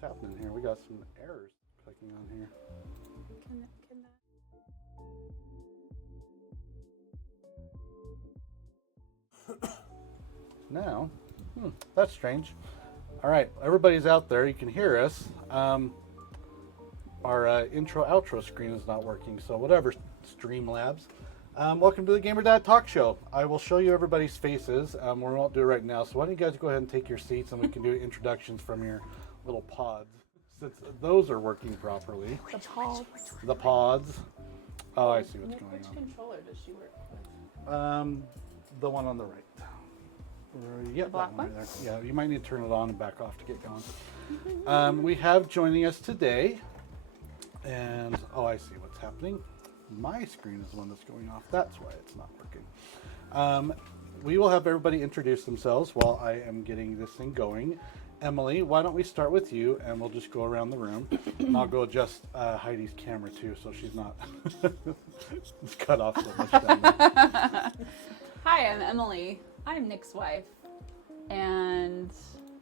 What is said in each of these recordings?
What's happening here? We got some errors clicking on here. Now, that's strange. All right, everybody's out there. You can hear us. Our intro outro screen is not working, so whatever, Streamlabs. Welcome to the GamerDad Talk Show. I will show you everybody's faces. We won't do it right now, so why don't you guys go ahead and take your seats and we can do introductions from your little pods. Since those are working properly. The pods. The pods. Oh, I see what's going Which on. controller does she work with? The one on the right. Yep, The black that one one? right there. Yeah, you might need to turn it on and back off to get going. We have joining us today, and I see what's happening. My screen is the one that's going off. That's why it's not working. We will have everybody introduce themselves while I am getting this thing going. Emily, why don't we start with you, and we'll just go around the room. And I'll go adjust Heidi's camera too, so she's not it's cut off so much down there. Hi, I'm Emily. I'm Nick's wife, and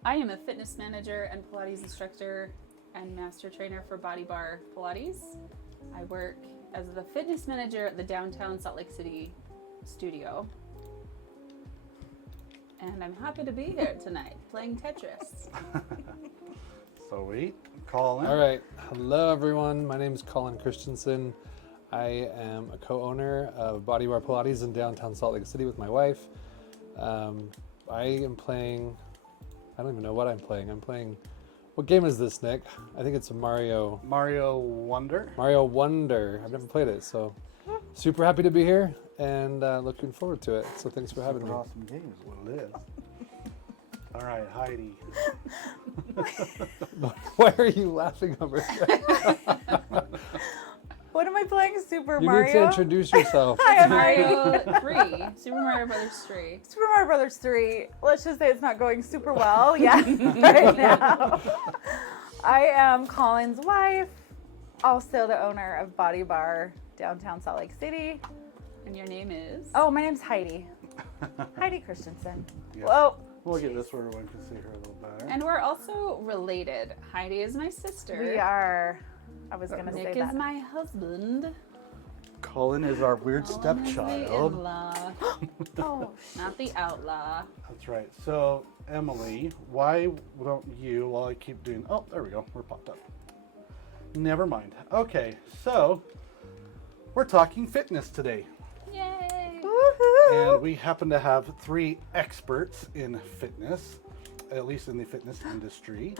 I am a fitness manager and Pilates instructor and master trainer for Bodybar Pilates. I work as the fitness manager at the downtown Salt Lake City studio. And I'm happy to be here tonight playing Tetris. Sweet. Colin. All right. Hello, everyone. My name is Colin Christensen. I am a co-owner of Bodybar Pilates in downtown Salt Lake City with my wife. I am playing, I don't even know what I'm playing. What game is this, Nick? I think it's a Mario Wonder. Mario Wonder. I've never played it, so super happy to be here and looking forward to it. So thanks for having me. Awesome game is what it is. All right, Heidi. Why are you laughing over there? What am I playing? Super You Mario? need to introduce yourself. Hi, I'm Mario 3. Super Mario Brothers 3. Super Mario Brothers 3. Let's just say it's not going super well yet right now. I am Colin's wife, also the owner of Bodybar downtown Salt Lake City. And your name is? Oh, my name's Heidi. Heidi Christensen. Yes. Whoa. We'll get this where everyone can see her a little better. And we're also related. Heidi is my sister. We are. I was going to say Nick that. is my husband. Colin is our weird Colin is the stepchild. in-law, Oh, not the outlaw. That's right. So, Emily, why don't you, while I keep doing, oh, there we go, we're popped up. Never mind. Okay, so, we're talking fitness today. Yay! woohoo. And we happen to have 3 experts in fitness, at least in the fitness industry.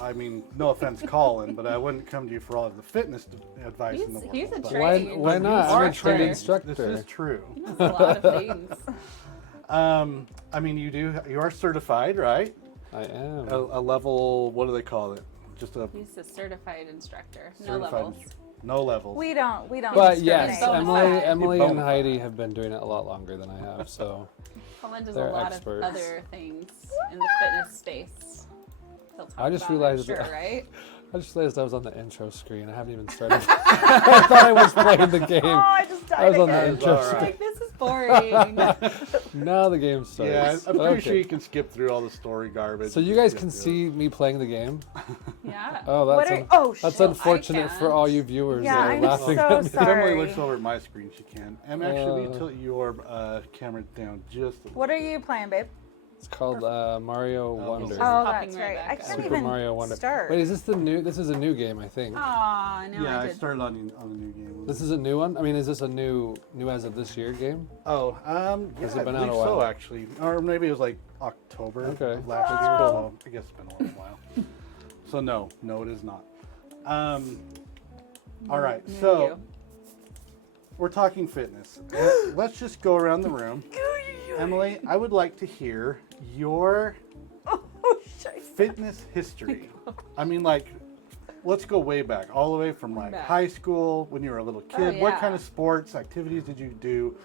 I mean, no offense, Colin, but I wouldn't come to you for all of the fitness advice in the world. He's a but- trained Why not? I'm a instructor. trained instructor. This is true. He knows a lot of things. I mean, you are certified, right? I am. A level, what do they call it? Just a He's a certified instructor. No certified levels. No levels. We don't But yes, discriminate. Bonafide. Emily You're and bonafide. Heidi have been doing it a lot longer than I have, so Colin does They're a lot experts. of other things in the fitness space. He'll talk I just about it, realized I'm sure, that- right? I just realized I was on the intro screen. I haven't even started. I thought I was playing the game. Oh, I just died I was on the again. intro All right. screen. Like, this is boring. Now the game starts. Yeah, I'm pretty Okay. sure you can skip through all the story garbage. So you guys can see me playing the game. Yeah. Oh, What that's are, oh, that's shit. unfortunate for can't. all you viewers Yeah, that are I'm laughing so at me. If Emily sorry. looks over at my screen, she can. Actually, will you tilt your camera down just a little What are you playing, babe? It's called Mario Wonder. Just Oh, popping that's right right. back I up. can't Super even Mario Wonder. start. Wait, is this the new? This is a new game, I think. Aw, no, Yeah, I I did. started on the new game. This is a new one. I mean, is this a new as of this year game? Oh, yeah, Has I it been out believe a while? so, actually. Or maybe it was like October Okay. of last year. So I guess it's been a little while. So no, it is not. All right, New so you. we're talking fitness. Let's just go around the room. Emily, I would like to hear your Oh, shit. fitness history. I mean, like, let's go way back, all the way from like Back. high school when you were a little kid. What yeah. kind of sports activities did you do?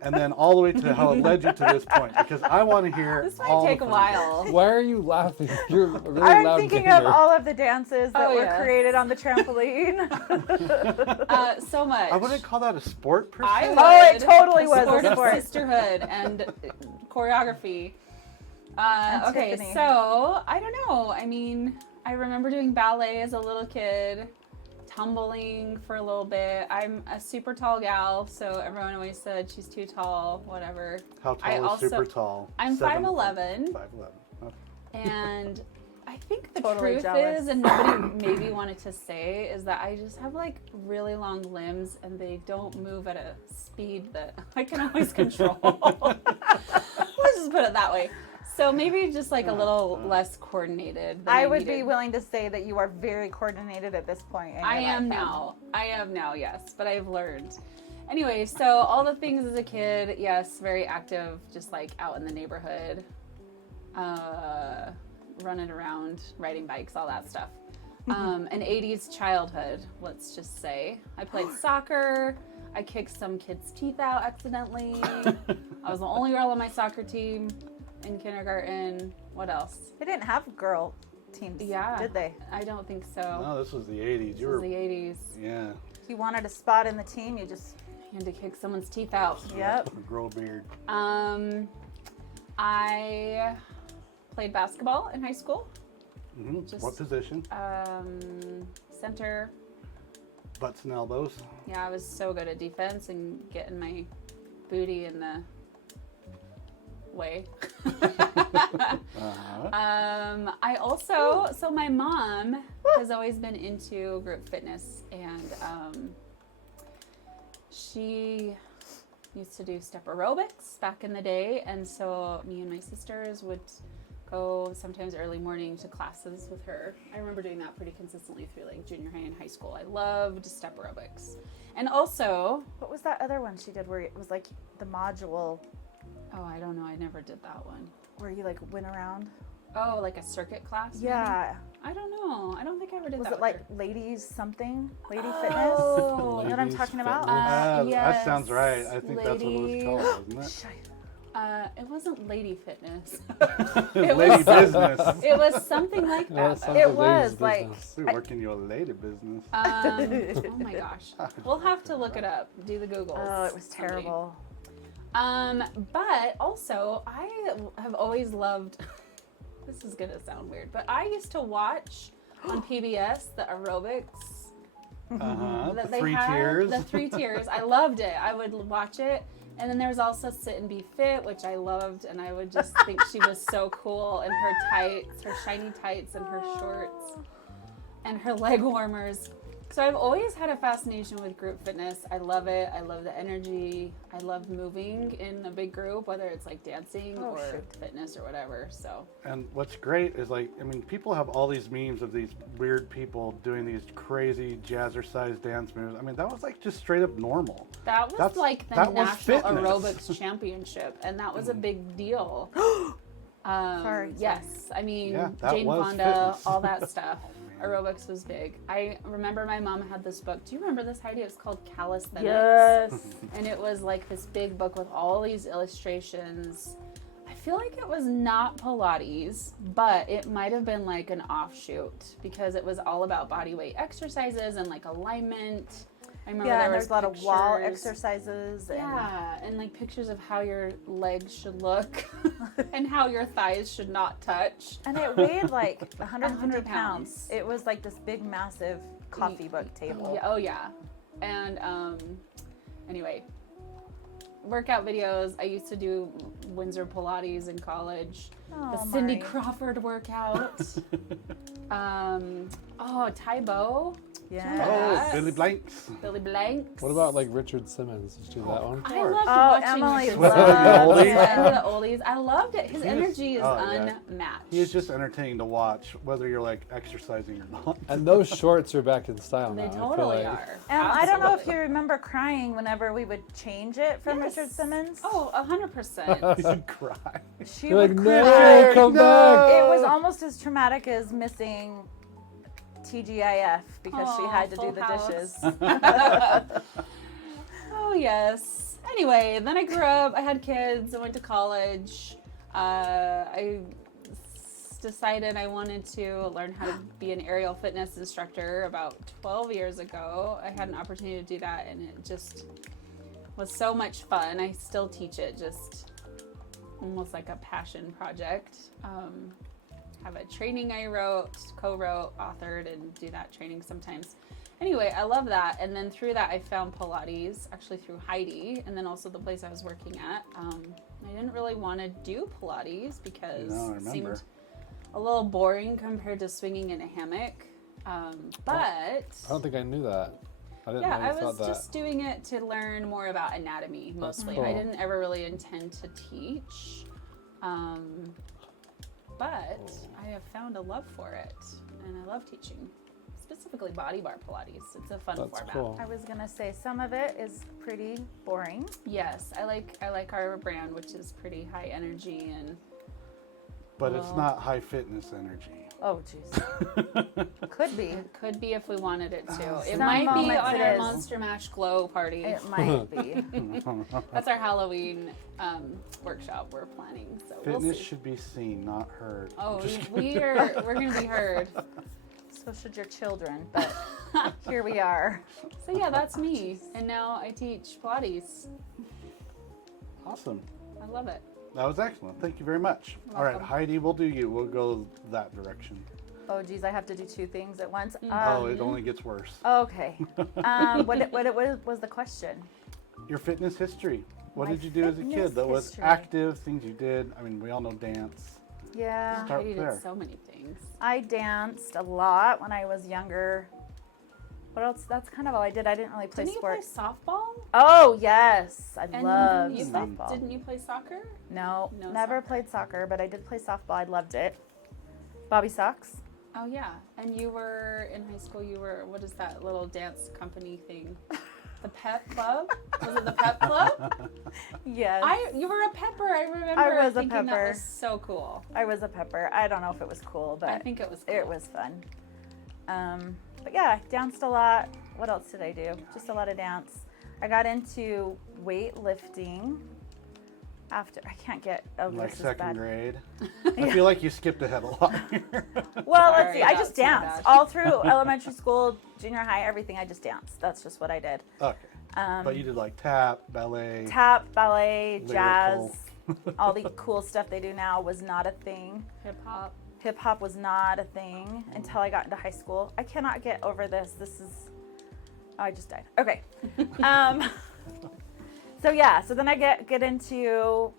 And then all the way to how it led you to this point, because I want to hear. This all might the take a fun while. Why are you laughing? You're a really I'm loud thinking gamer. of all of the dances that Oh, were yeah. created on the trampoline. So much. I wouldn't call that a sport per se. I would. Oh, it totally The was a sport of sport. sisterhood and choreography. Okay, Tiffany. so I don't know. I mean, I remember doing ballet as a little kid, tumbling for a little bit. I'm a super tall gal, so everyone always said she's too tall, whatever. How tall is super tall? I'm 5'11". 5'11". Okay. And I think the Totally truth jealous. is, and nobody maybe wanted to say, is that I just have like really long limbs and they don't move at a speed that I can always control. Let's just put it that way. So maybe just like a little less coordinated than I would be needed. willing to say that you are very coordinated at this point. in your I am life. now. I am now, yes, but I've learned. Anyway, so all the things as a kid, yes, very active, just like out in the neighborhood, running around, riding bikes, all that stuff. An 80s childhood, let's just say. I played soccer. I kicked some kids' teeth out accidentally. I was the only girl on my soccer team in kindergarten. What else? They didn't have girl teams, Yeah. did they? I don't think so. No, this was the 80s. This was the 80s. Yeah. If you wanted a spot in the team, you just, You had to kick someone's teeth out. yep. Grow a beard. I played basketball in high school. Just- What position? Center. Butts and elbows. Yeah, I was so good at defense and getting my booty in the way. I also, so my mom has always been into group fitness, and she used to do step aerobics back in the day, and so me and my sisters would go sometimes early morning to classes with her. I remember doing that pretty consistently through like junior high and high school. I loved step aerobics. And also, What was that other one she did where it was like the module oh, I don't know, I never did that one. where you like went around? Oh, like a circuit class? maybe? Yeah. I don't know. I don't think I ever did Was that it with like her. ladies something? Lady Oh. fitness? You know what I'm Ladies talking about? fitness. That yes, sounds right. I think that's what it lady- was called, wasn't it? Shy. It wasn't lady fitness. Lady business. It was something like Yeah, that. sounds though. It like was, ladies' like- business. We work in your lady business. Oh my gosh. We'll have to look it up. Do the Googles. Oh, it was someday. terrible. But also, I have always loved, this is going to sound weird, but I used to watch on PBS the aerobics that The they three had. tiers. The 3 tiers. I loved it. I would watch it. And then there was also Sit and Be Fit, which I loved. And I would just think she was so cool in her tights, her shiny tights and her shorts and her leg warmers. So I've always had a fascination with group fitness. I love it. I love the energy. I love moving in a big group, whether it's like dancing Oh, or shoot. fitness or whatever. So And what's great is like, I mean, people have all these memes of these weird people doing these crazy jazzercise dance moves. I mean, that was like just straight up normal. that was That's- like the that was National fitness. Aerobics Championship, and that was a big deal. Sorry. Yes, I mean, Yeah, that Jane was Fonda, fitness. all that stuff. Aerobics was big. I remember my mom had this book. Do you remember this, Heidi? It was called Calisthenics. Yes. And it was like this big book with all these illustrations. I feel like it was not Pilates, but it might have been like an offshoot because it was all about body weight exercises and like alignment. I remember Yeah, there and was there's a lot of wall pictures. exercises. And Yeah, and like pictures of how your legs should look and how your thighs should not touch. And it weighed like 150 100 pounds. pounds. It was like this big, massive coffee book table. Yeah, oh yeah. And anyway, workout videos. I used to do Windsor Pilates in college. Oh, The Cindy Mari. Crawford workout. Tybo. Yeah. Oh, Yes. Billy Blanks. Billy Blanks. What about like Richard Simmons? Did you do that one? I loved Oh, watching Emily Richard loves Simmons. him. Into the oldies. I loved it. His He was- energy is oh, yeah. unmatched. He is just entertaining to watch, whether you're like exercising or not. And those shorts are back in style They now. I feel totally like. are. And I don't know if Absolutely. you remember crying whenever we would change it from Yes. Richard Simmons. Oh, 100%. You'd cry. She You're like, would no, cry. come No. back. It was almost as traumatic as missing TGIF because she Aw, had to do Full the House. dishes. Oh, yes. Anyway, then I grew up. I had kids. I went to college. Decided I wanted to learn how to be an aerial fitness instructor about 12 years ago. I had an opportunity to do that, and it just was so much fun. I still teach it, just almost like a passion project. Have a training I wrote, co-wrote, authored, and do that training sometimes. Anyway, I love that. And then through that, I found Pilates, actually through Heidi, and then also the place I was working at. I didn't really want to do Pilates because it seemed a little boring compared to swinging in a hammock. But I don't think I knew that. I didn't know I you was thought just doing it to learn more about anatomy mostly. cool. I didn't ever really intend to teach. But I have found a love for it, and I love teaching. Specifically Bodybar Pilates. It's a fun That's format. cool. I was gonna say some of it is pretty boring. Yes, I like our brand, which is pretty high energy and But it's not high fitness energy. Oh, jeez. Could be. it could be if we wanted it to. It Some might be moments on it our is. Monster Mash Glow party. It might be. That's our Halloween workshop we're planning. So Fitness we'll see. should be seen, not heard. Oh, Just kidding. we're gonna be heard. So should your children, but here we are. So yeah, that's me. And now I teach Pilates. Awesome. I love it. That was excellent. Thank you very much. You're All right, welcome. Heidi, we'll do you. We'll go that direction. Oh, geez, I have to do two things at once. Oh, it only gets worse. Okay. What was the question? Your fitness history. What My did you do as a fitness kid that was history. active, things you did? I mean, we all know dance. Yeah, Start Heidi there. did so many things. I danced a lot when I was younger. What else? That's kind of all I did. I didn't really play Didn't you sports. play softball? Oh, yes. I And loved you softball. didn't you play soccer? No, No never soccer. played soccer, but I did play softball. I loved it. Bobby Sox. Oh yeah. And you were in high school. You were what is that little dance company thing? The Pep Club? Was it the Pep Club? Yes. You were a pepper. I remember I was a thinking pepper. that was so cool. I was a pepper. I don't know if it was cool, but I think it was cool. it was fun. But yeah, danced a lot. What else did I do? Just a lot of dance. I got into weightlifting after. I can't get. Oh, Like this is second bad. grade. I feel like you skipped ahead a lot here. Well, let's Sorry, see. I that's just my danced bad. all through elementary school, junior high, everything. I just danced. That's just what I did. Okay. But you did like tap, ballet. Tap, ballet, jazz, Lyrical. all the cool stuff they do now was not a thing. Hip hop. Hip hop was not a thing until I got into high school. I cannot get over this. This is. Oh, I just died. Okay. So yeah. So then I get into.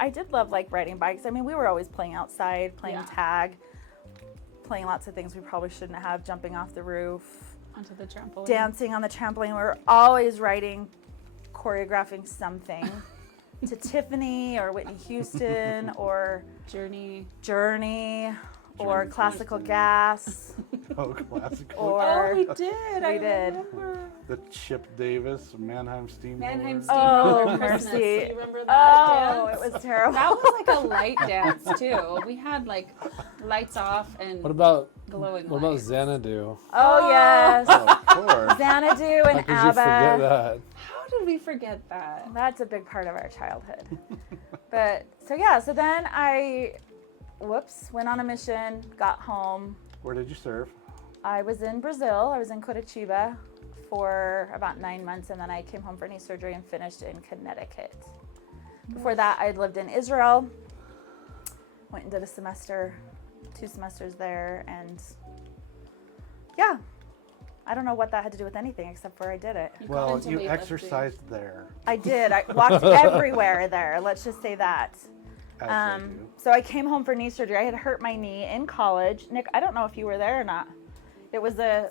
I did love like riding bikes. I mean, we were always playing outside, playing Yeah. tag, playing lots of things we probably shouldn't have, jumping off the roof, Onto the trampoline. dancing on the trampoline. We were always writing, choreographing something to Tiffany or Whitney Houston or Journey. Journey or Journey Classical Houston. Gas Oh, classical. or Oh, we did. I we did. remember. The Chip Davis, Mannheim Steamroller. Mannheim Oh, Steamroller Christmas. mercy. Do you remember that oh, dance? it was terrible. That was like a light dance too. We had like lights off and What about glowing what about lights. Xanadu? Oh yes, Oh, of course. Xanadu How and could you forget ABBA. that? How did we forget that? That's a big part of our childhood. But so yeah, so then I, went on a mission, got home. Where did you serve? I was in Brazil. I was in Curitiba for about 9 months, and then I came home for knee surgery and finished in Connecticut. Before that, I lived in Israel. Went and did a semester, 2 semesters there, and yeah, I don't know what that had to do with anything except for I did it. You got Well, into you weightlifting. exercised there, I did. I walked everywhere there. Let's just say that. as they do. So I came home for knee surgery. I had hurt my knee in college. Nick, I don't know if you were there or not. It was a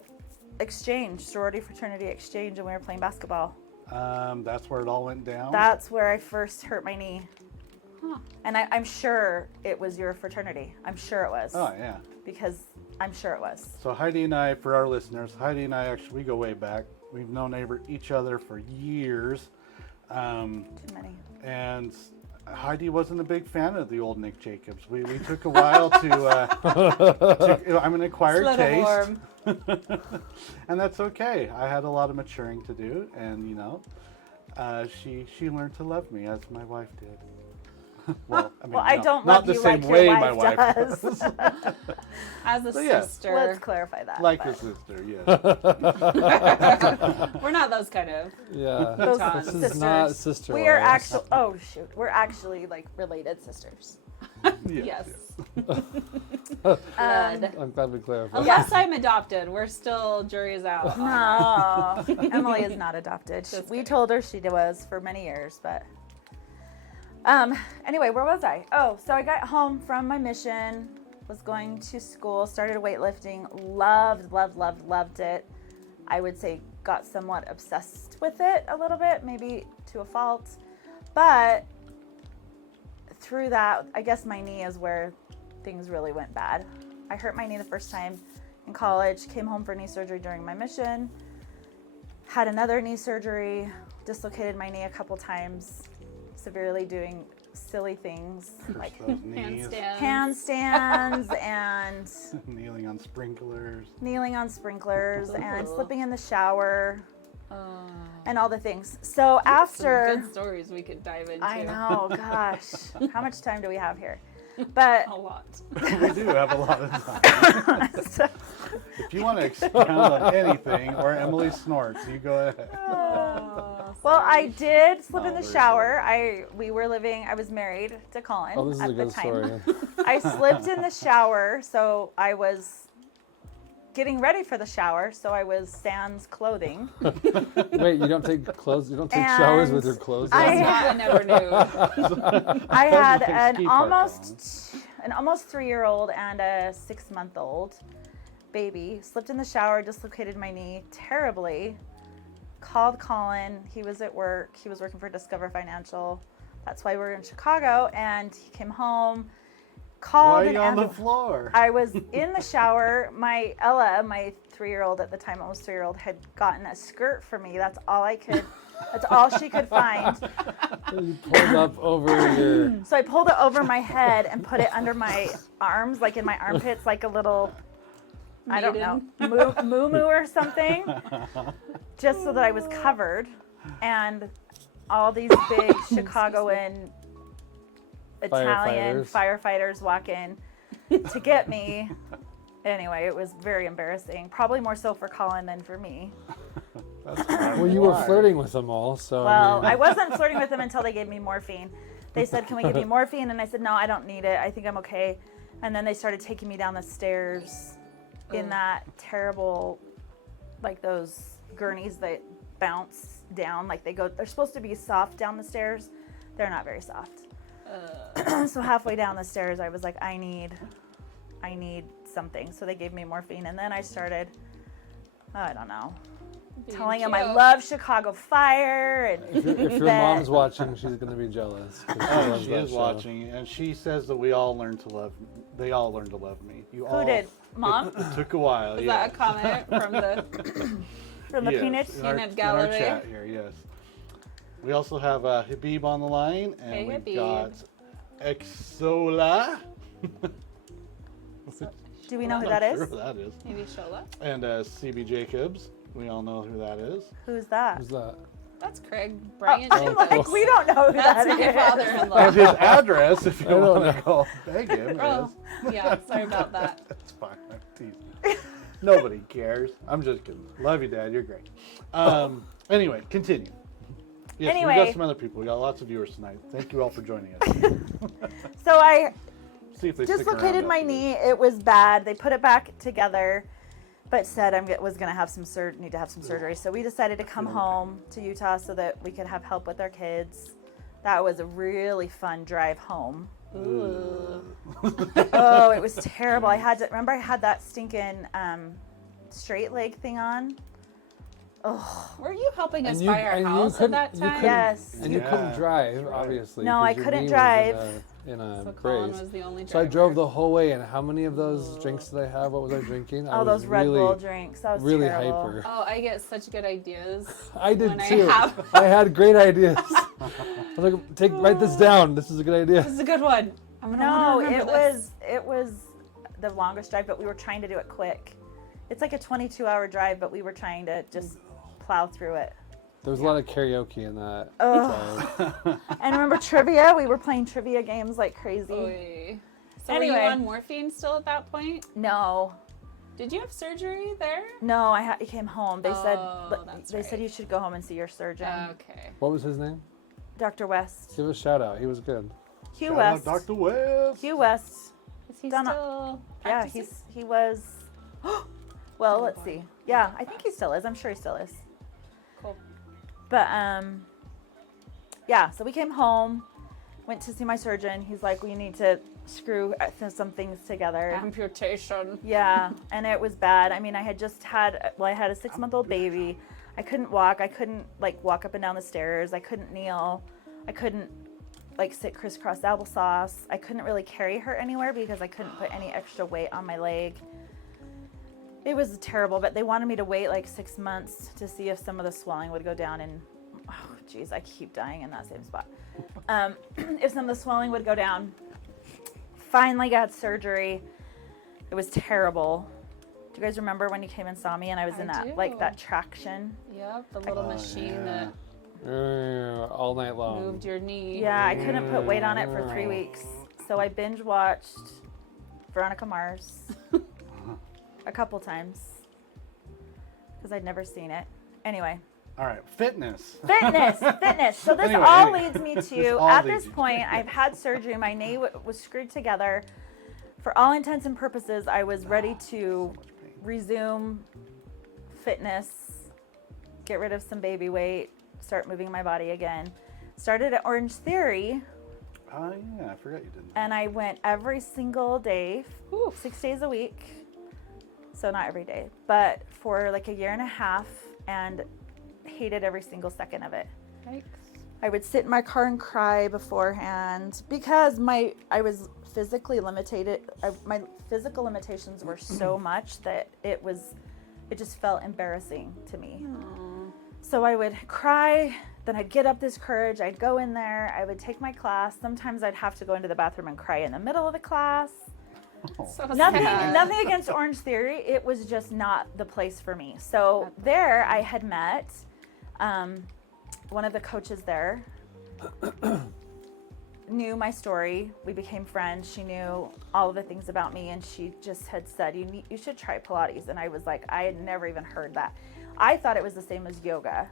exchange, sorority fraternity exchange, and we were playing basketball. That's where it all went down. That's where I first hurt my knee. Huh. And I'm sure it was your fraternity. I'm sure it was. Oh, yeah. Because I'm sure it was. So Heidi and I, for our listeners, Heidi and I actually, we go way back. We've known each other for years. Too many. And Heidi wasn't a big fan of the old Nick Jacobs. We took a while to I'm an acquired Little taste. warm. And that's okay. I had a lot of maturing to do, and she learned to love me as my wife did. Well, I mean, Well, I no, don't not love the you same like way your my wife wife does. does. As a So, yeah. sister. Let's clarify that. Like but- a sister, yes. We're not those kind of. Yeah. Those This is sisters. not sister. We are wives. actually. Oh shoot, we're actually like related sisters. Yes. Um, I'm glad we clarified. Unless I'm adopted, we're still jury's out. no, Emily is not adopted. Just We kidding. told her she was for many years, but. Anyway, where was I? Oh, so I got home from my mission, was going to school, started weightlifting, loved it. I would say got somewhat obsessed with it a little bit, maybe to a fault. But through that, I guess my knee is where things really went bad. I hurt my knee the first time in college, came home for knee surgery during my mission, had another knee surgery, dislocated my knee a couple times, severely doing silly things like Those knees, Handstand. handstands and kneeling on sprinklers. kneeling on sprinklers and Ooh. slipping in the shower Oh. and all the things. So Some after, good stories we could dive into. I know, gosh, how much time do we have here? But A lot. We do have a lot of time. so, If you want to expound on anything or Emily snorts, you go ahead. well, I did slip Oh, in the very shower. I was married to Colin Oh, this is at a the good time. story. I slipped in the shower, so I was getting ready for the shower, so I was sans clothing. Wait, you don't take clothes? You don't take showers with And your clothes I- on? I never knew. I had Take an ski parka almost 3-year-old and a 6-month-old baby. Slipped in the shower, dislocated my knee terribly. Called Colin. He was at work. He was working for Discover Financial. That's why we were in Chicago. And he came home, Why called are an you on the ambulance. floor? I was in the shower. My Ella, my 3-year-old at the time, almost 3-year-old, had gotten a skirt for me. That's all she could find. You pulled up over your. So I pulled it over my head and put it under my arms, like in my armpits, like a little, I don't know, moo or something, just so that I was covered. And all these big Chicagoan Italian firefighters walk in to get me. Anyway, it was very embarrassing. Probably more so for Colin than for me. That's Well, you were flirting with them all, so. Well, I I mean, wasn't flirting with them until they gave me morphine. They said, "Can we give you morphine?" And I said, "No, I don't need it. I think I'm okay." And then they started taking me down the stairs in that terrible, like those gurneys that bounce down. Like they're supposed to be soft down the stairs. They're not very soft. So halfway down the stairs, I was like, I need something. So they gave me morphine, and then I started, I don't know, telling them I cute. love Chicago Fire and if your that- mom's watching, she's gonna be jealous. 'cause she Oh, loves she that is show. watching, and she says that we all learned to love. They all learned to love me. You all. Who did? Mom? It took a while. Is yeah. that a comment from the? From the Yes, peanut? in our, Peanut in our gallery. chat here, yes. We also have Habib on the line, and Hey, we've Habib. got Exola. Do we know who I'm that not is? Sure who that is. Maybe Shola. And CB Jacobs. We all know who that is. Who's that? Who's that? That's Craig Oh, Bryant. I'm Jacobs. like, we don't know who That's that my is. father-in-law. And his address, if you I don't want to go beg him, Oh, is. yeah. Sorry about that. It's fine. I'm teasing. Nobody cares. I'm just kidding. Love you, Dad. You're great. Anyway, continue. Yes, we Anyway. got some other people. We got lots of viewers tonight. Thank you all for joining us. So I See if they stick around dislocated my after knee. It was bad. They put it back together, but said I was going to have need to have some surgery. So we decided to come home to Utah so that we could have help with our kids. That was a really fun drive home. Ooh. Oh, it was terrible. I had that stinking straight leg thing on. Oh, Were you helping us And you- buy our and you house at couldn't- that you time? couldn't- yes. And you Yeah, couldn't drive, that's right. obviously. No, I 'cause your couldn't knee was drive. In a So Colin brace. was the only driver. So I drove the whole way, and how many of those drinks did I have? What was I drinking? I All was those Red really, Bull drinks. That was really terrible. hyper. Oh, I get such good ideas. I did when too. I have. I had great ideas. I was like, write this down. This is a good idea. This is a good one. I'm gonna No, wanna it remember this. was the longest drive, but we were trying to do it quick. It's like a 22-hour drive, but we were trying to just plow through it. There was a lot of karaoke in that. Ugh. And remember trivia? We were playing trivia games like crazy. Oy. So Anyway. were you on morphine still at that point? No. Did you have surgery there? No, I came home. They Oh, that's said right. you should go home and see your surgeon, Okay. What was his name? Dr. West. Give a shout out. He was good. Hugh Shout out West. Dr. West. Hugh West. Is he Done- still Yeah, practicing? he was. Well, Oh, let's boy. see. Yeah, I think he still is. I'm sure he still is. Cool. But yeah. So we came home, went to see my surgeon. He's like, "We need to screw some things together." Amputation. Yeah, and it was bad. I mean, I had a 6-month-old baby. I couldn't walk. I couldn't like walk up and down the stairs. I couldn't kneel. I couldn't like sit crisscross applesauce. I couldn't really carry her anywhere because I couldn't put any extra weight on my leg. It was terrible, but they wanted me to wait like 6 months to see if some of the swelling would go down. And oh, geez, I keep dying in that same spot. If some of the swelling would go down. Finally got surgery. It was terrible. Do you guys remember when you came and saw me and I was in I that do. that traction? Yep, the little machine that All night long. moved your knee. Yeah, I couldn't put weight on it for 3 weeks. So I binge watched Veronica Mars a couple times because I'd never seen it. Anyway, All right, fitness. fitness. So this Anyway, all anyway. leads me This to, all at leads this you to- point, I've had surgery. My knee was screwed together. For all intents and purposes, I was ready to resume fitness, get rid of some baby weight, start moving my body again. Started at Orange Theory, Oh, yeah, I forgot you did that. and I went every single day, Whew. 6 days a week. So not every day, but for like a year and a half, and hated every single second of it. Yikes. I would sit in my car and cry beforehand because I was physically limited. My physical limitations were so much that it just felt embarrassing to me. Aw. So I would cry, then I'd get up this courage, I'd go in there, I would take my class. Sometimes I'd have to go into the bathroom and cry in the middle of the class. So Nothing sad. against Orange Theory. It was just not the place for me. So there I had met one of the coaches there, knew my story. We became friends. She knew all of the things about me, and she just had said, you should try Pilates. And I was like, I had never even heard that. I thought it was the same as yoga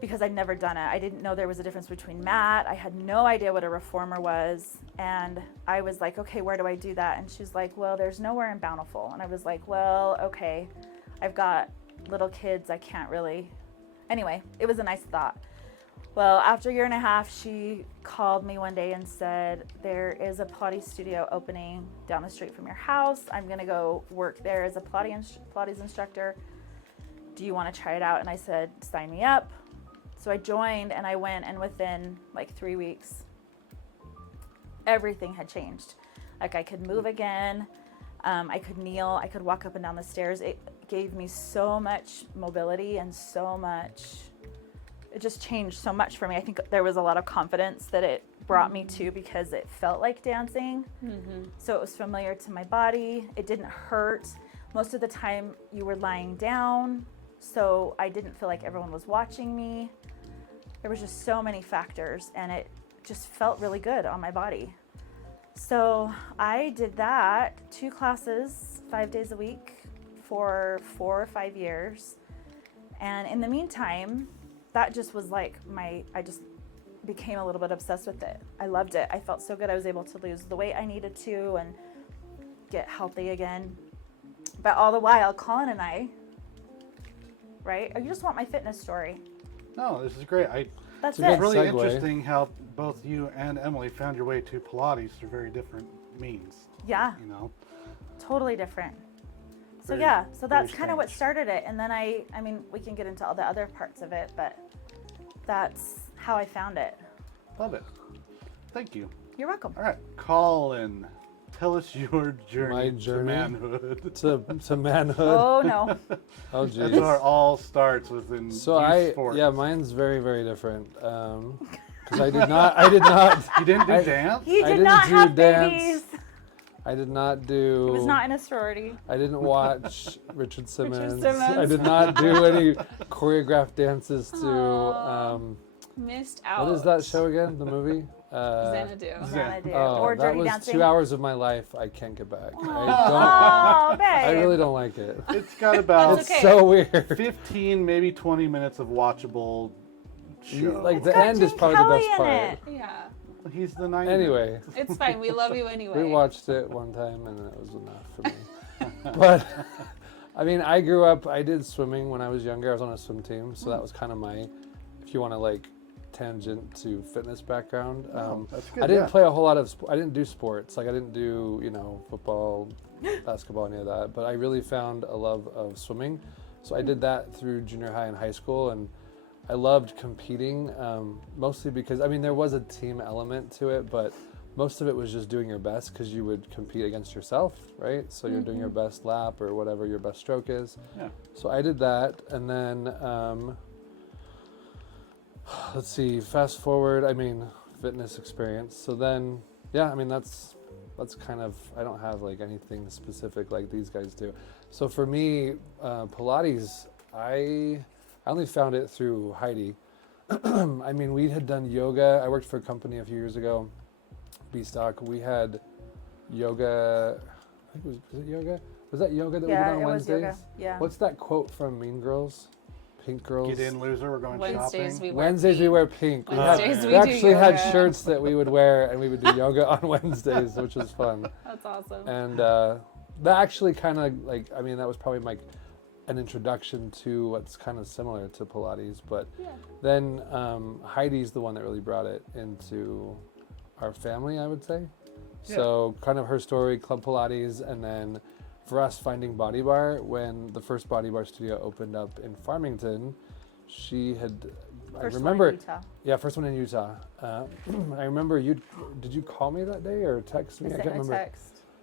because I'd never done it. I didn't know there was a difference between mat. I had no idea what a reformer was. And I was like, okay, where do I do that? And she's like, well, there's nowhere in Bountiful. And I was like, well, okay, I've got little kids. I can't really. Anyway, it was a nice thought. Well, after a year and a half, she called me one day and said, there is a Pilates studio opening down the street from your house. I'm going to go work there as a Pilates instructor. Do you want to try it out? And I said, sign me up. So I joined and I went, and within like 3 weeks, everything had changed. Like I could move again. I could kneel. I could walk up and down the stairs. It gave me so much mobility and so much. It just changed so much for me. I think there was a lot of confidence that it brought me to because it felt like dancing. Mm-hmm. So it was familiar to my body. It didn't hurt. Most of the time you were lying down, so I didn't feel like everyone was watching me. There was just so many factors, and it just felt really good on my body. So I did that, 2 classes, 5 days a week for 4 or 5 years. And in the meantime, that just was like I just became a little bit obsessed with it. I loved it. I felt so good. I was able to lose the weight I needed to and get healthy again. But all the while, Colin and I, right? Oh, you just want my fitness story. No, this is great. That's It's a It's it. good really segue. interesting how both you and Emily found your way to Pilates through very different means. Yeah, You know, totally different. So Very- yeah, so that's very kind of what strange. started it. And then I mean, we can get into all the other parts of it, but that's how I found it. love it. Thank you. You're welcome. All right, Colin, tell us your journey, My to journey? manhood. to manhood. Oh no. Oh, That's where it geez. all starts within So youth sports. mine's very, very different. Because I did not. You didn't do I- dance? He I did didn't not do have dance. babies. I did not do. He was not in a sorority. I didn't watch Richard Simmons. Simmons. I did not do any choreographed dances to. Aw. Missed out. What is that show again? The movie? Xanadu. Xanadu. Oh, Or that Dirty was Dancing. 2 hours of my life I can't get back. Oh, babe. I really don't like it. It's got about That's It's okay. so weird. 15, maybe 20 minutes of watchable show. Like the got end is Gene probably Kelly the best in part. it. Yeah. He's the 90s. Anyway, It's fine. We love you anyway. we watched it one time and it was enough for me. But I mean, I grew up. I did swimming when I was younger. I was on a swim team, so that was kind of my, if you want to like, tangent to fitness background. That's good. I didn't yeah. play a whole lot of. I didn't do sports. Like I didn't do football, basketball, any of that. But I really found a love of swimming, so I did that through junior high and high school, and I loved competing. Mostly because there was a team element to it, but most of it was just doing your best because you would compete against yourself, right? So you're doing your best lap or whatever your best stroke is. Yeah. So I did that, and then. Let's see, fast forward, fitness experience. So then, yeah, that's kind of, I don't have like anything specific like these guys do. So for me, Pilates, I only found it through Heidi. We had done yoga. I worked for a company a few years ago, B-Stock. We had yoga, I think was it yoga? Was that yoga that we did on Wednesdays? Was yoga. Yeah. What's that quote from Mean Girls? Pink Girls. Get in, loser. We're going Wednesdays shopping. We wear pink. Wednesdays we we do actually had yoga. shirts that we would wear, and we would do yoga on Wednesdays, which was fun. That's awesome. And that actually kind of that was probably an introduction to what's kind of similar to Pilates. But then Heidi's the one that really brought it into our family, I would say. Yeah. So kind of her story, Club Pilates, and then for us finding Bodybar, when the first Bodybar studio opened up in Farmington, she had, First I remember, one in Utah. yeah, first one in Utah. I remember did you call me that day or text me? I I sent can't a remember.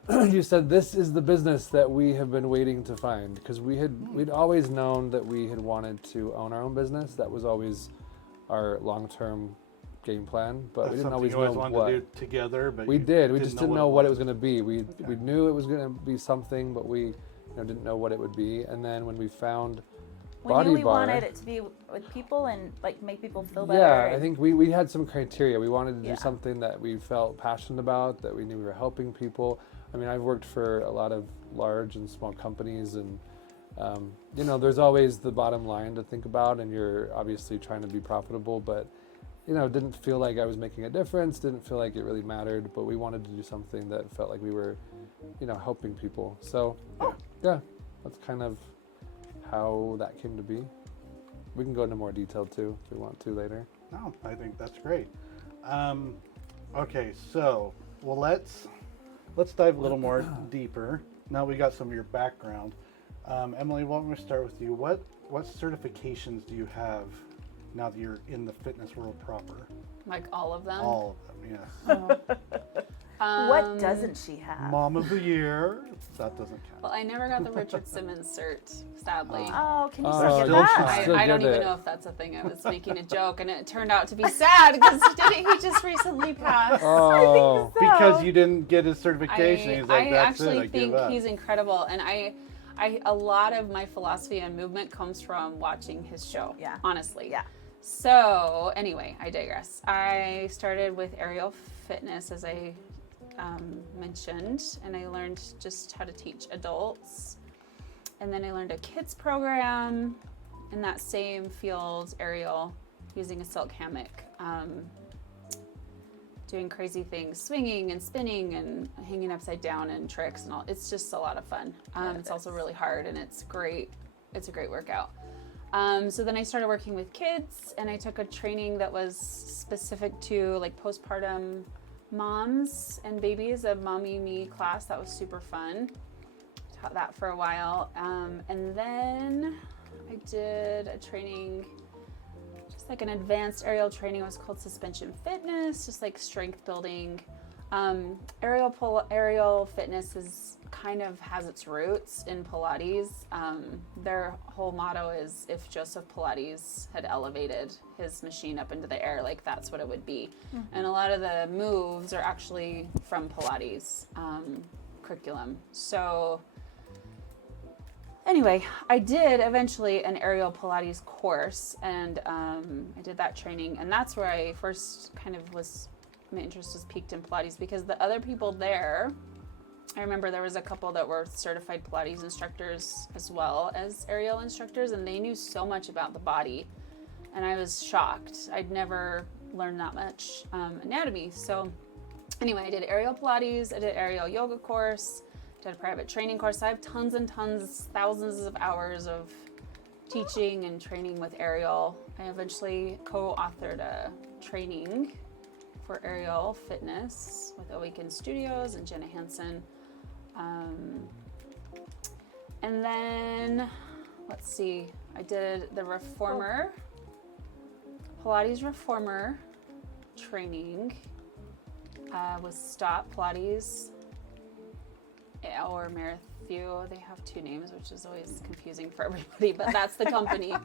text. You said this is the business that we have been waiting to find, because we'd always known that we had wanted to own our own business. That was always our long-term game plan, but we didn't always know wanted what. to do together, but We you did. We just didn't know what it was was. going to be. We knew it was going to be something, but we didn't know what it would be. And then when we found We knew we Bodybar, wanted it to be with people and make people feel better. yeah, I think we had some criteria. We wanted to Yeah. do something that we felt passionate about, that we knew we were helping people. I've worked for a lot of large and small companies, and there's always the bottom line to think about, and you're obviously trying to be profitable, but didn't feel like I was making a difference, didn't feel like it really mattered, but we wanted to do something that felt like we were, helping people. So, yeah, that's kind of how that came to be. We can go into more detail too, if we want to later. No, I think that's great. Okay, so let's dive a little more deeper. Now we got some of your background. Emily, why don't we start with you? What certifications do you have now that you're in the fitness world proper? Like all of them? All of them, yes. What doesn't she have? Mom of the year. That doesn't count. Well, I never got the Richard Simmons cert, sadly. Oh, can you Oh, still get still that? Still I don't get even it. know if that's a thing. I was making a joke, and it turned out to be sad because didn't he just recently pass? Oh, So- Because you didn't get his certification. He's like, I that's it, actually I give think up. he's incredible, and a lot of my philosophy on movement comes from watching his show. Yeah. Honestly. Yeah. So anyway, I digress. I started with aerial fitness, as I mentioned, and I learned just how to teach adults, and then I learned a kids program in that same field, aerial, using a silk hammock, doing crazy things, swinging and spinning and hanging upside down and tricks and all. It's just a lot of fun. It's also really hard, and it's great. It's a great workout. So then I started working with kids, and I took a training that was specific to like postpartum moms and babies, a Mommy Me class. That was super fun. Taught that for a while. And then I did a training, just like an advanced aerial training. It was called suspension fitness, just like strength building. Aerial fitness kind of has its roots in Pilates. Their whole motto is, if Joseph Pilates had elevated his machine up into the air, like that's what it would be. And a lot of the moves are actually from Pilates. curriculum. So anyway, I did eventually an aerial Pilates course, and I did that training, and that's where I first kind of my interest was piqued in Pilates, because the other people there, I remember there was a couple that were certified Pilates instructors as well as aerial instructors, and they knew so much about the body, and I was shocked. I'd never learned that much anatomy. So anyway, I did aerial Pilates, I did aerial yoga course, did a private training course. I have tons and tons, thousands of hours of teaching and training with aerial. I eventually co-authored a training for aerial fitness with Awaken Studios and Jenna Hansen. And then, let's see, I did the Pilates Reformer training with Stop Pilates or Matthew. They have two names, which is always confusing for everybody, but that's the company.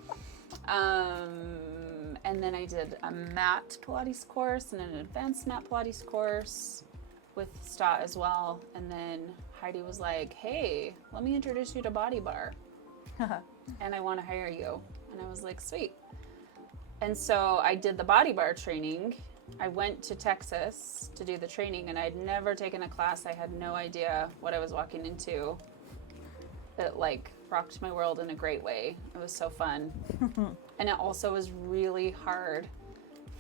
And then I did a mat Pilates course and an advanced mat Pilates course with Stott as well. And then Heidi was like, hey, let me introduce you to Bodybar. And I want to hire you. And I was like, sweet. And so I did the Bodybar training. I went to Texas to do the training, and I'd never taken a class. I had no idea what I was walking into. It like rocked my world in a great way. It was so fun. And it also was really hard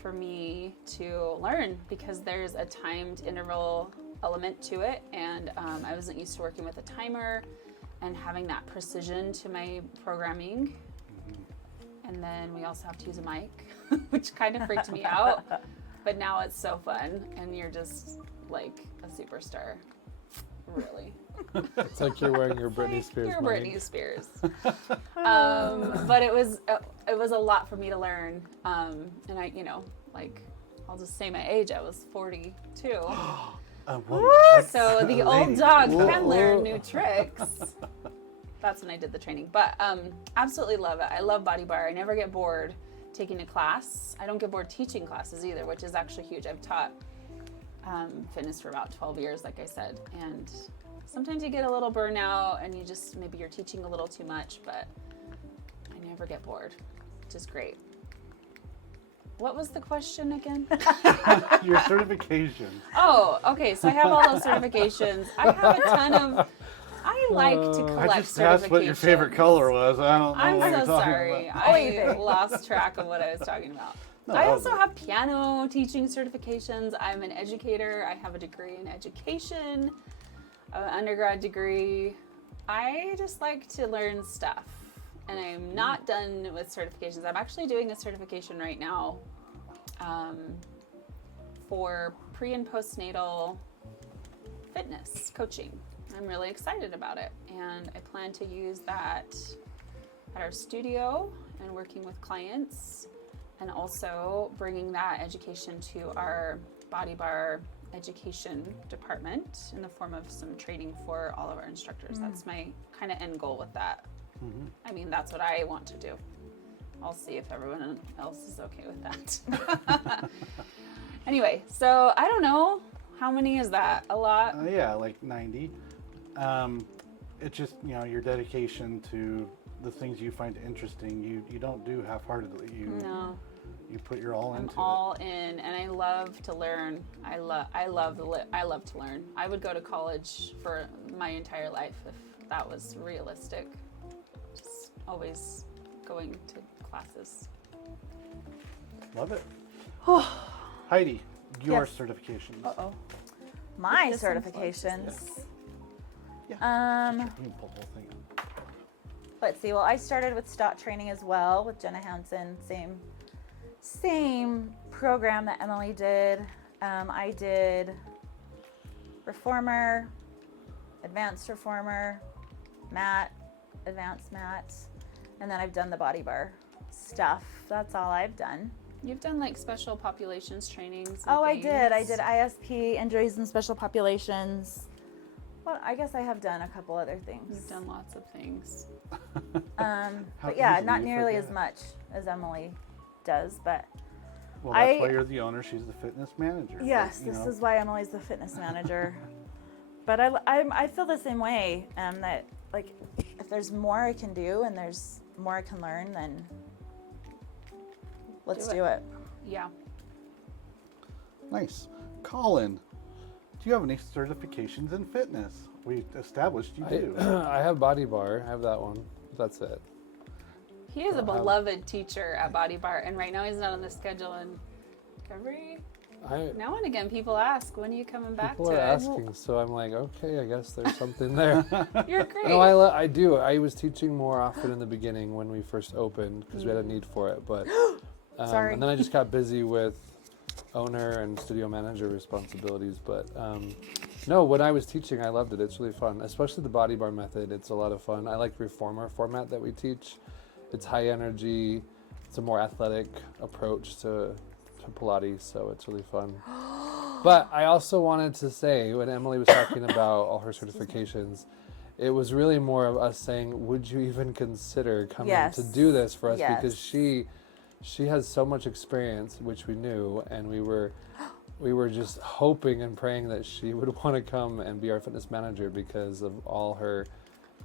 for me to learn because there's a timed interval element to it, and I wasn't used to working with a timer and having that precision to my programming. And then we also have to use a mic, which kind of freaked me out, but now it's so fun, and you're just like a superstar, really. It's like you're wearing your Britney Spears You're mic. Britney Spears. But it was a lot for me to learn, and I, like, I'll just say my age. I was 42. So the old dog can learn new tricks. That's when I did the training. But absolutely love it. I love Bodybar. I never get bored taking a class. I don't get bored teaching classes either, which is actually huge. I've taught fitness for about 12 years, like I said. And sometimes you get a little burnout and maybe you're teaching a little too much, but I never get bored, which is great. What was the question again? Your certifications. Oh, okay. So I have all those certifications. I have a ton of. I like to collect I just asked what your favorite color was. I don't know I'm what you're so talking sorry. about. I lost track of what I was talking about. No, I that also was have piano teaching certifications. I'm an educator. I have a degree in education, an undergrad degree. I just like to learn stuff, and I'm not done with certifications. I'm actually doing a certification right now for pre and postnatal fitness coaching. I'm really excited about it, and I plan to use that at our studio and working with clients, and also bringing that education to our Bodybar education department in the form of some training for all of our instructors. That's my kind of end goal with that. I mean, that's what I want to do. I'll see if everyone else is okay with that. Anyway, so I don't know. How many is that? A lot? Yeah, like 90. It's just, your dedication to the things you find interesting. You don't do half-heartedly. You put your all into it. I'm all in, and I love to learn. I love to learn. I would go to college for my entire life if that was realistic. Just always going to classes. Love it. Heidi, your Yes. certifications. Uh-oh. My This one's certifications. Yeah. You can pull the whole thing up. Let's see. Well, I started with Stott training as well with Jenna Hansen. Same program that Emily did. I did Reformer, Advanced Reformer, Mat, Advanced Mat, and then I've done the Bodybar stuff. That's all I've done. You've done like special populations trainings. And Oh, I things. did. I did ISP, injuries and special populations. Well, I guess I have done a couple other things. You've done lots of things. How But yeah, easily not you nearly as forget. much as Emily does, but Well, that's why you're the owner. She's the fitness manager. yes, You this know. is why Emily's the fitness manager. But I feel the same way, that like if there's more I can do and there's more I can learn, then let's do it. Yeah. Nice. Colin, do you have any certifications in fitness? We established you do. I have Bodybar. I have that one. That's it. He is a beloved teacher at Bodybar, and right now he's not on the schedule. And now and again, people ask, when are you coming back People to are it? asking, so I'm like, okay, I guess there's something there. You're great. No, I do. I was teaching more often in the beginning when we first opened because we had a need for it. But Sorry. and then I just got busy with owner and studio manager responsibilities. But no, when I was teaching, I loved it. It's really fun, especially the Bodybar method. It's a lot of fun. I like the reformer format that we teach. It's high energy. It's a more athletic approach to Pilates, so it's really fun. But I also wanted to say, when Emily was talking about all her certifications, it was really more of us saying, would you even consider coming to do this for us? Because she has so much experience, which we knew, and we were just hoping and praying that she would want to come and be our fitness manager because of all her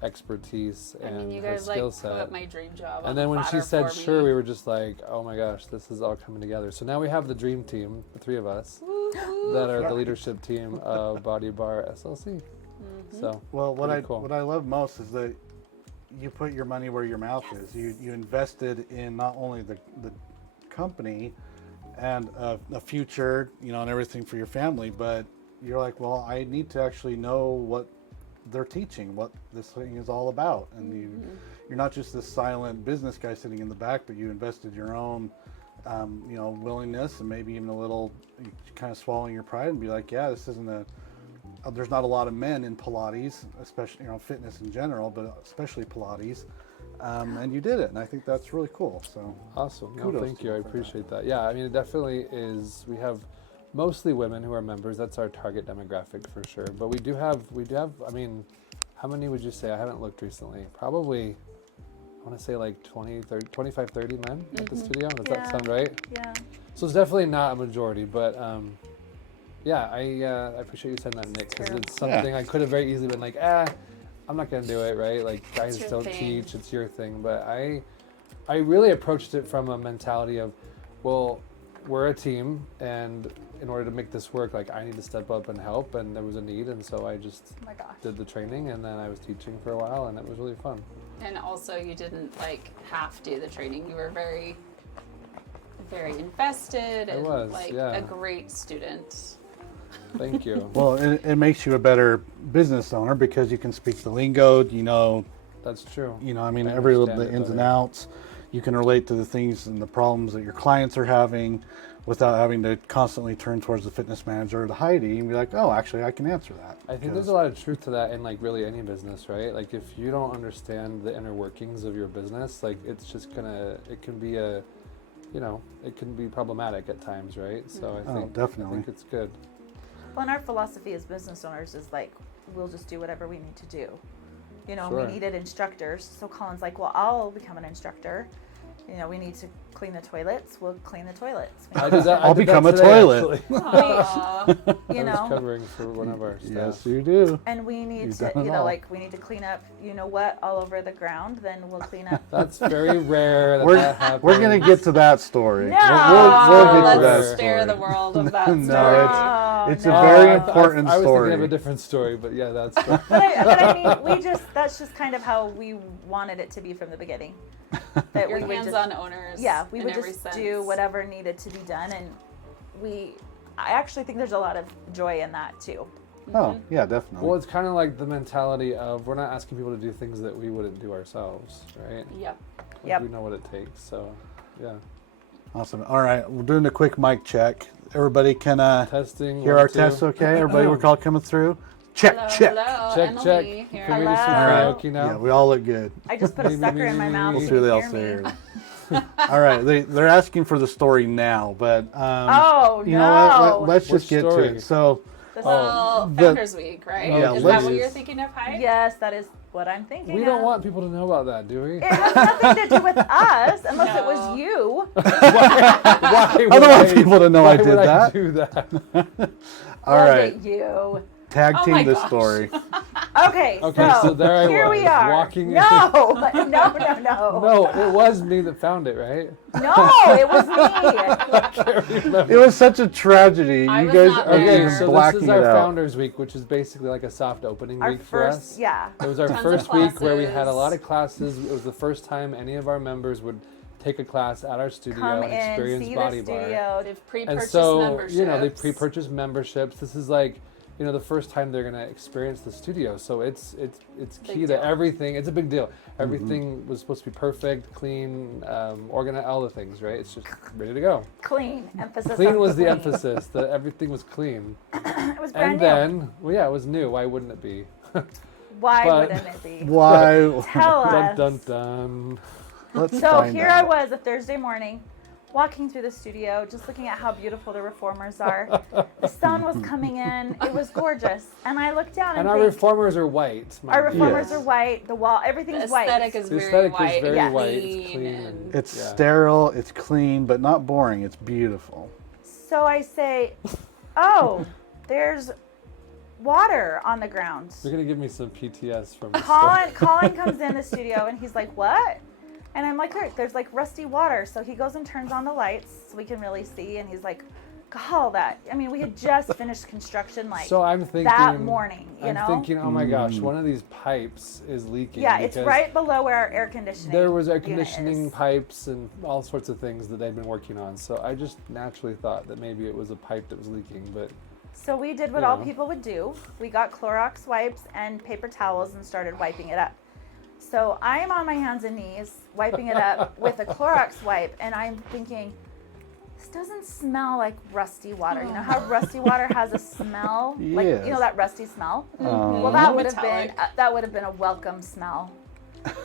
expertise and you her guys skill set. put my dream job on And then the when she platter said for me. sure, we were just like, oh my gosh, this is all coming together. So now we have the dream team, the three of us, that are the leadership team of Bodybar SLC. So Well, what pretty cool. what I love most is that you put your money where your mouth is. You invested in not only the company and a future, and everything for your family, but you're like, well, I need to actually know what they're teaching, what this thing is all about, and you're not just this silent business guy sitting in the back, but you invested your own willingness and maybe even a little kind of swallowing your pride and be like, yeah, this isn't there's not a lot of men in Pilates, especially fitness in general, but especially Pilates, and you did it, and I think that's really cool. So awesome. No, kudos thank to you. I for that. appreciate that. Yeah, I mean, it definitely is. We have mostly women who are members. That's our target demographic for sure. But we do have, I mean, how many would you say? I haven't looked recently. Probably, I want to say like 25, 30 men at the studio. Does that sound right? Yeah. So it's definitely not a majority, but yeah, I appreciate you saying that, Nick, because it's something I could have very easily been like, I'm not gonna do it, right? Like, guys your don't thing. teach, it's your thing. But I really approached it from a mentality of, well, we're a team, and in order to make this work, like, I need to step up and help, and there was a need, and so I just Oh my gosh. did the training, and then I was teaching for a while, and it was really fun. And also, you didn't half do the training. You were very, very invested and was, yeah. a great student. Thank you. Well, it makes you a better business owner because you can speak the lingo. That's true. I mean, I every little understand the it ins and better. outs. You can relate to the things and the problems that your clients are having without having to constantly turn towards the fitness manager or the Heidi and be like, oh, actually, I can answer that. I think there's a lot of truth to that in really any business, right? Like, if you don't understand the inner workings of your business, it's just it can be it can be problematic at times, right? So I think definitely. I think it's good. Well, and our philosophy as business owners is we'll just do whatever we need to do. Sure. We needed instructors, so Colin's like, well, I'll become an instructor. We need to clean the toilets. We'll clean the toilets. I did that. I'll I did become that a today, toilet. actually. Aw. You I was know, covering for one of our staff. Yes, you do. and we need You've to, done it all. we need to clean up, what, all over the ground. Then we'll clean up. That's very rare that We're happens. we're gonna get to that story. No! We'll get to Let's that spare story. the world of that No, story. it's no. a very I- important I was story. thinking of a different story, but yeah, that's. But I mean, that's just kind of how we wanted it to be from the beginning. That Your we would just, hands-on owners. yeah, we in would every just sense. do whatever needed to be done, and I actually think there's a lot of joy in that too. Oh, yeah, definitely. Well, it's kind of like the mentality of we're not asking people to do things that we wouldn't do ourselves, right? Yep. Like, we know what it takes, so yeah. Awesome. All right, we're doing a quick mic check. Everybody can Testing. hear 1, our 2. tests, okay? Everybody, we're all coming through. Check, Hello, check. hello, Check, Emily check. here. Can we do some Hello. karaoke now? Yeah, we all look good. I just put a Me, sucker me, in my me, mouth. me. We'll so see you what can else hear me. there. All right, they're asking for the story now, but Oh, you know no. what? Let's just Which get story? to it. So, Well, the- Founders Week, right? Yeah, Is let's- that what you're thinking of, Heidi? Yes, that is what I'm thinking. We don't of. want people to know about that, do we? It has nothing to do with us, unless it No. was you. Why I would don't want people to know why I did would that. do that? all Was right. it you? Tag Oh team my this gosh. story. Okay, Okay, so there I here was, we are. walking in. No, no. No, it was me that found it, right? No, it was me. I can't remember. It was such a tragedy. I You was guys not are there. just So this blacking is our it out. Founders Week, which is basically like a soft opening Our week for us. first, yeah. It was our Tons of first week where we had a classes. lot of classes. It was the first time any of our members would take a class at our studio Come and in, experience see Body the Bar. studio. They've And pre-purchased so, memberships. you know, they pre-purchased memberships. This is like, you know, the first time they're going to experience the studio. So it's key Big to deal. everything. It's a big deal. Everything was supposed to be perfect, clean, organized, all the things, right? It's just ready to go. Clean. Emphasis Clean on was the clean. emphasis. That everything was clean. It was brand And new. then, well, yeah, it was new. Why wouldn't it be? Why but- wouldn't it be? Why? Tell Dun us. dun dun. Let's So find here out. I was a Thursday morning, walking through the studio, just looking at how beautiful the reformers are. The sun was coming in; it was gorgeous. And I looked down And and our think, reformers are white. our mind you. reformers Yes. are white. The wall, The everything's white. aesthetic is The very aesthetic is white. very and white. It's clean clean and- and- It's Yeah. sterile, it's clean, but not boring. It's beautiful. So I say, "Oh, there's water on the ground." You're gonna give me some PTS from the Colin comes in the studio and he's like, "What?" And I'm like, "Look, there's like rusty water." So he goes and turns on the lights so we can really see. And he's like, "God, that." I mean, we had just finished construction like So I'm thinking that morning. You I'm know? thinking, oh my gosh, one of these pipes is leaking. Yeah, it's because right below where our air conditioning. There was air unit conditioning is. pipes and all sorts of things that they'd been working on. So I just naturally thought that maybe it was a pipe that was leaking, but So we did what you all know. people would do. We got Clorox wipes and paper towels and started wiping it up. So I'm on my hands and knees wiping it up with a Clorox wipe, and I'm thinking, this doesn't smell like rusty water. You know how rusty water has a smell, like you know Yes. that rusty smell. Oh. Well, that would have been Metallic. a welcome smell,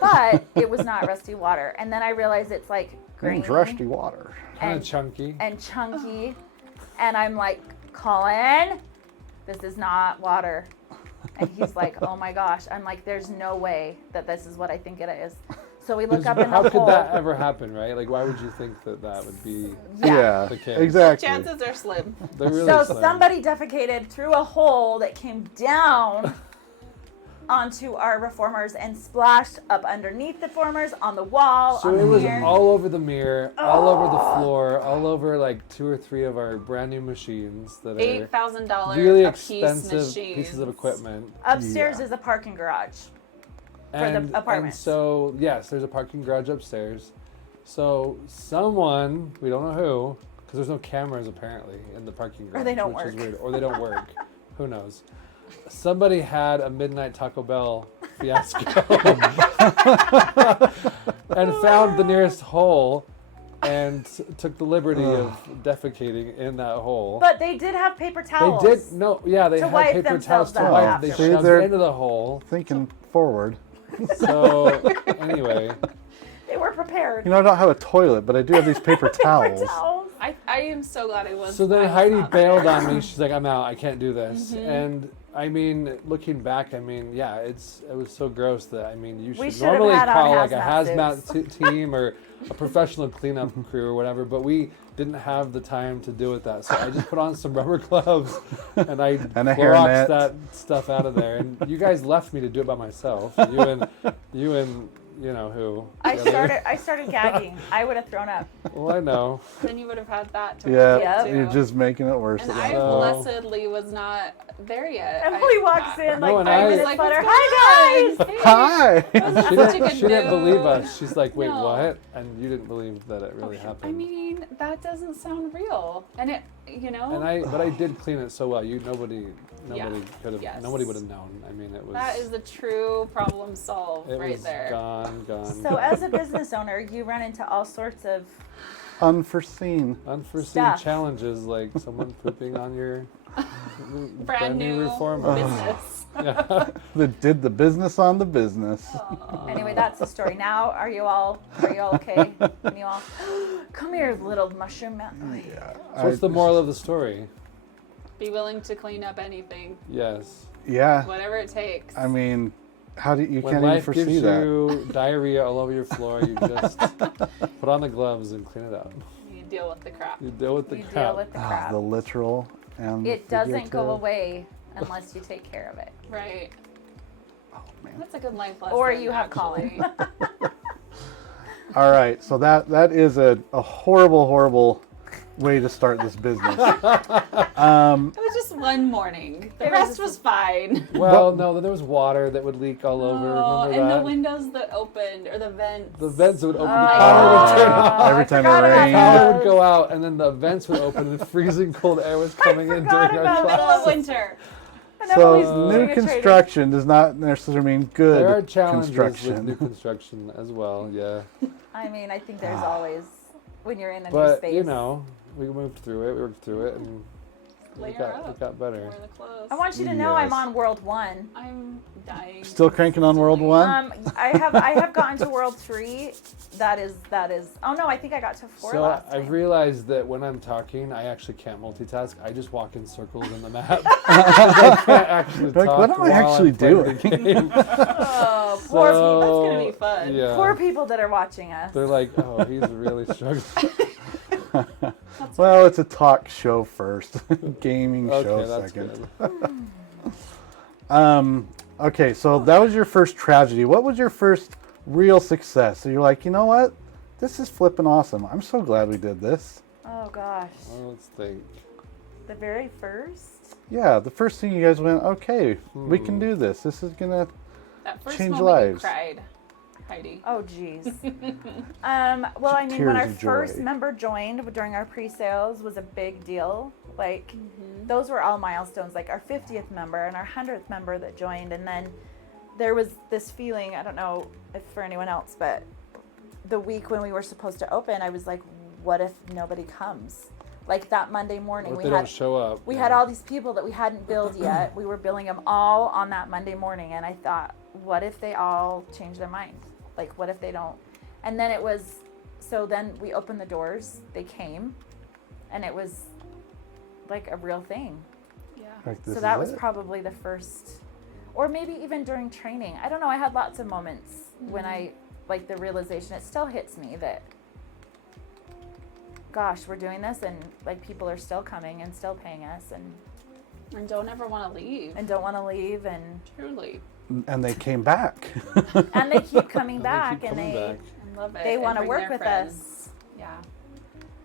but it was not rusty water. And then I realized it's like grainy It's rusty water. kind And- of chunky. and chunky, and I'm like, Colin, this is not water. And he's like, oh my gosh. I'm like, there's no way that this is what I think it is. So we look up in How the could hole. that ever happen, right? Like, why would you think that that would be? Yeah, the case. exactly. Chances are slim. They're really So slim. somebody defecated through a hole that came down onto our reformers and splashed up underneath the reformers on the wall. So on it the was mirror. all over the mirror, all over the floor, all over like 2 or 3 of our brand new machines that are $8,000 really a piece expensive machines. pieces of equipment. Upstairs Yeah. is a parking garage. For the And apartments. so, yes, there's a parking garage upstairs. So someone, we don't know who, because there's no cameras apparently in the parking garage, they don't which is work. weird, or they don't work. Who knows? Somebody had a midnight Taco Bell fiasco and found the nearest hole and took the liberty of defecating in that hole. But they did have paper towels. They did they to had wipe paper towels themselves to up wipe. They afterwards. shoved See, they're- it into the hole. Thinking forward. So anyway, They were prepared. You know, I don't have a toilet, but I do have these paper Paper towels. towels. I am so glad I was. so then I was Heidi not bailed there. on me. She's like, "I'm out. I can't do this." And I mean, looking back, I mean, yeah, it was so gross that I mean, you We should should have normally had on call like a hazmat hazmat team or a professional cleanup crew or whatever, but we didn't have the time to do it that. So I just put on some rubber gloves and I And a Cloroxed hairnet. that stuff out of there. And you guys left me to do it by myself. You and you know who. I together. started gagging. I would have thrown up. Well, I know. Then you would have had that to Yeah, work Yep. with, you're too. just making it worse. And than I it was. blessedly was not there yet. Emily walks in like No, and 5 I- minutes like, later. what's Hi guys. going on? Hi! She Such a didn't, good she didn't believe news. us. She's like, wait, No. what? And you didn't believe that it really happened. I mean, that doesn't sound real. And it, you know, But I did clean it so well. Nobody Yeah. could have. Yes. Nobody would have known. I mean, it was. that is the true problem solved It right was there. gone. So as a business owner, you run into all sorts of Unforeseen. Unforeseen Stuff. challenges like someone pooping on your Brand new reformer. business. Yeah. That did the business on the business. Anyway, that's the story. Now, are you all okay? Can you all come here, little mushroom man? So what's the moral of the story? Be willing to clean up anything, Yes. Yeah. whatever it takes. I mean, how do you When can't even life gives foresee that? you diarrhea all over your floor, you just put on the gloves and clean it up. You deal with the crap. You deal with the You crap. deal with the Ah, crap. the literal and It doesn't go figurative. away unless you take care of it. Right. Oh man. That's a good life lesson. Or you have actually. Colin. All right, so that is a horrible way to start this business. It was just one morning. The It was rest just- was fine. Well, no, there was water that would leak all over. Oh, Remember and that? the windows that opened, or the vents. The vents would open, the Oh, power would turn off, Every I time it forgot about rained. the power would those. go out, and then the vents would open, and freezing cold air was coming in forgot during about our Middle class. of winter. And So Emily's new doing a training. construction does not necessarily mean good There are challenges with construction. new construction as well, yeah. I mean, I think there's always, when you're in a new But, space. you know, we moved through it, we worked through it, and it Layer got up. better. Wear the clothes. I want you to know I'm Yes. on World 1. I'm dying. Still cranking on World 1? I have gotten to World 3. That is. Oh no, I think I got to 4 So last I've time. realized that when I'm talking, I actually can't multitask. I just walk in circles in the map. I can't actually Like, talk what am I while actually I'm playing the doing? game. Oh, poor people. That's gonna be fun. Yeah. Poor people that are watching us. They're like, oh, he's really struggling. Well, it's a talk show first, gaming show Okay, that's second. good. Okay, so that was your first tragedy. What was your first real success? So you're like, you know what? This is flipping awesome. I'm so glad we did this. Oh gosh, Well, let's think. the very first. Yeah, the first thing you guys went, okay, we can do this. This is gonna. That first Change moment lives. you cried, Heidi. Oh jeez. Well, I mean, when Tears our of first joy. member joined during our pre-sales was a big deal. Like, those were all milestones. Like our 50th member and our 100th member that joined, and then there was this feeling. I don't know if for anyone else, but the week when we were supposed to open, I was like, what if nobody comes? Like that Monday morning, What if we they had don't show up? we Yeah. had all these people that we hadn't billed yet. We were billing them all on that Monday morning, and I thought, what if they all change their mind? Like, what if they don't? And then it was, so then we opened the doors. They came, and it was like a real thing. Yeah. Like, this So that is was it. probably the first, or maybe even during training. I don't know. I had lots of moments when I, like the realization, it still hits me that, gosh, we're doing this, and like people are still coming and still paying us, And don't ever want to leave. and don't want to leave, and Truly. And they came back. and they keep coming And back, keep and coming they back. I love it. they And want to bring work their with friends. us. Yeah.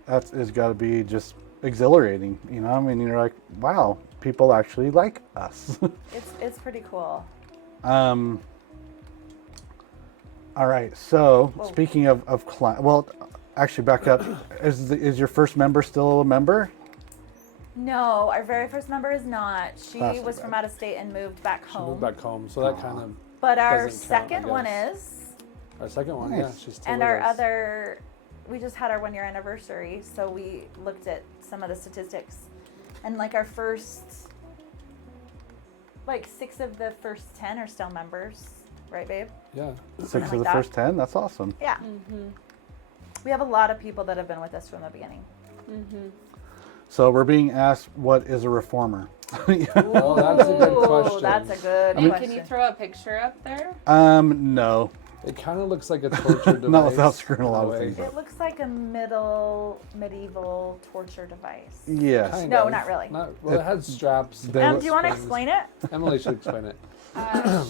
That's it's got to be just exhilarating, you know. I mean, you're like, wow, people actually like us. It's pretty cool. All right. So Whoa. speaking of client, well, actually, back up. Is your first member still a member? No, our very first member is not. She That's was too from bad. out of state and moved back She home. moved back home, so that kind of But our doesn't count, I second one guess. is, our second one. Yeah, Nice. she's still and with our us. other, we just had our 1 year anniversary, so we looked at some of the statistics, and like our first, like 6 of the first 10 are still members, right, babe? Yeah. 6 like of the that. first 10. That's awesome. Yeah. We have a lot of people that have been with us from the beginning. So we're being asked, what is a reformer? Oh, that's a good Ooh, question. that's a good And question. can you throw a picture up there? No. It kind of looks like a torture device. Not without screwing a in lot of way. things up. It looks like a medieval torture device. Yes. Kind No, of. not really. Well, it has straps. They and look- Do you want to springs. explain it? Emily should explain it.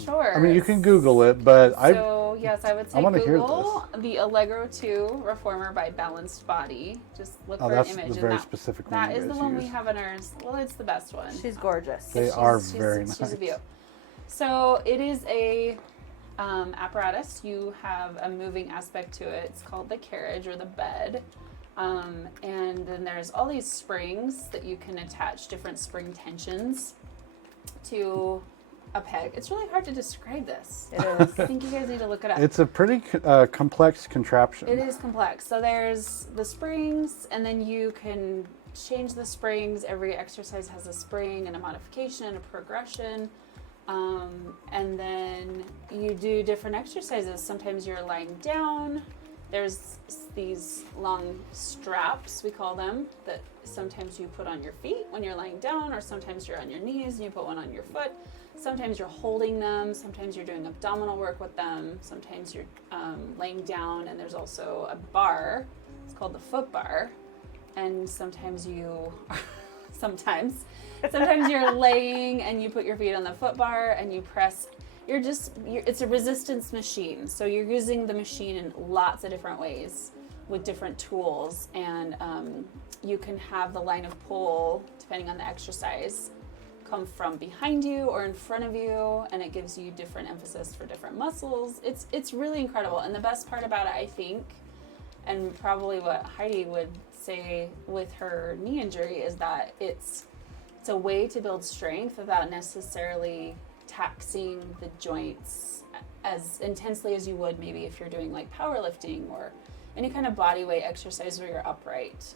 Sure. I mean, you can Google it, but So yes, I would say wanna hear Google the Allegro 2 Reformer by Balanced Body. Just look oh, for that's an image. the and very that, specific one that you is the guys one use. we have in ours. Well, it's the best one. She's gorgeous. They She's- are she's- very She's nice. a beaut. So it is a apparatus. You have a moving aspect to it. It's called the carriage or the bed. And then there's all these springs that you can attach different spring tensions to a peg. It's really hard to describe this. It is. I think you guys need to look it up. It's a pretty complex contraption. It is complex. So there's the springs, and then you can change the springs. Every exercise has a spring and a modification and a progression. And then you do different exercises. Sometimes you're lying down. There's these long straps, we call them, that sometimes you put on your feet when you're lying down, or sometimes you're on your knees and you put one on your foot. Sometimes you're holding them. Sometimes you're doing abdominal work with them. Sometimes you're laying down, and there's also a bar. It's called the foot bar. And sometimes you sometimes. Sometimes you're laying and you put your feet on the foot bar and you press. It's a resistance machine. So you're using the machine in lots of different ways with different tools. And you can have the line of pull, depending on the exercise, come from behind you or in front of you, and it gives you different emphasis for different muscles. It's really incredible. And the best part about it, I think, and probably what Heidi would say with her knee injury, is that it's a way to build strength without necessarily taxing the joints as intensely as you would maybe if you're doing like powerlifting or any kind of body weight exercise where you're upright.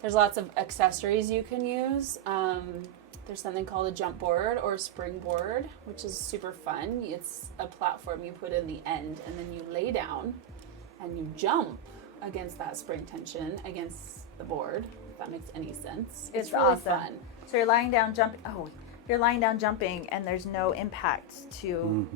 There's lots of accessories you can use. There's something called a jump board or springboard, which is super fun. It's a platform you put in the end, and then you lay down and you jump against that spring tension against the board, if that makes any sense. It's really awesome. fun. So you're lying down jumping. You're lying down jumping, and there's no impact to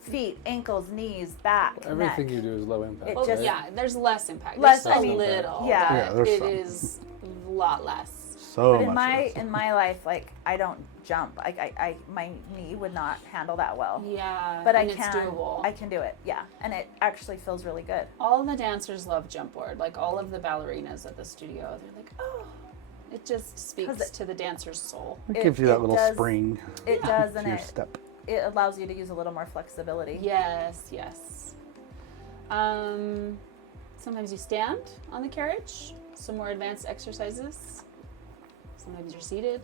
feet, ankles, knees, back, Everything neck. you do is low impact. It just- Yeah, there's less impact. Less, There's I still mean, little. yeah. but there's it some. is a lot less. So But in much my less. in my life, like I don't jump. I my knee would not handle that well. Yeah, But and I can. it's doable. I can do it. Yeah, and it actually feels really good. All the dancers love jump board. Like all of the ballerinas at the studio, they're like, oh, it just speaks to the dancer's soul. It gives you that little does- spring It does, to and your it step. allows you to use a little more flexibility. Yes. Sometimes you stand on the carriage. Some more advanced exercises. Sometimes you're seated.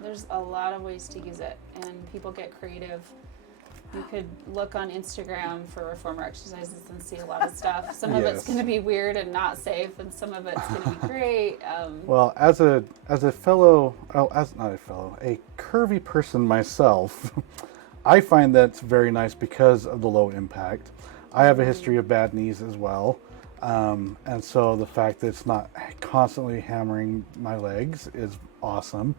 There's a lot of ways to use it, and people get creative. You could look on Instagram for reformer exercises and see a lot of stuff. Some of it's Yes. going to be weird and not safe, and some of it's going to be great. Well, as a fellow, a curvy person myself, I find that's very nice because of the low impact. I have a history of bad knees as well, and so the fact that it's not constantly hammering my legs is awesome.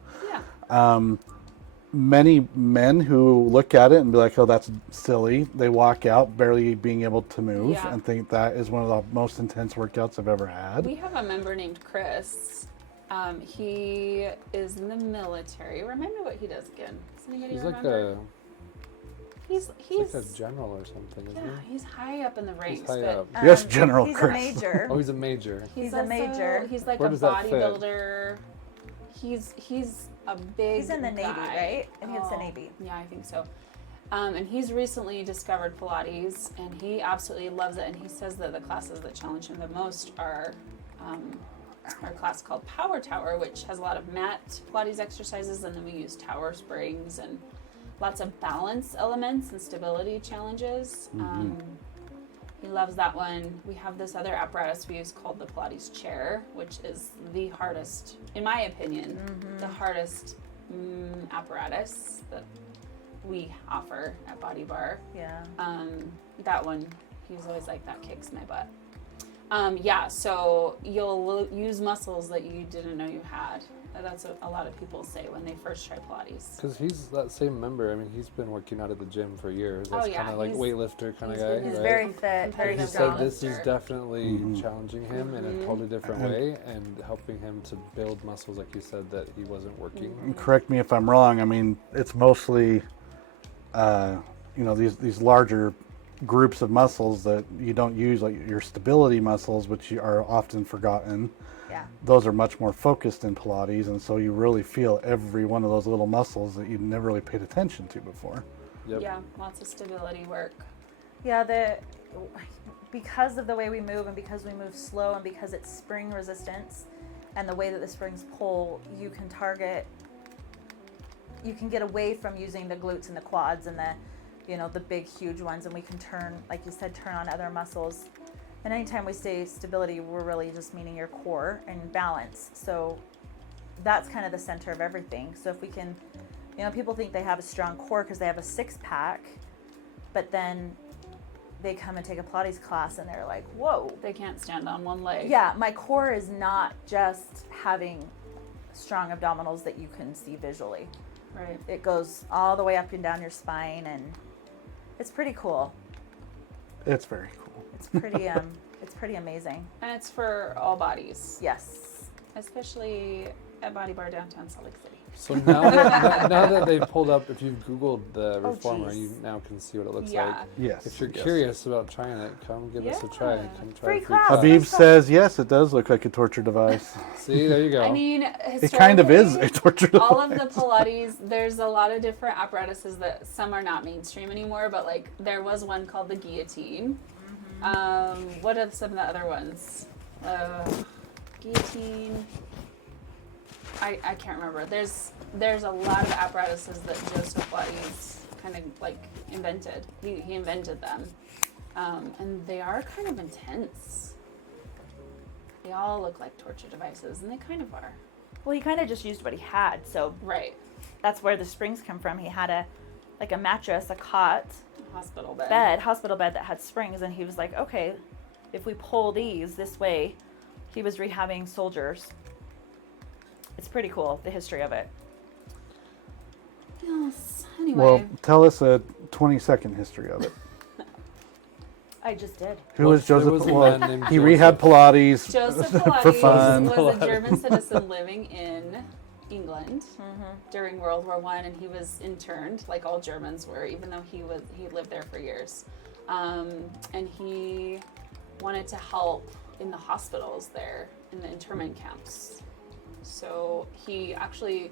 Yeah. Many men who look at it and be like, oh, that's silly, they walk out barely being able to move Yeah. and think that is one of the most intense workouts I've ever had. We have a member named Chris. He is in the military. Remind me what he does again. Does anybody He's like remember? he's He's like a general or something, isn't yeah, he's high up in the ranks. high but up. Yes, General He's Chris. a major. he? Oh, he's a major. He's a also- major. He's like Where a does that fit? bodybuilder. He's a big. He's in the Navy, guy. right? And he's the Navy. Yeah, I think so. And he's recently discovered Pilates, and he absolutely loves it. And he says that the classes that challenge him the most are our class called Power Tower, which has a lot of mat Pilates exercises, and then we use tower springs and lots of balance elements and stability challenges. He loves that one. We have this other apparatus we use called the Pilates chair, which is the hardest, in my opinion, the hardest apparatus that we offer at Bodybar. Yeah. That one, he's always like, that kicks my butt. Yeah, so you'll use muscles that you didn't know you had. That's what a lot of people say when they first try Pilates. Because he's that same member. I mean, he's been working out at the gym for years. That's Oh, yeah, kind of like he's- weightlifter kind of he's guy, been- He's right? very fit, very Competitive He strong. said this is weightlifter. definitely challenging him in a totally different way and helping him to build muscles, like you said, that he wasn't working. And correct me if I'm wrong. I mean, it's mostly, these larger groups of muscles that you don't use, like your stability muscles, which are often forgotten. Yeah. Those are much more focused in Pilates, and so you really feel every one of those little muscles that you never really paid attention to before. Yep. Yeah, lots of stability work. Yeah, because of the way we move and because we move slow and because it's spring resistance and the way that the springs pull, you can get away from using the glutes and the quads and the big huge ones, and we can turn, like you said, turn on other muscles. And anytime we say stability, we're really just meaning your core and balance. So that's kind of the center of everything. So if we can, people think they have a strong core because they have a six-pack, but then they come and take a Pilates class and they're like, whoa. They can't stand on one leg. Yeah, my core is not just having strong abdominals that you can see visually. Right. It goes all the way up and down your spine, and it's pretty cool. It's very cool. It's pretty amazing. And it's for all bodies. Yes. especially at Bodybar downtown Salt Lake City. So now that they've pulled up, if you've Googled the Oh, reformer, geez. you now can see what it looks Yeah. like. Yes. If you're yes. curious about trying it, come give us a try. Yeah. Come try Free a free class. class. Habib says yes, it does look like a torture device. See, there you go. I mean, It kind of is a historically, torture device. all of the Pilates, there's a lot of different apparatuses that some are not mainstream anymore, but like there was one called the guillotine. What are some of the other ones? Guillotine. I can't remember. There's a lot of apparatuses that Joseph Pilates kind of like invented. He invented them, and they are kind of intense. They all look like torture devices, and they kind of are. Well, he kind of just used what he had, so Right. that's where the springs come from. He had a mattress, a cot, Hospital hospital bed that had springs, and he was like, okay, if we pull these this way, he was rehabbing soldiers. It's pretty cool, the history of it. Yes. Anyway. Well, tell us a 20-second history of it. I just did. Who Well, was there Joseph? was a Well, man named he Joseph. rehabbed Pilates Joseph for Pilates fun. was a German citizen living in England during World War I, and he was interned, like all Germans were, even though he lived there for years. And he wanted to help in the hospitals there, in the internment camps. So he actually,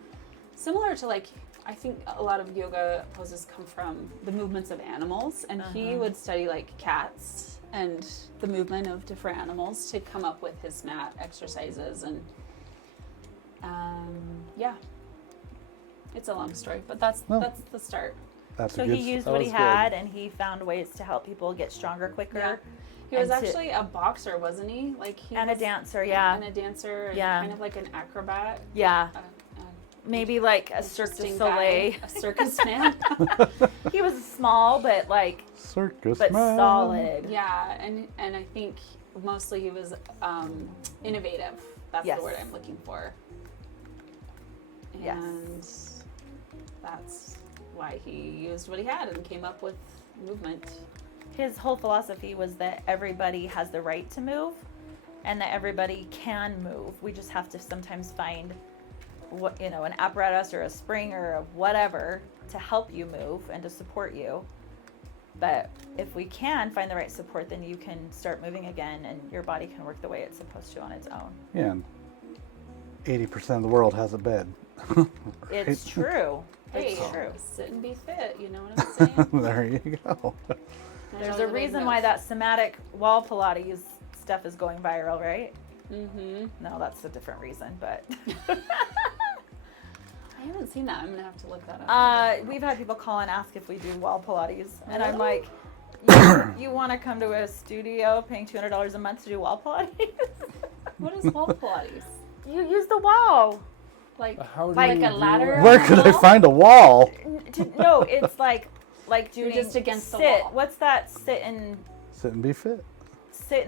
similar to like, I think a lot of yoga poses come from the movements of animals, and he would study like cats and the movement of different animals to come up with his mat exercises. And yeah, it's a long story, but that's the start. That's So a good. he used that what he was good. had, and he found ways to help people get stronger quicker. Yeah. He was And to- actually a boxer, wasn't he? Like he And a was- dancer, yeah. and a dancer, and Yeah. kind of like an acrobat. Yeah, a maybe like a Cirque du interesting Soleil. guy, a circus man. He was small, but Circus but man. solid. Yeah, and I think mostly he was innovative. That's Yes. the word I'm looking for. Yes. And that's why he used what he had and came up with movement. His whole philosophy was that everybody has the right to move, and that everybody can move. We just have to sometimes find an apparatus or a spring or a whatever to help you move and to support you. But if we can find the right support, then you can start moving again, and your body can work the way it's supposed to on its own. Yeah. And 80% of the world has a bed. It's true. Hey, It's true. sit and be fit. You know what I'm saying? There you go. There's a reason why that somatic wall Pilates stuff is going viral, right? Mm-hmm. No, that's a different reason, but I haven't seen that. I'm gonna have to look that up. we've had people call and ask if we do wall Pilates, and I'm Really? like, you want to come to a studio paying $200 a month to do wall Pilates? What is wall Pilates? You use the wall. Like, How do like you a do ladder? it? Where could I find a wall? No, it's like doing You're just against the sit. wall. What's that sit and Sit and be fit.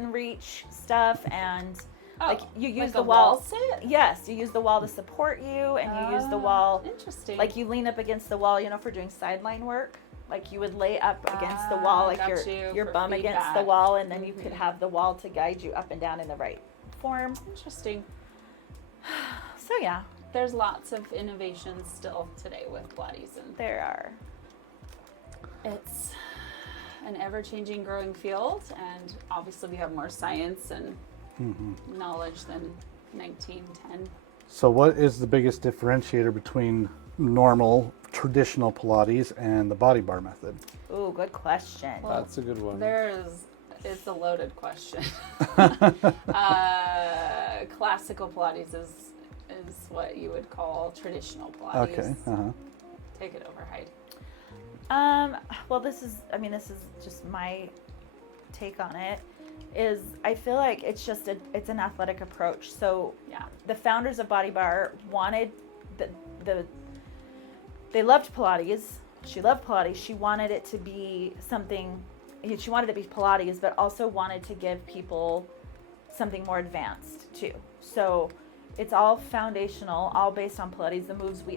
reach stuff, and like you use like the a wall. sit? Yes, you use the wall to support you, and you use the wall. Interesting. Like you lean up against the wall, for doing sideline work. Like you would lay up against the wall, like got your you, for bum against the feedback. wall, and then you could have the wall to guide you up and down in the right form. Interesting. So yeah, There's lots of innovations still today with Pilates, and there are. it's an ever-changing, growing field. And obviously, we have more science and knowledge than 1910. So what is the biggest differentiator between normal, traditional Pilates and the Bodybar method? Ooh, good question. That's a good one. It's a loaded question. Classical Pilates is what you would call traditional Pilates. Okay. Take it over, Heidi. Well, this is just my take on it. Is I feel like it's an athletic approach. So Yeah. the founders of Bodybar wanted they loved Pilates. She loved Pilates. She wanted it to be something. She wanted it to be Pilates, but also wanted to give people something more advanced too. So it's all foundational, all based on Pilates. The moves we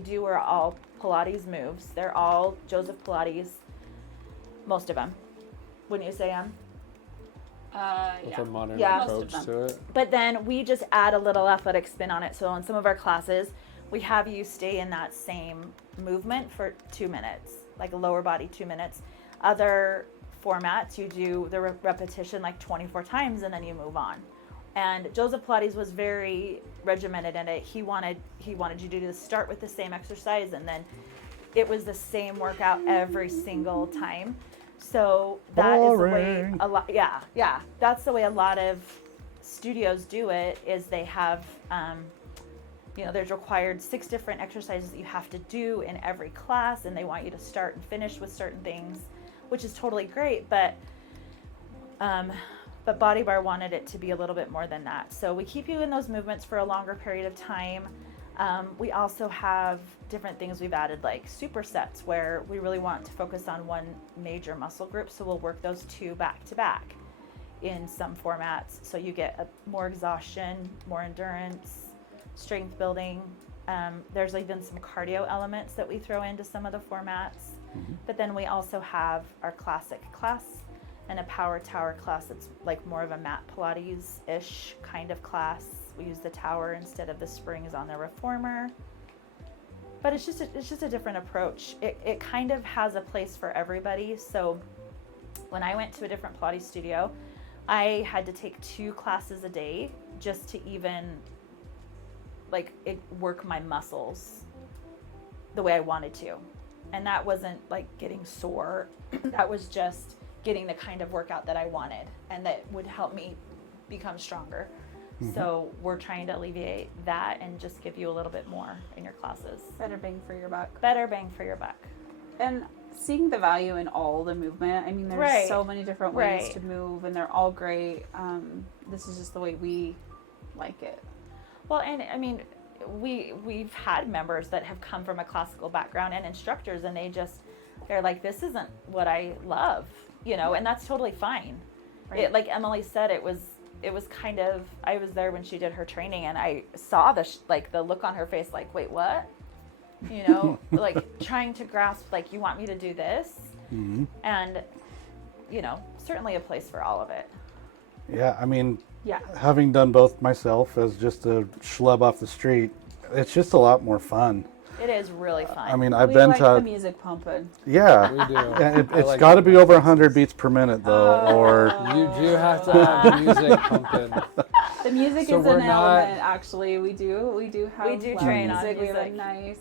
do are all Pilates moves. They're all Joseph Pilates. Most of them. Wouldn't you say, Em? with a modern Yeah. Most approach of to it. But then we just add a little athletic spin on it. So in some of our classes, we have you stay in that same movement for 2 minutes, like a lower body 2 minutes. Other formats, you do the repetition like 24 times and then you move on. And Joseph Pilates was very regimented in it. He wanted you to start with the same exercise and then it was the same workout every single time. So that is the way a lot, that's the way a lot of studios do it. Is they have, there's required 6 different exercises that you have to do in every class, and they want you to start and finish with certain things, which is totally great. But Bodybar wanted it to be a little bit more than that. So we keep you in those movements for a longer period of time. We also have different things we've added, like supersets, where we really want to focus on one major muscle group. So we'll work those 2 back to back in some formats. So you get more exhaustion, more endurance, strength building. There's even some cardio elements that we throw into some of the formats. Mm-hmm. But then we also have our classic class and a power tower class. It's like more of a mat Pilates-ish kind of class. We use the tower instead of the springs on the reformer. But it's just a different approach. It kind of has a place for everybody. So when I went to a different Pilates studio, I had to take 2 classes a day just to even work my muscles the way I wanted to. And that wasn't like getting sore. That was just getting the kind of workout that I wanted and that would help me become stronger. Mm-hmm. So we're trying to alleviate that and just give you a little bit more in your classes. Better bang for your buck. Better bang for your buck. And seeing the value in all the movement. I mean, there's so many different ways to move, and they're all great. This is just the way we like it. Well, and I mean, we've had members that have come from a classical background and instructors, and they're like, this isn't what I love, and that's totally fine. Right. Like Emily said, it was kind of, I was there when she did her training and I saw the look on her face, like, wait, what? Like trying to grasp, like, you want me to do this? Mm-hmm. And, certainly a place for all of it. Yeah, I mean, having done both myself as just a schlub off the street, it's just a lot more fun. It is really fun. I mean, we like the music pumping. Yeah. We do. It's got to be over 100 beats per minute, though, or... You do have to have the music pumping. The music is an element, actually. We do train on music. We have a nice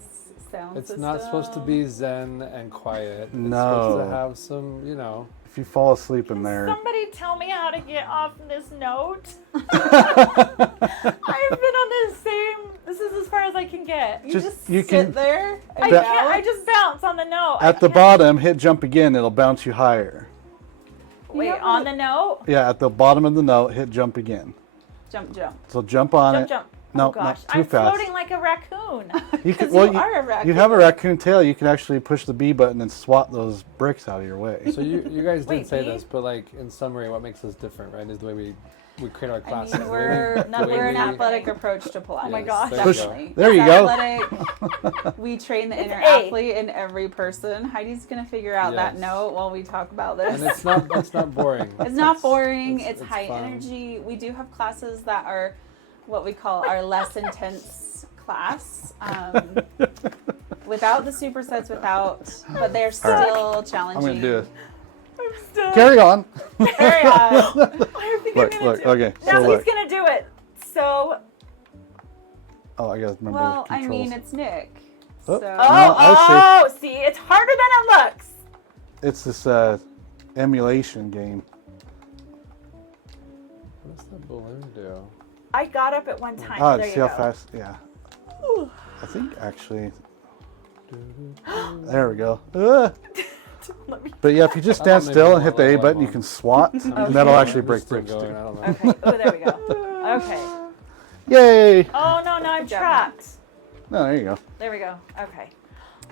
sound It's system. not supposed to be zen and quiet. It's No. supposed to have some, If you fall asleep in there... Somebody tell me how to get off this note. I've been on this is as far as I can get. You sit there and I can't, I just bounce on the note. At the bottom, hit jump again, it'll bounce you higher. Wait, on the note? Yeah, at the bottom of the note, hit jump again. Jump. So jump on it. Jump. No, oh gosh, not too I'm fast. floating like a raccoon. You are a raccoon. You have a raccoon tail. You can actually push the B button and swat those bricks out of your way. So you guys did Wait, say B? this, but like in summary, what makes us different, right? Is the way we create our classes. I mean, we're an athletic approach to Pilates. Oh my gosh. Definitely. There you go. Athletic. We train the inner athlete in every person. Heidi's gonna figure out that note while we talk about this. And it's not boring. It's not boring. It's high fun. energy. We do have classes that are what we call our less intense class. Without the supersets, but they're still challenging. I'm gonna do it. I'm still. Carry on. Carry on. I think Look. Okay. Now So he's gonna do it. So. Oh, I gotta remember Well, the I controls. mean, it's Nick. Oh. So. I See, it's harder than it looks. It's this emulation game. What's the balloon do? I got up at one time. Ah, there see you how go. fast? Yeah. I think actually. There we go. But yeah, if you just stand still and hit the A button, you can swat, and that'll actually break bricks going, too. I don't know. Okay. Oh, there we go. Okay. Yay! Oh no, I'm trapped. No, there you go. There we go. Okay.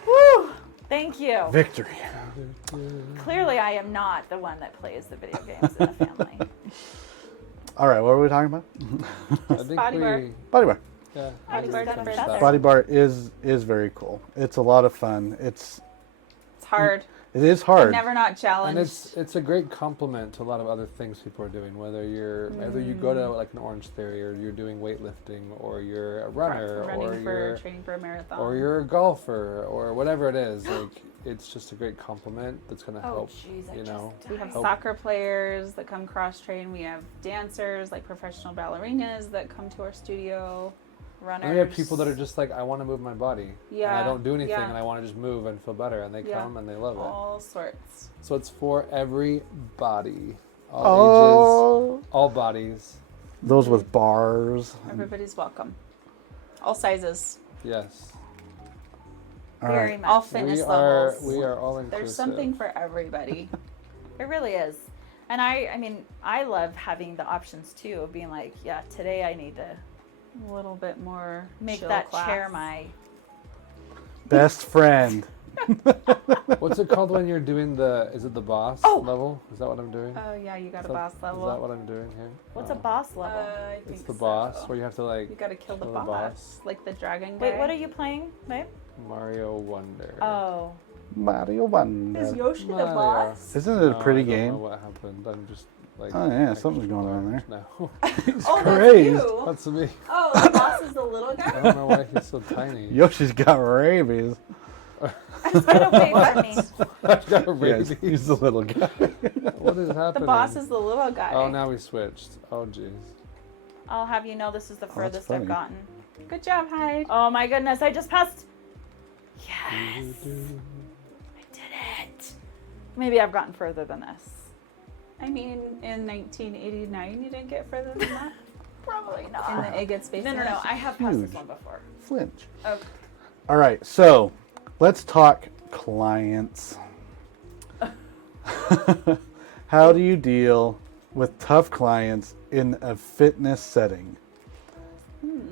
Woo! Thank you. Victory. Clearly, I am not the one that plays the video games in the family. All right, what were we talking about? I think Bodybar. Bodybar. Yeah. Bodybar. Bodybar is very cool. It's a lot of fun. It's It's hard. It is hard. Never not challenged. And it's a great compliment to a lot of other things people are doing. Whether you go to like an Orange Theory, or you're doing weightlifting, or you're a runner, or you're training for a marathon, or you're a golfer, or whatever it is. Like it's just a great compliment that's going to help. Jeez, You know, we have help. soccer players that come cross train. We have dancers, like professional ballerinas, that come to our studio. Runners. And we have people that are just like, I want to move my body. Yeah. And I don't do anything, yeah. and I want to just move and feel better. And they come and they love it. All sorts. So it's for everybody, all ages, all bodies. Those with bars. Everybody's welcome. All sizes. Yes. All Very right. much. All fitness levels. We are all inclusive. There's something for everybody. It really is. And I mean, I love having the options too of being like, yeah, today I need to A little bit more make chill that class. chair my. Best friend. What's it called when you're doing is it the boss level? Is that what I'm doing? Oh yeah, you got Is a that- boss level. Is that what I'm doing here? What's Oh. a boss level? I think It's the so. boss, where you have to like You gotta kill the kill the boss. boss. Like the dragon guy. Wait, what are you playing, babe? Mario Wonder. Oh, Mario Wonder. Is Yoshi the Mario. boss? Isn't it a No, pretty I don't know game? what happened? I'm just like. Oh, yeah, extra something's going on large now. Oh, that's crazy. you. That's me. Oh, the boss is the little I guy? don't know why he's so tiny. Yoshi's got rabies. get away from me. I've got a Yes, rabies. he's the little guy. What is The happening? boss is the little guy. Oh, now we switched. Oh, jeez. I'll have you know this is the that's furthest funny. I've gotten. Good job, Hyde. Oh my goodness, I just passed. Yes, I did it. Maybe I've gotten further than this. I mean, in 1989, you didn't get further than that? Probably not. In the Agate Space No, Station? I have passed this Huge. one before. Flinch. Okay. All right, so let's talk clients. How do you deal with tough clients in a fitness setting?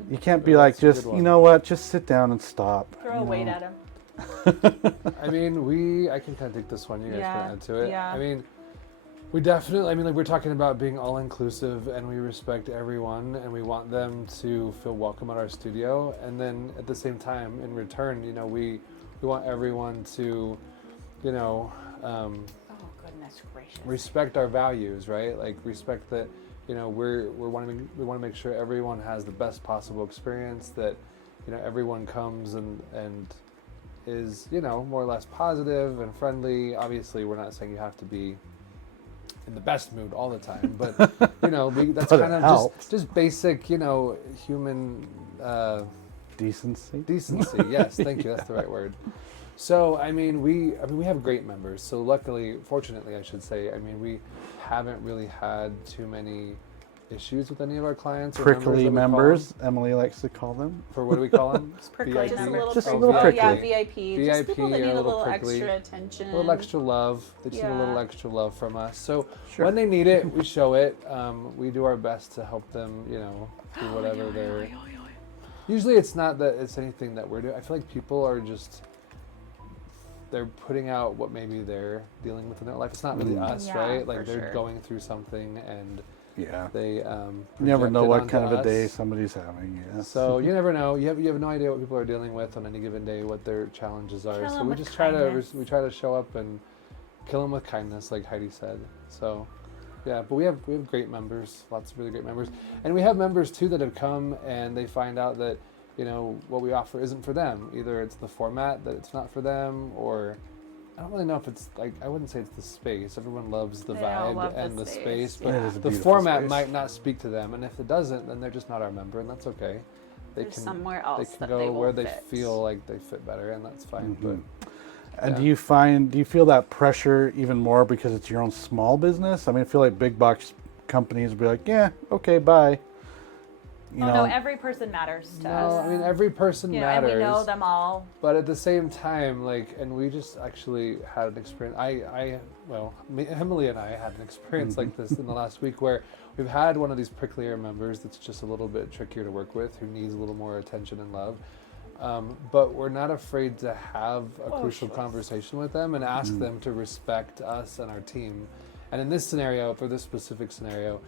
You can't be Well, like, that's a good just, you one. know what, just sit down and stop. Throw you a weight know. at him. I mean, I can kind of take this one. You guys Yeah, can add to it. yeah. I mean, we definitely, like we're talking about being all inclusive, and we respect everyone, and we want them to feel welcome at our studio. And then at the same time, in return, we want everyone to, Oh goodness gracious. respect our values, right? Like respect that, we want to make sure everyone has the best possible experience, that, everyone comes and is, more or less positive and friendly. Obviously, we're not saying you have to be in the best mood all the time, but that's But it kind of helps. just basic, human Decency. decency. Yes, thank you. That's the right word. So, we have great members. So fortunately, I should say, we haven't really had too many issues with any of our clients. Or Prickly members, members, Emily likes to call them. for what do we call them? prickly. Just a VIP? little Just a prickly. little Oh, yeah, prickly. VIP. Just people that VIP, need a a little little prickly. extra attention. A little extra love. They just need a little Yeah. extra love from us. So Sure. when they need it, we show it. We do our best to help them, do whatever they're. Usually it's not that it's anything that we're doing. I feel like people are just, they're putting out what maybe they're dealing with in their life. It's not really us, Yeah, right? for Like they're sure. going through something, and Yeah. they You never know project it what onto kind of a us. day somebody's having. Yes. So you never know. You have no idea what people are dealing with on any given day, what their challenges are. Kill So 'em we with just kindness. try to show up and kill them with kindness, like Heidi said. So yeah, but we have great members, lots of really great members, and we have members too that have come and they find out that what we offer isn't for them. Either it's the format that it's not for them, or I don't really know if it's like, I wouldn't say it's the space. Everyone loves the They all vibe love the and the space, space, yeah. but It is a the beautiful format space. might not speak to them. And if it doesn't, then they're just not our member, and that's okay. They There's can somewhere they else can that go they will where they fit. feel like they fit better, and that's fine. Mhm. And Yeah. do you feel that pressure even more because it's your own small business? I mean, I feel like big box companies will be like, yeah, okay, bye. You Oh know, no, every person matters to No, us. I mean every person And matters. we know them all. But at the same time, and we just actually had an experience. Emily and I had an experience like this in the last week where we've had one of these pricklier members that's just a little bit trickier to work with, who needs a little more attention and love. But we're not afraid to have a crucial conversation with them and ask them to respect us and our team. And in this scenario, for this specific scenario,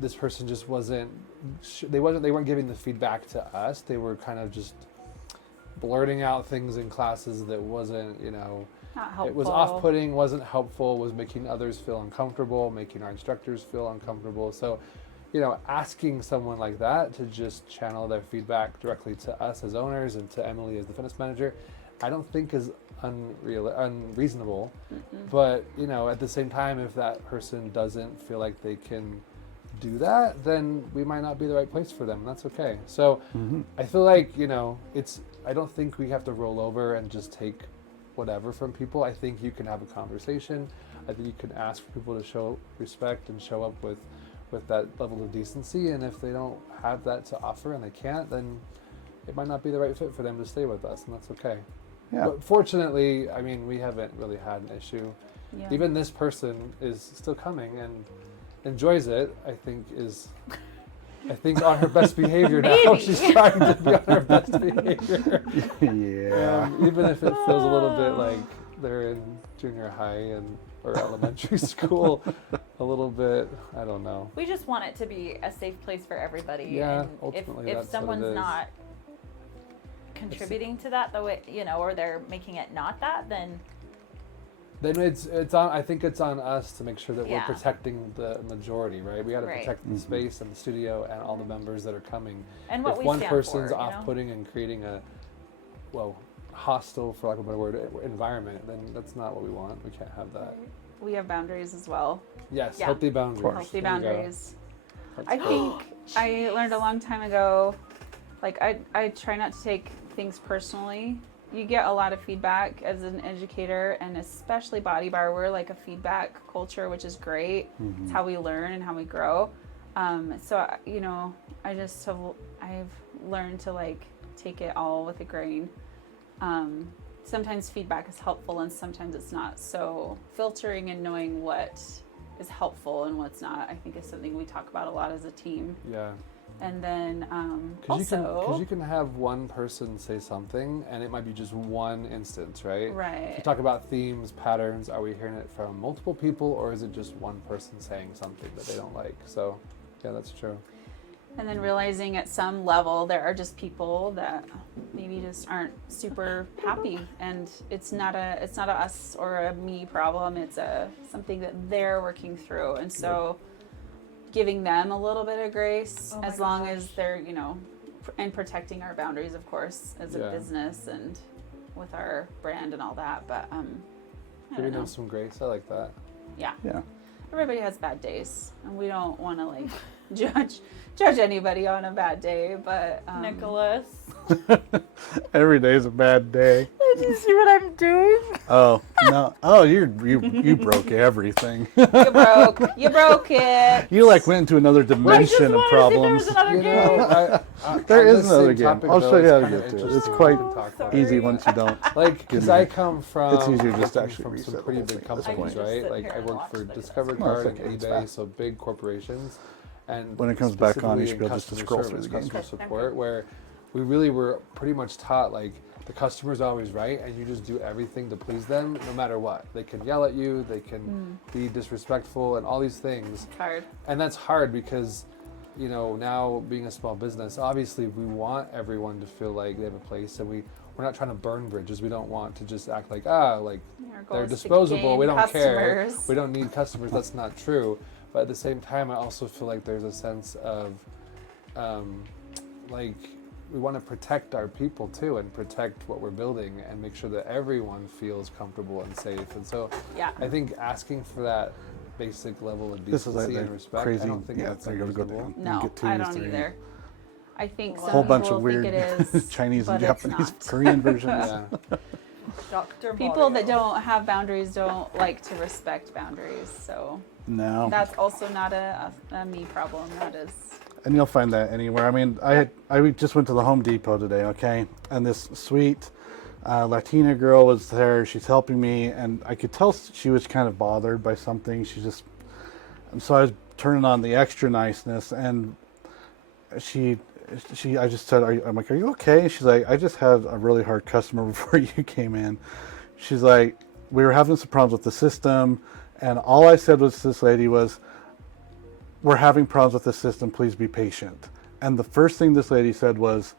this person just they weren't giving the feedback to us. They were kind of just blurting out things in classes that wasn't, Not helpful. It was off-putting, wasn't helpful, was making others feel uncomfortable, making our instructors feel uncomfortable. So, asking someone like that to just channel their feedback directly to us as owners and to Emily as the fitness manager, I don't think is unreasonable. But, at the same time, if that person doesn't feel like they can do that, then we might not be the right place for them. And that's okay. So I feel like, I don't think we have to roll over and just take whatever from people. I think you can have a conversation. I think you can ask for people to show respect and show up with that level of decency. And if they don't have that to offer and they can't, then it might not be the right fit for them to stay with us, and that's okay. Yeah. But fortunately, we haven't really had an issue. Yeah. Even this person is still coming and enjoys it. I think on her best behavior now. Maybe. She's trying to be on her best behavior. Yeah. Even if it feels a little bit like they're in junior high or elementary school, a little bit, I don't know. We just want it to be a safe place for everybody. Yeah, and ultimately if that's what it someone's is. not contributing to that the way, or they're making it not that, then it's on. I think it's on us to make sure that Yeah. we're protecting the majority, right? We got to Right. protect the space and the studio and all the members that are coming. and what If we one stand person's for, off-putting and creating a, hostile, for lack of a better word, environment, then that's not what we want. We can't have that. We have boundaries as well. Yes, Yeah. healthy boundaries. Healthy There you go. boundaries. That's I good. think I learned a long time ago, I try not to take things personally. You get a lot of feedback as an educator, and especially Bodybar, we're like a feedback culture, which is great. It's how we learn and how we grow. So, I've learned to take it all with a grain. Sometimes feedback is helpful and sometimes it's not. So filtering and knowing what is helpful and what's not, I think is something we talk about a lot as a team. Yeah. And then Because you can have one person say something, and it might be just one instance, right? If right. you talk about themes, patterns, are we hearing it from multiple people, or is it just one person saying something that they don't like? So, yeah, that's true. And then realizing at some level there are just people that maybe just aren't super happy, and it's not a us or a me problem. It's something that they're working through, and so giving them a little bit of grace as long as they're and protecting our boundaries, of course, as a business and with our brand and all that. But I Giving don't know. them some grace, I like that. Yeah. Yeah. Everybody has bad days, and we don't want to judge anybody on a bad day, but Nicholas. Every day's a bad day. Did you see what I'm doing? Oh no! Oh, you broke everything. you broke it. You went into another dimension of problems. There is another game. I'll show you how to get to it. It's quite easy once you don't. Because I come from, It's easier just to I come actually from reset some the pretty whole big thing at this companies, point. right? Sit Like here I and work watch for this. Discover No, it's Card okay, and it's eBay, fast. so big corporations. And When it comes back on, you specifically should be able in just to customer scroll through service, the game. customer support, where we really were pretty much taught the customer's always right, and you just do everything to please them, no matter what. They can yell at you, they can be disrespectful, and all these things. It's hard. And that's hard because, now being a small business, obviously we want everyone to feel like they have a place, and we're not trying to burn bridges. We don't want to just act like Our goal they're is to disposable. gain We don't care. customers. We don't need customers. That's not true. But at the same time, I also feel like there's a sense of, we want to protect our people too, and protect what we're building, and make sure that everyone feels comfortable and safe. And so, Yeah. I think asking for that basic level of This is decency like and respect, crazy. I don't think Yeah, that's they're gonna go unreasonable. down. You No, get I twos, don't threes. either. I think some Whole bunch people of weird think it is Chinese and but it's Japanese not. Korean versions. Yeah. Dr. People that Mario. don't have boundaries don't like to respect boundaries. So No. that's also not a me problem. That is. And you'll find that anywhere. I mean, I just went to the Home Depot today, okay? And this sweet Latina girl was there. She's helping me, and I could tell she was kind of bothered by something. And so I was turning on the extra niceness, and I just said, I'm like, are you okay? She's like, I just had a really hard customer before you came in. She's like, we were having some problems with the system, and all I said was to this lady was, we're having problems with the system, please be patient. And the first thing this lady said was,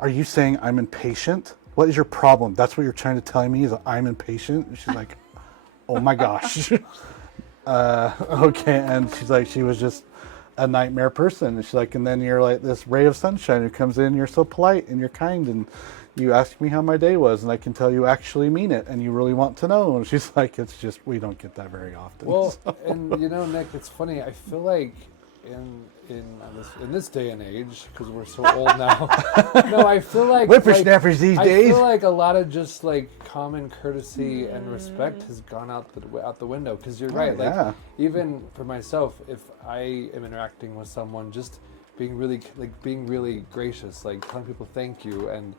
are you saying I'm impatient? what is your problem? That's what you're trying to tell me is that I'm impatient? And she's like, oh my gosh. Okay. And she's like, she was just a nightmare person. And she's like, and then you're like this ray of sunshine who comes in, you're so polite and you're kind and you ask me how my day was and I can tell you actually mean it and you really want to know. And she's like, it's just, we don't get that very often. Well, So- and you know, Nick, it's funny. I feel like in this day and age, because we're so old now. No, I feel like Whippersnappers these I days. feel like a lot of just like common courtesy and respect has gone out the window. Because you're right. Like yeah. even for myself, if I am interacting with someone, just being really gracious, like telling people thank you and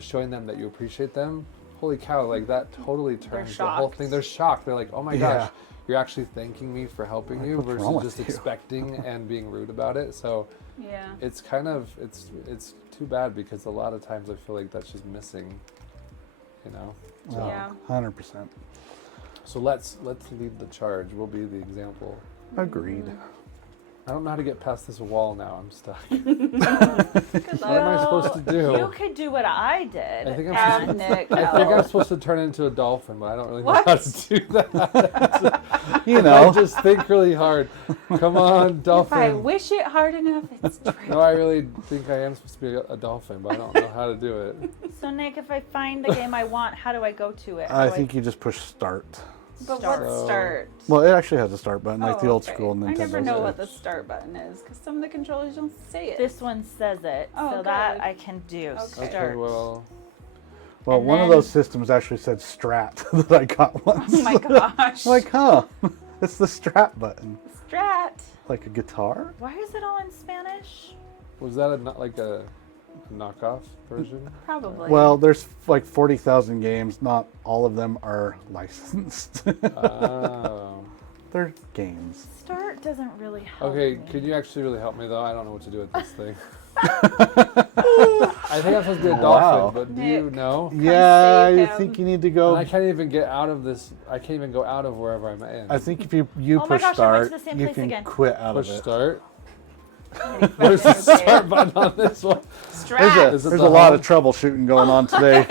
showing them that you appreciate them. Holy cow! Like that totally turns the whole thing. They're shocked. They're like, oh my gosh. You're actually thanking me for helping you what's wrong versus with just expecting and being rude about it. So Yeah. it's kind of it's too bad because a lot of times I feel like that's just missing, So, Yeah. 100%. so let's lead the charge. We'll be the example. Agreed. I don't know how to get past this wall now. I'm stuck. Good What am I luck. supposed to do? You could do what I did. I think I'm Ah, Nick. I think I'm supposed to turn into a dolphin, but I don't really know What? how to do that. You I know, just think really hard. Come on, If I dolphin. wish it hard enough, it's true. No, I really think I am supposed to be a dolphin, but I don't know how to do it. So Nick, if I find the game I want, how do I go to it? How I do think you just push start. But Start. what start? Well, it actually has a start button, like the old okay. school Nintendo. I never know what the Switch. start button is because some of the controllers don't say it. This one says it, Oh, so that good. I can do. Okay. Start. Okay, well, Well, And one of then- those systems actually said Strat that I got once. Oh my gosh. Like, huh? It's the Strat button, Strat. like a guitar. Why is it all in Spanish? was that like a knockoff version? Probably. Well, there's like 40,000 games. Not all of them are licensed. Oh. They're games. Start doesn't really help Okay, me. could you actually really help me though? I don't know what to do with this thing. I think I'm supposed to be a dolphin, Wow. but do you Nick. know? Yeah, save I him. think you need to And go. I can't even get out of this. I can't even go out of wherever I'm in. I think if you Oh my push gosh, I went start, to the same you place can again. quit out Push of it. start. Where's Where's the start button on this one? Strat. Is it There's the a lot home? of troubleshooting going on today.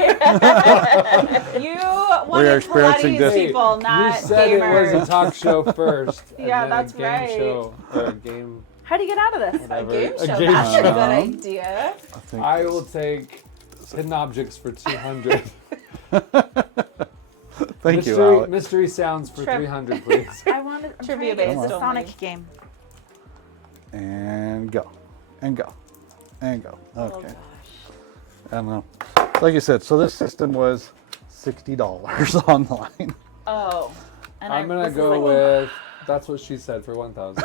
You are wanted experiencing Pilates this. people, not You said gamers. it was a talk show first. and Yeah, then that's a game right. show or a game. How do you get out of this? A Whatever. game A show. game That's show. a good idea. I think I will take hidden objects for 200. Thank you, mystery, Alex. mystery sounds for Trip. 300, please. I wanted Trivia it's based a only. Sonic game. And go. And go. And go. Oh Okay. gosh. I don't know. Like I said, so this system was $60 online. Oh. And I'm gonna this is go like- with. That's what she said for 1,000.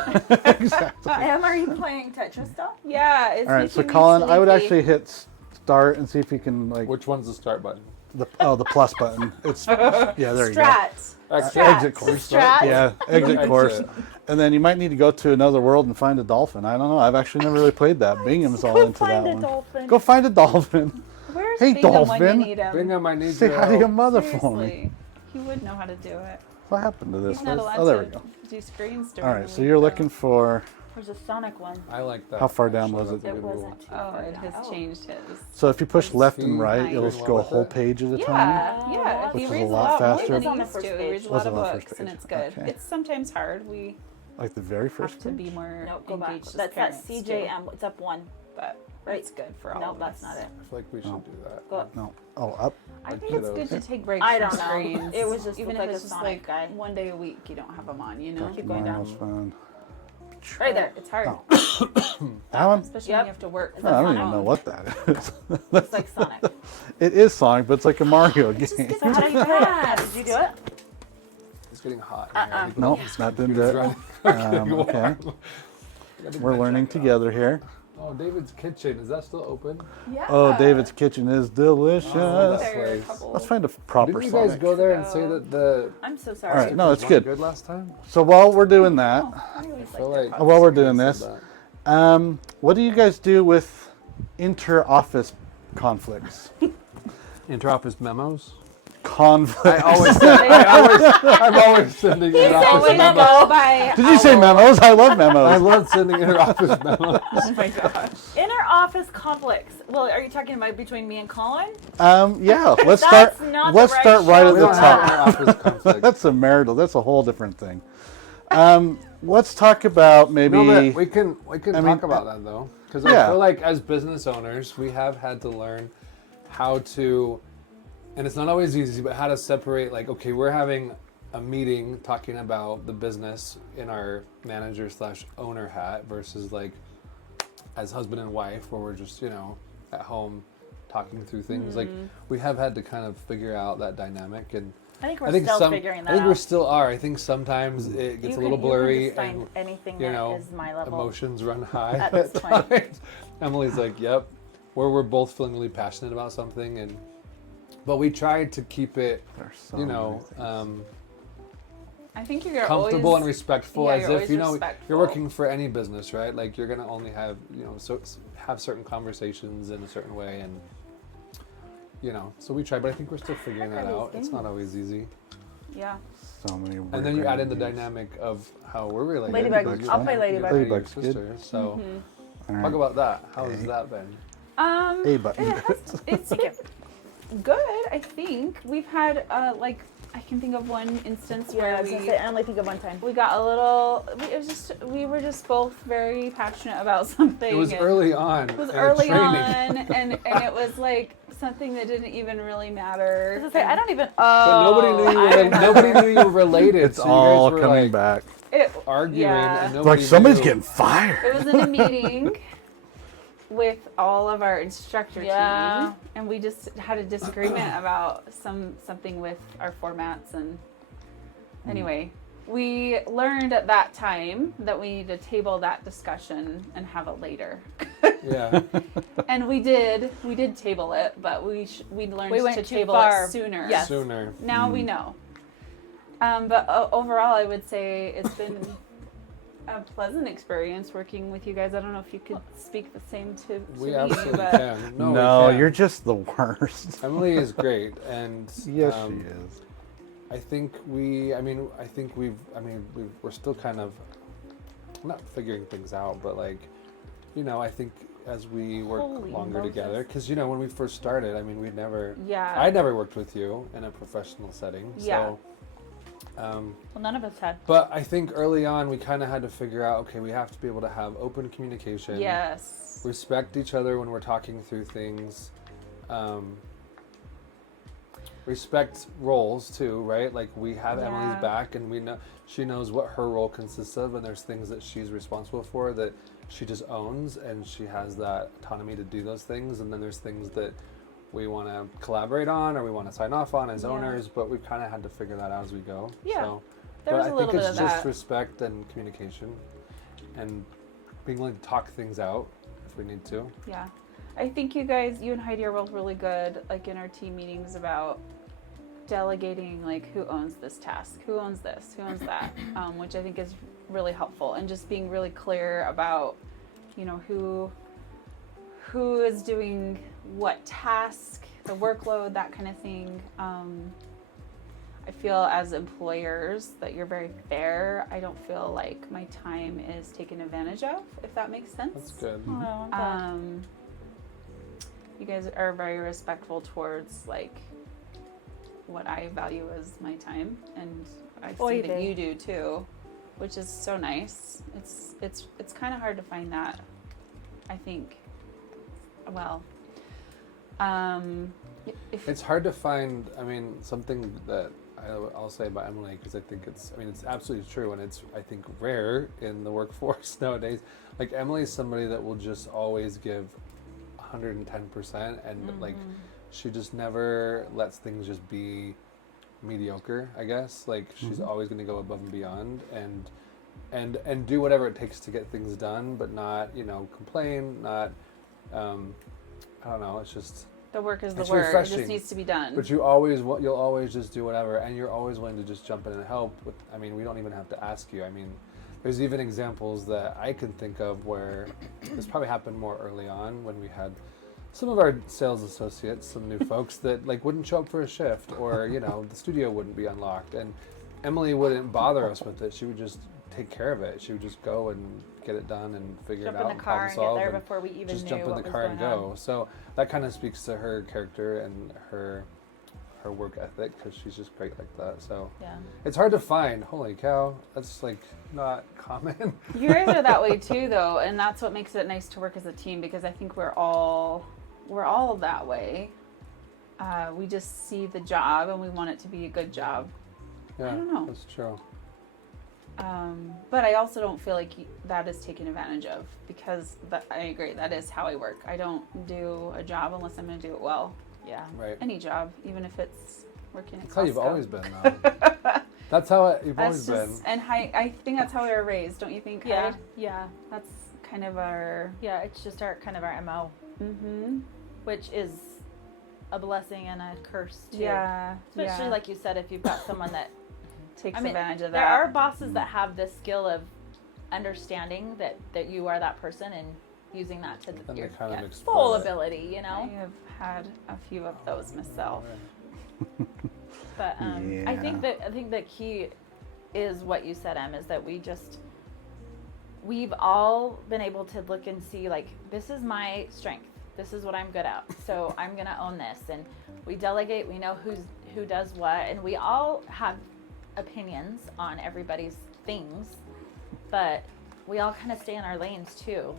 Exactly. Em, are you playing Tetris still? Yeah. It's All right, so making me Colin, I would sleepy. actually hit start and see if you can like Which one's the start button? the plus button. It's yeah, there you go. Strat. Exit course. Strat. Yeah, exit Exit. course. And then you might need to go to another world and find a dolphin. I don't know. I've actually never really played that. Bingham's all Go into that find a one. dolphin. Go find a dolphin. Where's Hey, Bingham when dolphin. you need him? Bingham, I need Say your hi to your help. mother for me. Seriously. He would know how to do it. What happened to this? He's not allowed Oh, there we to go. do screens during All the right, so week, you're though. looking for. There's a Sonic one. I like that. How far down Actually, was that's it? a It good rule. wasn't too Oh, far it down. has Oh. changed his. So if you push left and See? right, Doing it'll just well go a with whole it? page at a time. Yeah, Oh, yeah. that's He Which is a reads lot more faster. than It was on he the used first to. He page. reads a Was lot of on the first books, and page. it's good. Okay. It's sometimes hard. We Like the very first have to page? be more No, go back. engaged as That's that parents, CJM. It's up one. but Right. it's good for all No, of that's us. not it. I feel like we should No. do that. Go up. No. Oh, up. I Like think it's kiddos. good to take breaks I from don't know. screens. It was just even looked if like it's a just Sonic like guy. one day a week you don't have them on. You know, Keep going down. Mario's fun. Right there. It's hard, Oh. That one? especially Yep. when you have to work. Is No, that I don't Sonic? even know what that is. It's like Sonic. It is Sonic, but it's like a Mario game. So how do you play it? Did you do it? It's getting hot. in here. You can- Nope, that didn't do It's it. running. Okay, Gotta we're get learning checked out. together here. Oh, David's Kitchen. Is that still open? Yeah. Oh, David's Kitchen is delicious. Oh, that's There are a place. couple- Let's find a proper Didn't you guys Sonic. go there and say that the I'm so All sorry. right, no, it's weren't good. last time? So while we're doing that, I always I feel like like while we're doing somebody this, said that. what do you guys do with inter-office conflicts? Interoffice memos. Conflicts. I'm always sending interoffice memos. go by. Did you say memos? I love memos. I love sending interoffice memos. Oh my gosh. Inner office conflicts. Well, are you talking about between me and Colin? Yeah, let's That's start. not the Let's right start right show at We the don't for have top. our office conflict. That's a marital. That's a whole different thing. Let's talk about maybe. No, but we can I mean, talk about that though, because yeah. I feel like as business owners, we have had to learn how to, and it's not always easy, but how to separate. Like, okay, we're having a meeting talking about the business in our manager/owner hat versus like as husband and wife, where we're just at home talking through things. Like we have had to kind of figure out that dynamic and. I think we're still figuring that out. I think we still are. I think sometimes it gets a little blurry You can just and find anything that is my level. emotions run high at this point. times. Emily's like, "Yep," where we're both feeling really passionate about something, but we tried to keep it, There's so many things. I think you're comfortable always, and respectful, yeah, as you're if always respectful. you're working for any business, right? Like you're gonna only have have certain conversations in a certain way, and so we try. But I think we're still figuring that out. It's not always easy. Yeah. So many. And then you add in the dynamic of how we're related. Ladybug. because I'll you're play your Ladybug. Heidi, your Ladybug's good. sister. So All right. talk about that. How's that been? A button. It's good. I think we've had I can think of one instance Yeah, I where was gonna say, I only think of one time. we got a little. We were just both very passionate about something. It was and early on. It was in early training. on, and it was like something that didn't even really matter. I was gonna say, I don't even. But nobody knew you were related. It's so you all guys were coming like back. arguing, Yeah. and Like nobody somebody's knew. getting fired. It was in a meeting with all of our instructor Yeah. team, and we just had a disagreement about something with our formats. And anyway, we learned at that time that we need to table that discussion and have it later. Yeah. And we did table it, but we learned We went to too table far. it sooner. Yes. Sooner. Now we know. But overall, I would say it's been a pleasant experience working with you guys. I don't know if you could speak the same to We me, absolutely but can. No, No, we can. you're just the worst. Emily is great, and Yes, she is. I think we're still kind of not figuring things out, but I think as we work Holy longer Moses. together, because when we first started, I'd yeah. never worked with you in a professional setting, Yeah. so. Well, none of us had. But I think early on we kind of had to figure out, okay, we have to be able to have open communication. Yes. Respect each other when we're talking through things. Respect roles too, right? Like we have Yeah. Emily's back, and we know she knows what her role consists of, and there's things that she's responsible for that she just owns, and she has that autonomy to do those things. And then there's things that we want to collaborate on or we want to sign off on as Yeah. owners, but we've kind of had to figure that out as we go. Yeah. So, There but was I a think little bit it's of just that. respect and communication, and being willing to talk things out if we need to. Yeah. I think you and Heidi are both really good, like in our team meetings, about delegating, like who owns this task, who owns this, who owns that, which I think is really helpful, and just being really clear about, who is doing what task, the workload, that kind of thing. I feel as employers that you're very fair. I don't feel like my time is taken advantage of, if that makes sense. That's good. Oh, I'm glad. You guys are very respectful towards like what I value as my time, and I see Oy that vey. you do too, which is so nice. It's kind of hard to find that, I think. Well, if It's hard to find. Something that I'll say about Emily, because I think it's absolutely true, and it's I think rare in the workforce nowadays. Like Emily's somebody that will just always give 110%, and like she just never lets things just be mediocre, I guess. Like she's always going to go above and beyond and do whatever it takes to get things done, but not complain, not I don't know, it's just the work is the it's work, it refreshing. just needs to be done. But you'll always just do whatever, and you're always willing to just jump in and help with. We don't even have to ask you. There's even examples that I can think of where this probably happened more early on when we had some of our sales associates, some new folks that like wouldn't show up for a shift, or the studio wouldn't be unlocked, and Emily wouldn't bother us with it. She would just take care of it. She would just go and get it done and figure Jump it out. in the car and get problem there solve, before we even just knew jump in what the was car and going go. on. So that kind of speaks to her character and her work ethic, because she's just great like that. So Yeah. it's hard to find. Holy cow, that's like not common. You guys are that way too, though, and that's what makes it nice to work as a team, because I think we're all that way. We just see the job and we want it to be a good job. Yeah, don't know. that's true. But I also don't feel like that is taken advantage of, because I agree, that is how I work. I don't do a job unless I'm going to do it well. Yeah. Right. Any job, even if it's working at That's how you've Costco. always been, though. That's how you've always That's been. just, and I think that's how we were raised, don't you think? Yeah. Heidi? Yeah. That's kind of our. Yeah. It's just our kind of our MO, Mm-hmm. which is a blessing and a curse too. Yeah. Especially like you said, if you've got someone that takes I mean, advantage of that. there are bosses that have this skill of understanding that you are that person and using that to And your they kind of full exploit it. ability, you I know. have had a few of those myself. But I think that key is what you said, Em, is that we've all been able to look and see, like, this is my strength. This is what I'm good at. So I'm gonna own this. And we delegate. We know who does what, and we all have opinions on everybody's things, but we all kind of stay in our lanes too.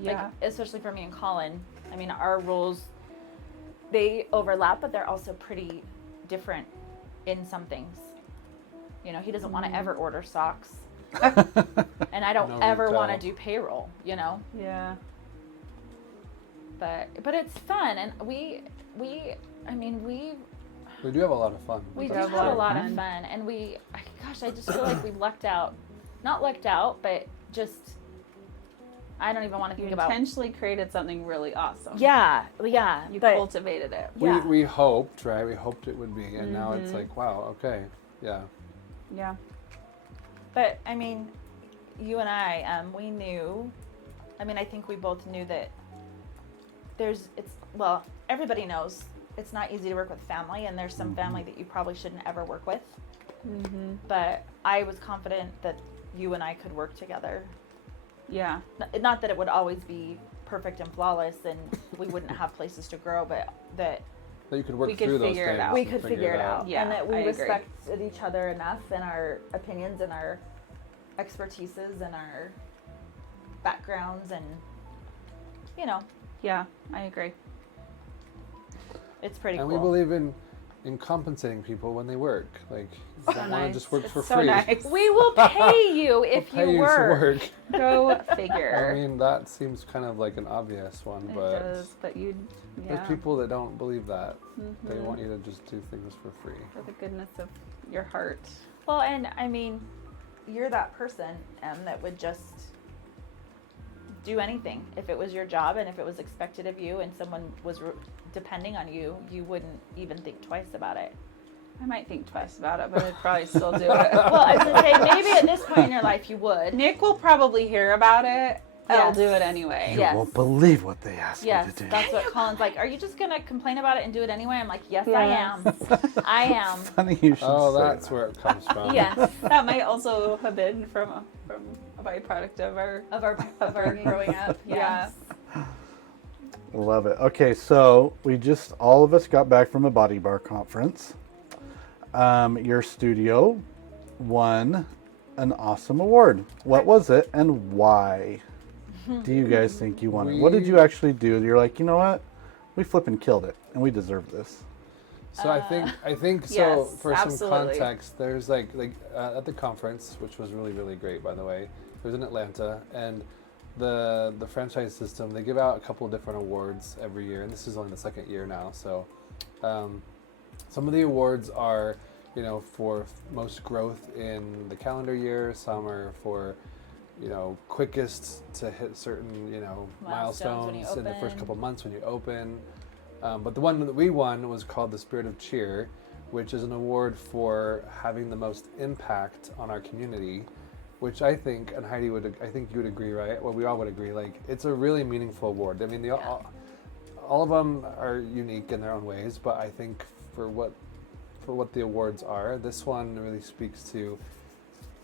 Yeah. Like, especially for me and Colin. I mean, our roles, they overlap, but they're also pretty different in some things. You know, he doesn't want to ever order socks. And I don't No ever want to retail. do payroll, you know? Yeah. But it's fun, and we We do have a lot of fun. do do have have a lot of fun, and I just feel like we lucked out. Not lucked out, but just, I don't even want to You think about. intentionally created something really awesome. Yeah. You but cultivated it. yeah. We hoped, right? We hoped it would be, and now it's Mhm. like, wow, okay, yeah. Yeah. But I mean, you and I, we knew. I mean, I think we both knew that everybody knows it's not easy to work with family, and there's some family that you probably shouldn't ever work with. Mm-hmm. But I was confident that you and I could work together. Yeah. Not that it would always be perfect and flawless, and we wouldn't have places to grow, but that That you could work We could through those figure it things. out. we and could figure it out. Yeah, And that we I agree. respected each other enough in our opinions and our expertises and our backgrounds, and you know, Yeah. I agree. it's pretty And cool. we believe in compensating people when they work. Like, you don't want nice. to just work It's for so free. nice. We will pay you if Pay you you work. to work. Go I figure. mean, that seems kind of like an obvious one, It but does, but you. Yeah. there's people that don't believe that. They Mhm. want you to just do things for free. For the goodness of your heart. Well, and I mean, you're that person that would just do anything if it was your job and if it was expected of you and someone was depending on you. You wouldn't even think twice about it. I might think twice about it, but I'd probably still do it. Well, I was gonna say, maybe at this point in your life you would. Nick will probably hear about it. I'll Yes. do it anyway. You Yes. won't believe what they asked Yes, me to do. that's what Colin's like. Are you just gonna complain about it and do it anyway? I'm like, yes, Yes. I am. I am. Funny you should Oh, say that's that. where it comes from. Yes. That might also have been from a byproduct of our Of our growing up. Yes. Love it. Okay, so all of us got back from a Body Bar conference. Your studio won an awesome award. What was it and why do you guys think you won it? What did you actually do? You're like, you know what? We flipping killed it and we deserve this. So I think so. yes, For absolutely. some context, there's like at the conference, which was really really great, by the way. It was in Atlanta, and the franchise system, they give out a couple of different awards every year, and this is only the second year now. So some of the awards are, you know, for most growth in the calendar year. Some are for, you know, quickest to hit certain, you know, Milestones when you milestones in the first open. couple months when you open. But the one that we won was called the Spirit of Cheer, which is an award for having the most impact on our community, which I think, and Heidi I think you would agree, right? Well, we all would agree. Like, it's a really meaningful award. I mean, all of them are unique in their own ways, but I think for what for what the awards are. This one really speaks to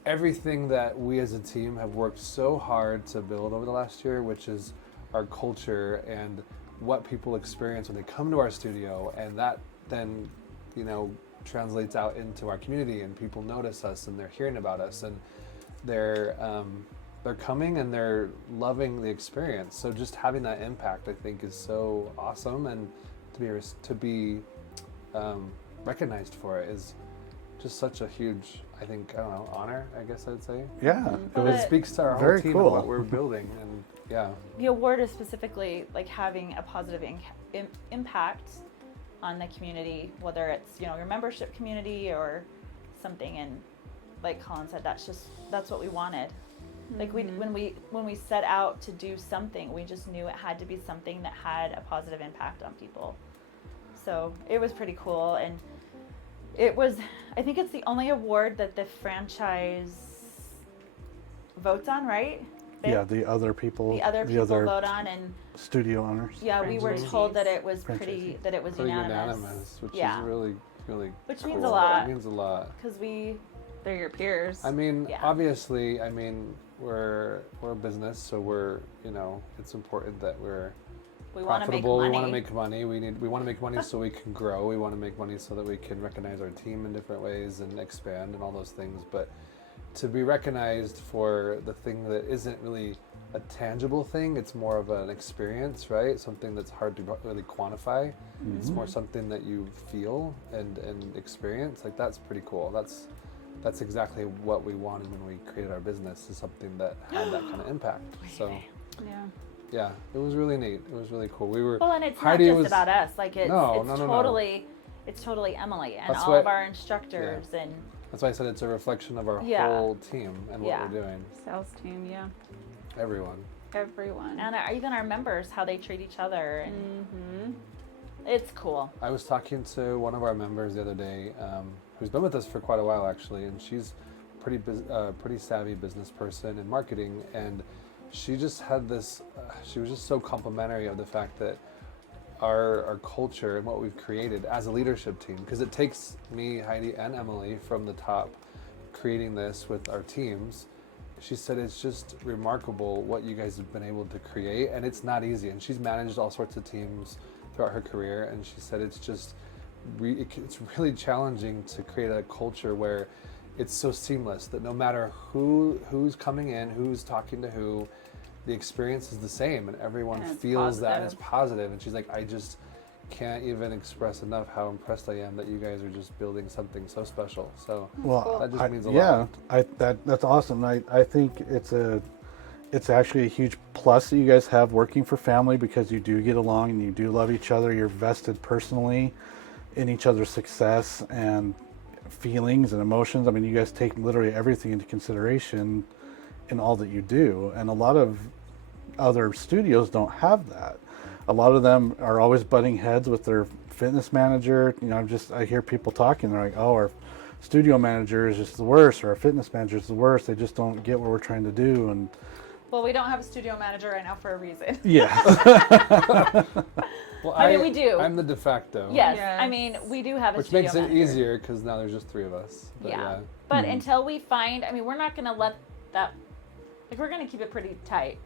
everything that we as a team have worked so hard to build over the last year, which is our culture and what people experience when they come to our studio, and that then, you know, translates out into our community, and people notice us and they're hearing about us, and they're coming and they're loving the experience. So just having that impact, I think, is so awesome, and to be recognized for it is just such a huge, I think, I don't know, honor, I guess I'd say. Yeah, Well, it It was speaks to our whole very team cool. and what we're building, and yeah. The award is specifically like having a positive impact on the community, whether it's, you know, your membership community or something. And like Colin said, that's what we wanted. Like when we set out to do something, we just knew it had to be something that had a positive impact on people. So it was pretty cool, and it was, I think it's the only award that the franchise votes on, right? Yeah, the other people Vote on, and studio owners. yeah, we were Franchisees. told that it was Franchisee. unanimous. Unanimous, which Yeah. is really, really Which cool. means a lot. It means a lot. Because we, They're your peers. I mean, Yeah. obviously, I mean, we're a business, so we're, you know, it's important that we're we want to make profitable. money. We want to make money. We want to make money so we can grow. We want to make money so that we can recognize our team in different ways and expand and all those things. But to be recognized for the thing that isn't really a tangible thing, it's more of an experience, right? Something that's hard to really quantify. It's more something that you feel and experience. Like, that's pretty cool. That's exactly what we wanted when we created our business, is something that had that kind of impact. So yeah. yeah, it was really neat. It was really cool. We were Well, and it's Heidi not just was- about us. Like it's No, it's no, no, no. totally, it's totally Emily and That's all what- of our instructors and That's why I said it's a reflection of our Yeah. whole team and what Yeah. we're doing. Sales team, yeah. Everyone. Everyone. even our members, how they treat each other, and Mm-hmm. it's cool. I was talking to one of our members the other day, who's been with us for quite a while actually, and she's pretty savvy business person in marketing, and she just had this. She was just so complimentary of the fact that our culture and what we've created as a leadership team, because it takes me, Heidi, and Emily from the top creating this with our teams. She said it's just remarkable what you guys have been able to create, and it's not easy. And she's managed all sorts of teams throughout her career, and she said it's just it's really challenging to create a culture where it's so seamless that no matter who's coming in, who's talking to who, the experience is the same, and everyone And it's feels that, and it's positive. positive. And she's like, I just can't even express enough how impressed I am that you guys are just building something so special. So Well, that just means a yeah, lot. that's awesome. I think it's actually a huge plus that you guys have working for family, because you do get along and you do love each other. You're vested personally in each other's success and feelings and emotions. I mean, you guys take literally everything into consideration in all that you do, and a lot of other studios don't have that. A lot of them are always butting heads with their fitness manager. You know, I hear people talking, they're like, oh, our studio manager is just the worst, or our fitness manager is the worst. They just don't get what we're trying to do. And Well, we don't have a studio manager right now for a reason. yeah. Well, I mean, we do. I'm the de facto. Yes, Yes. I mean, we do have a Which studio makes it manager. easier because now there's just 3 of us. But Yeah. But until we find, I mean, we're not going to let that, like, we're going to keep it pretty tight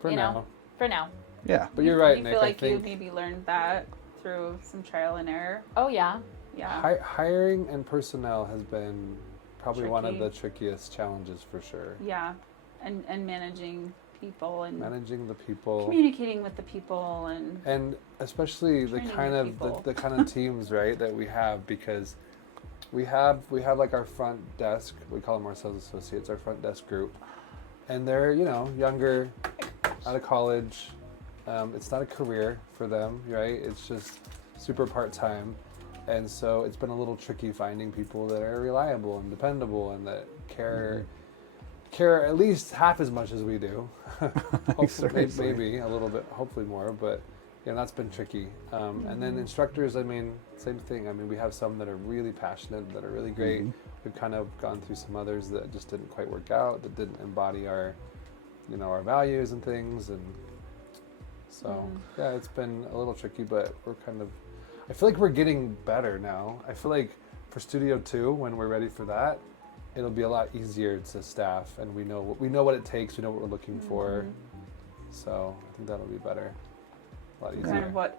For you know. now. for now. Yeah. But you're right, You Nick. feel I like you think maybe learned that through some trial and error. Oh, yeah. Yeah. hiring and personnel has been probably one of Tricky. the trickiest challenges for sure. Yeah. And managing people and Managing the people. communicating with the people and And especially the Training kind the of people. the kind of teams, right, that we have, because we have like our front desk, we call them our sales associates, our front desk group, and they're, you know, younger, out of college. It's not a career for them, right? It's just super part-time, and so it's been a little tricky finding people that are reliable and dependable and that care at least half as much as we do. Hopefully, Seriously. maybe a little bit, hopefully more, but yeah, that's been tricky. And then instructors, I mean, same thing. I mean, we have some that are really passionate, that are really great. We've kind of gone through some others that just didn't quite work out, that didn't embody our, you know, our values and things. And so, yeah, it's been a little tricky, but we're kind of, I feel like we're getting better now. I feel like for Studio 2, when we're ready for that, it'll be a lot easier to staff, and we know what it takes. We know what we're looking for. So I think that'll be better. A lot easier. Kind of what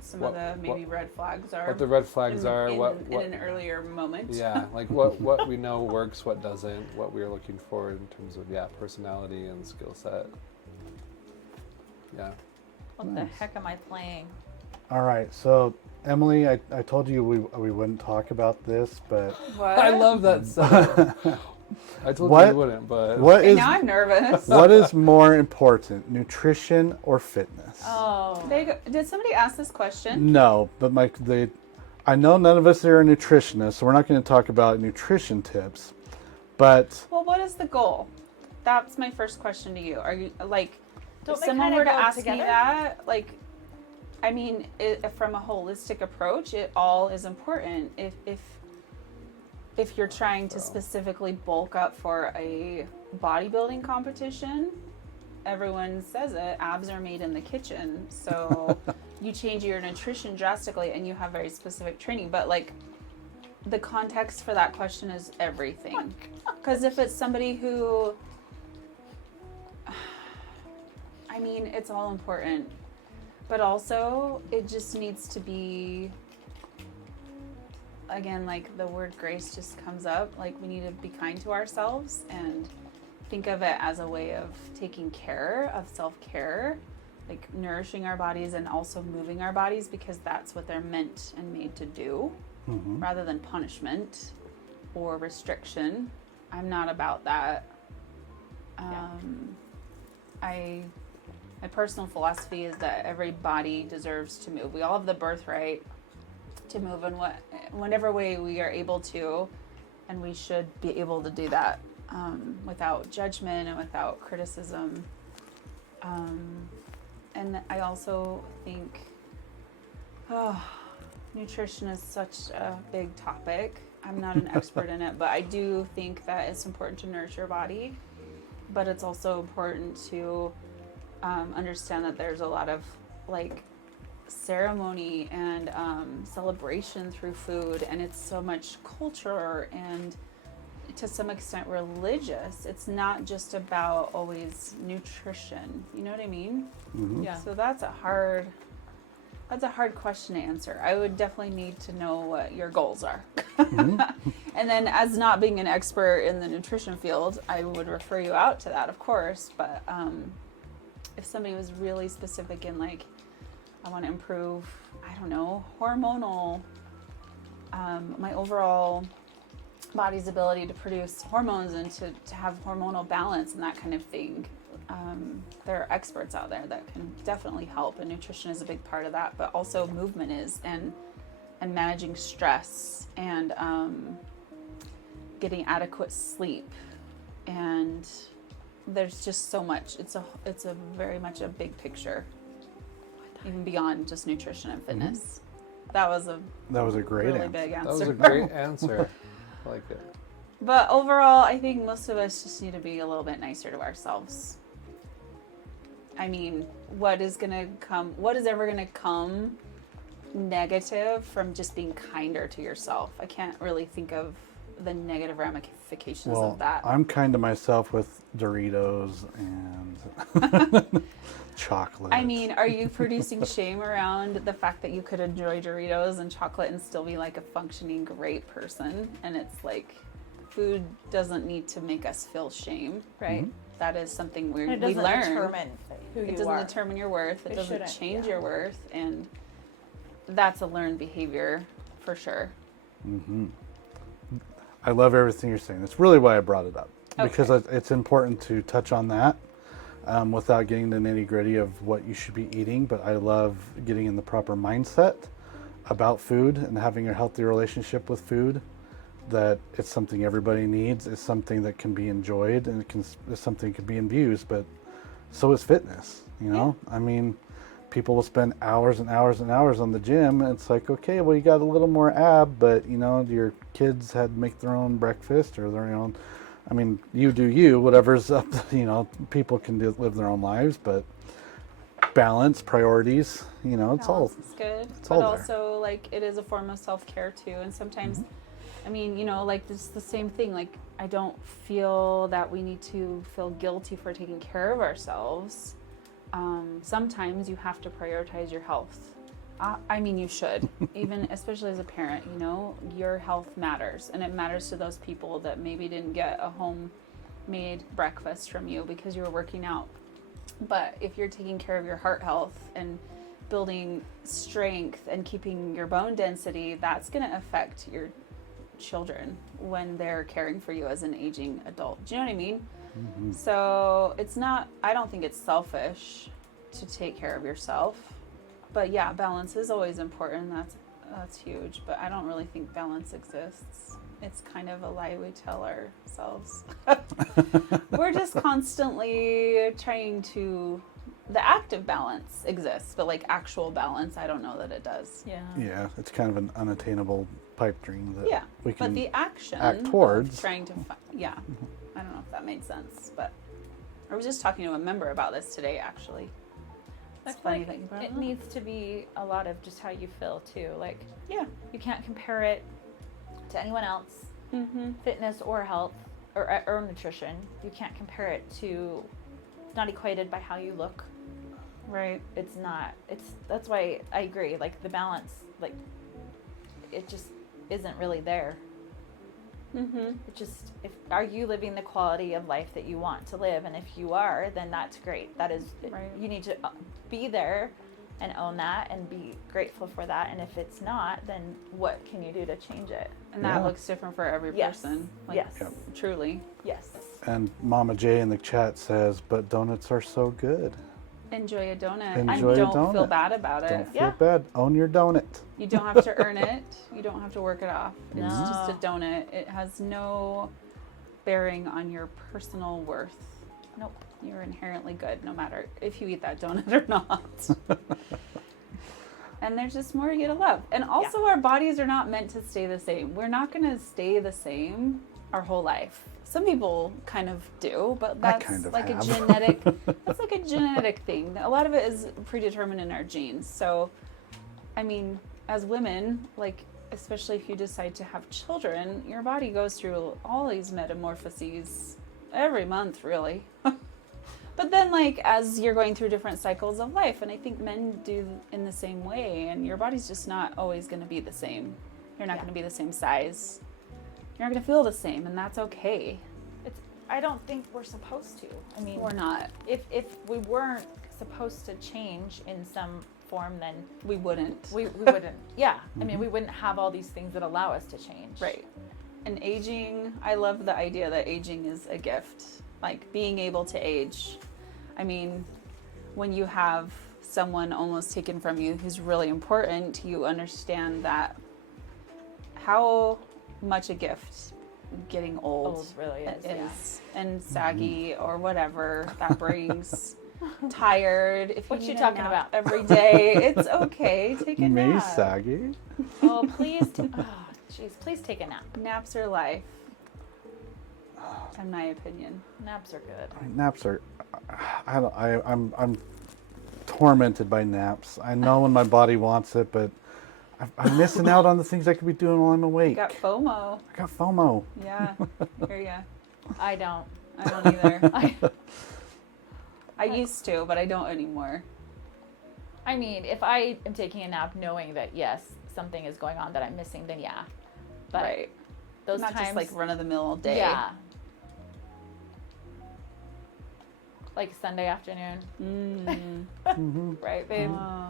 some of the maybe red flags are. What the red flags are. in What an earlier moment. Yeah, like what we know works, what doesn't, what we're looking for in terms of personality and skill set. Yeah. What the heck am I playing? All right, so Emily, I told you we wouldn't talk about this, but What? I love that stuff. I told you wouldn't, but what Okay, is now I'm nervous. what is more important, nutrition or fitness? Oh. Did somebody ask this question? No, but I know none of us are nutritionists, so we're not going to talk about nutrition tips. But Well, what is the goal? That's my first question to you. Are you like, Don't if they someone kinda were to go ask me together? that, like, I mean, from a holistic approach, it all is important. If you're trying to specifically bulk up for a bodybuilding competition, everyone says it, abs are made in the kitchen. So you change your nutrition drastically and you have very specific training. But like, the context for that question is everything. Because if it's somebody who, I mean, it's all important. But also, it just needs to be, again, like the word grace just comes up. Like, we need to be kind to ourselves and think of it as a way of taking care, of self-care, like nourishing our bodies and also moving our bodies, because that's what they're meant and made to do, rather than punishment or restriction. I'm not about that. My personal philosophy is that every body deserves to move. We all have the birthright to move in whatever way we are able to, and we should be able to do that without judgment and without criticism. And I also think nutrition is such a big topic. I'm not an expert in it, but I do think that it's important to nourish your body, but it's also important to understand that there's a lot of like ceremony and celebration through food, and it's so much culture and to some extent religious. It's not just about always nutrition. You know what I mean? Yeah. So that's a hard question to answer. I would definitely need to know what your goals are. And then, as not being an expert in the nutrition field, I would refer you out to that, of course. But if somebody was really specific in like, I want to improve, I don't know, hormonal, my overall body's ability to produce hormones and to have hormonal balance and that kind of thing. There are experts out there that can definitely help, and nutrition is a big part of that, but also movement is, and managing stress, and getting adequate sleep, and there's just so much. It's a very much a big picture, even beyond just nutrition and fitness. That was a great really answer. big answer. that was a great answer. I like it. But overall, I think most of us just need to be a little bit nicer to ourselves. I mean, what is ever gonna come negative from just being kinder to yourself? I can't really think of the negative ramifications Well, of that. I'm kind to myself with Doritos and chocolate. I mean, are you producing shame around the fact that you could enjoy Doritos and chocolate and still be like a functioning great person? And it's like, food doesn't need to make us feel shame, right? That is something we It doesn't learn. determine who It you doesn't are. determine your worth. It doesn't shouldn't, change yeah. your worth, and that's a learned behavior for sure. I love everything you're saying. That's really why I brought it up, because it's important to touch on that without getting the nitty gritty of what you should be eating. But I love getting in the proper mindset about food and having a healthy relationship with food. That it's something everybody needs. It's something that can be enjoyed, and it's something that can be abused. But so is fitness. You know, I mean, people will spend hours and hours and hours on the gym, and it's like, okay, well, you got a little more ab, but you know, your kids had to make their own breakfast or their own. I mean, you do you, whatever's up. You know, people can live their own lives, but balance, priorities. You know, it's all. Balance is good, it's but all there. also like it is a form of self-care too. And sometimes, I mean, you know, like this is the same thing. Like I don't feel that we need to feel guilty for taking care of ourselves. Sometimes you have to prioritize your health. I mean, you should, even especially as a parent. You know, your health matters, and it matters to those people that maybe didn't get a homemade breakfast from you because you were working out. But if you're taking care of your heart health and building strength and keeping your bone density, that's going to affect your children when they're caring for you as an aging adult. Do you know what I mean? Mm-hmm. So it's not, I don't think it's selfish to take care of yourself. But yeah, balance is always important. That's huge. But I don't really think balance exists. It's kind of a lie we tell ourselves. We're just constantly trying to, the active balance exists, but like actual balance, I don't know that it does. Yeah. Yeah, it's kind of an unattainable pipe dream that Yeah, we can but the action act of towards. trying to yeah, I don't know if that made sense, but I was just talking to a member about this today, actually. I It's feel funny like that you brought it up. needs to be a lot of just how you feel too. Like Yeah. you can't compare it to anyone else, Mm-hmm. fitness or health or nutrition. You can't compare it to. It's not equated by how you look. Right. It's not. That's why I agree. Like the balance, like it just isn't really there. Mm-hmm. It just, are you living the quality of life that you want to live? And if you are, then that's great. That is, Right. you need to be there and own that and be grateful for that. And if it's not, then what can you do to change it? And that Yeah. looks different for every Yes. person. Like, Yes. Yep. truly. Yes. And Mama J in the chat says, but donuts are so good. Enjoy a donut. Enjoy a don't feel donut. bad about it. Don't feel Yeah. bad. Own your donut. You don't have to earn it. You don't have to work it off. It's No. just a donut. It has no bearing on your personal worth. Nope. You're inherently good no matter if you eat that donut or not. And there's just more you to love. And also our bodies are not meant to stay the same. We're not going to stay the same our whole life. Some people kind of do, but I that's kind of like have. a genetic that's like a genetic thing. A lot of it is predetermined in our genes. So I mean, as women, like especially if you decide to have children, your body goes through all these metamorphoses every month, really. But then, like, as you're going through different cycles of life, and I think men do in the same way, and your body's just not always going to be the same. You're not Yeah. going to be the same size. You're not going to feel the same, and that's okay. I don't think we're supposed to. I mean, We're not. if we weren't supposed to change in some form, then We wouldn't. we wouldn't. Yeah. I mean, we wouldn't have all these things that allow us to change. Right. And aging, I love the idea that aging is a gift. Like being able to age. I mean, when you have someone almost taken from you who's really important, you understand that how much a gift getting old, Old really is. Yeah. and saggy or whatever that brings. Tired. If What you you need a talking nap about? every day, it's okay. Take a Me nap. saggy. Oh, please. Jeez, please take a nap. Naps are life, in my opinion. Naps are good. I mean, naps are. I'm tormented by naps. I know when my body wants it, but I'm missing out on the things I could be doing while I'm awake. Got FOMO. I got FOMO. Yeah. Hear ya. I don't. I don't either. I used to, but I don't anymore. I mean, if I am taking a nap knowing that, yes, something is going on that I'm missing, then yeah. But Right. those Not times. just like run of the mill day. Yeah. Like Sunday afternoon. Mm. Right, babe? Oh.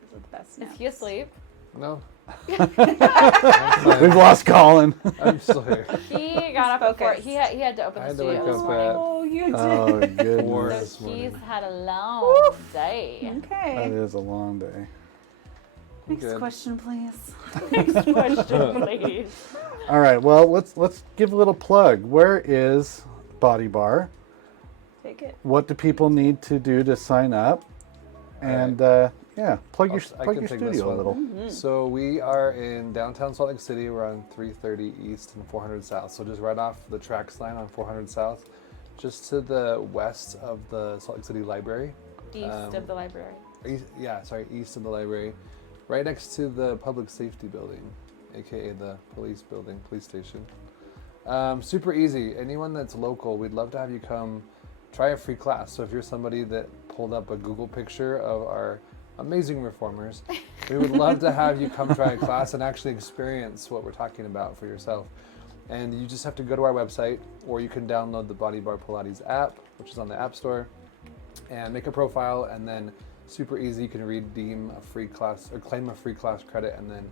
Those are the best Is naps. he asleep? No, We've lost Colin. I'm still here. He got up before. Focused. He had to open I the had to wake studio this up morning. at Oh, you did. Oh, Four goodness. this So he's morning. had a long day. That Okay. is a long day. Next Good. question, please. Next question, please. All right. Well, let's give a little plug. Where is Bodybar? Take it. What do people need to do to sign up? And yeah, plug your I plug can your take this studio a one. little. Mm-hmm. So we are in downtown Salt Lake City. We're on 330 East and 400 South. So just right off the tracks line on 400 South, just to the west of the Salt Lake City Library. East of the library. East of the library, right next to the public safety building, aka the police station. Super easy. Anyone that's local, we'd love to have you come try a free class. So if you're somebody that pulled up a Google picture of our amazing reformers, we would love to have you come try a class and actually experience what we're talking about for yourself. And you just have to go to our website, or you can download the Bodybar Pilates app, which is on the App Store, and make a profile, and then super easy, you can redeem a free class or claim a free class credit, and then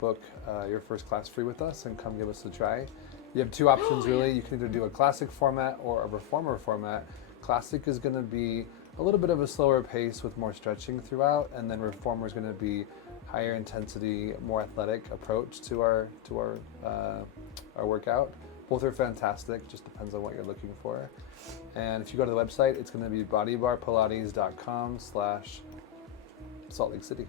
book your first class free with us and come give us a try. You have two options really. You can either do a classic format or a reformer format. Classic is going to be a little bit of a slower pace with more stretching throughout, and then reformer is going to be higher intensity, more athletic approach to our workout. Both are fantastic, just depends on what you're looking for. And if you go to the website, it's going to be bodybarpilates.com/Salt Lake City.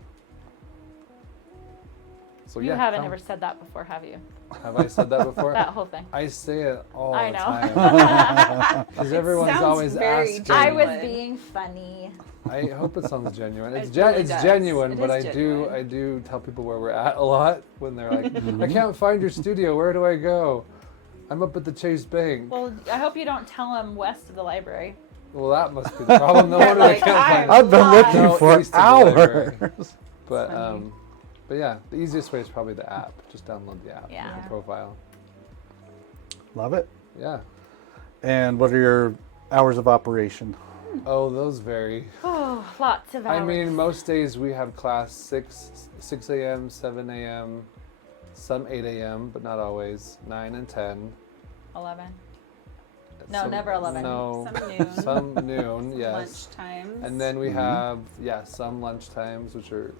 So You yeah, haven't come. ever said that before, have you? Have I said that before? That whole thing. I say it all I the know. time. Because everyone's sounds always very asking. I genuine. was being funny. I hope it sounds genuine. It's, It really it's does. genuine, It but is I genuine. do tell people where we're at a lot when they're like, I can't find your studio. Where do I go? I'm up at the Chase Bank. Well, I hope you don't tell them west of the library. Well, that must be the problem. No wonder they Like, can't find I'm it. I've been looking No, for east of the library. hours. But yeah, the easiest way is probably the app. Just download the app. Yeah. Make a profile. Love it. Yeah. And what are your hours of operation? Oh, those vary. Oh, lots of hours. I mean, most days we have class 6 a.m., 7 a.m., some 8 a.m., but not always. 9 and 10. 11. No, Some- never 11. No, Some noon. some noon, yes. Lunch times. And then we have, some lunch times, which we're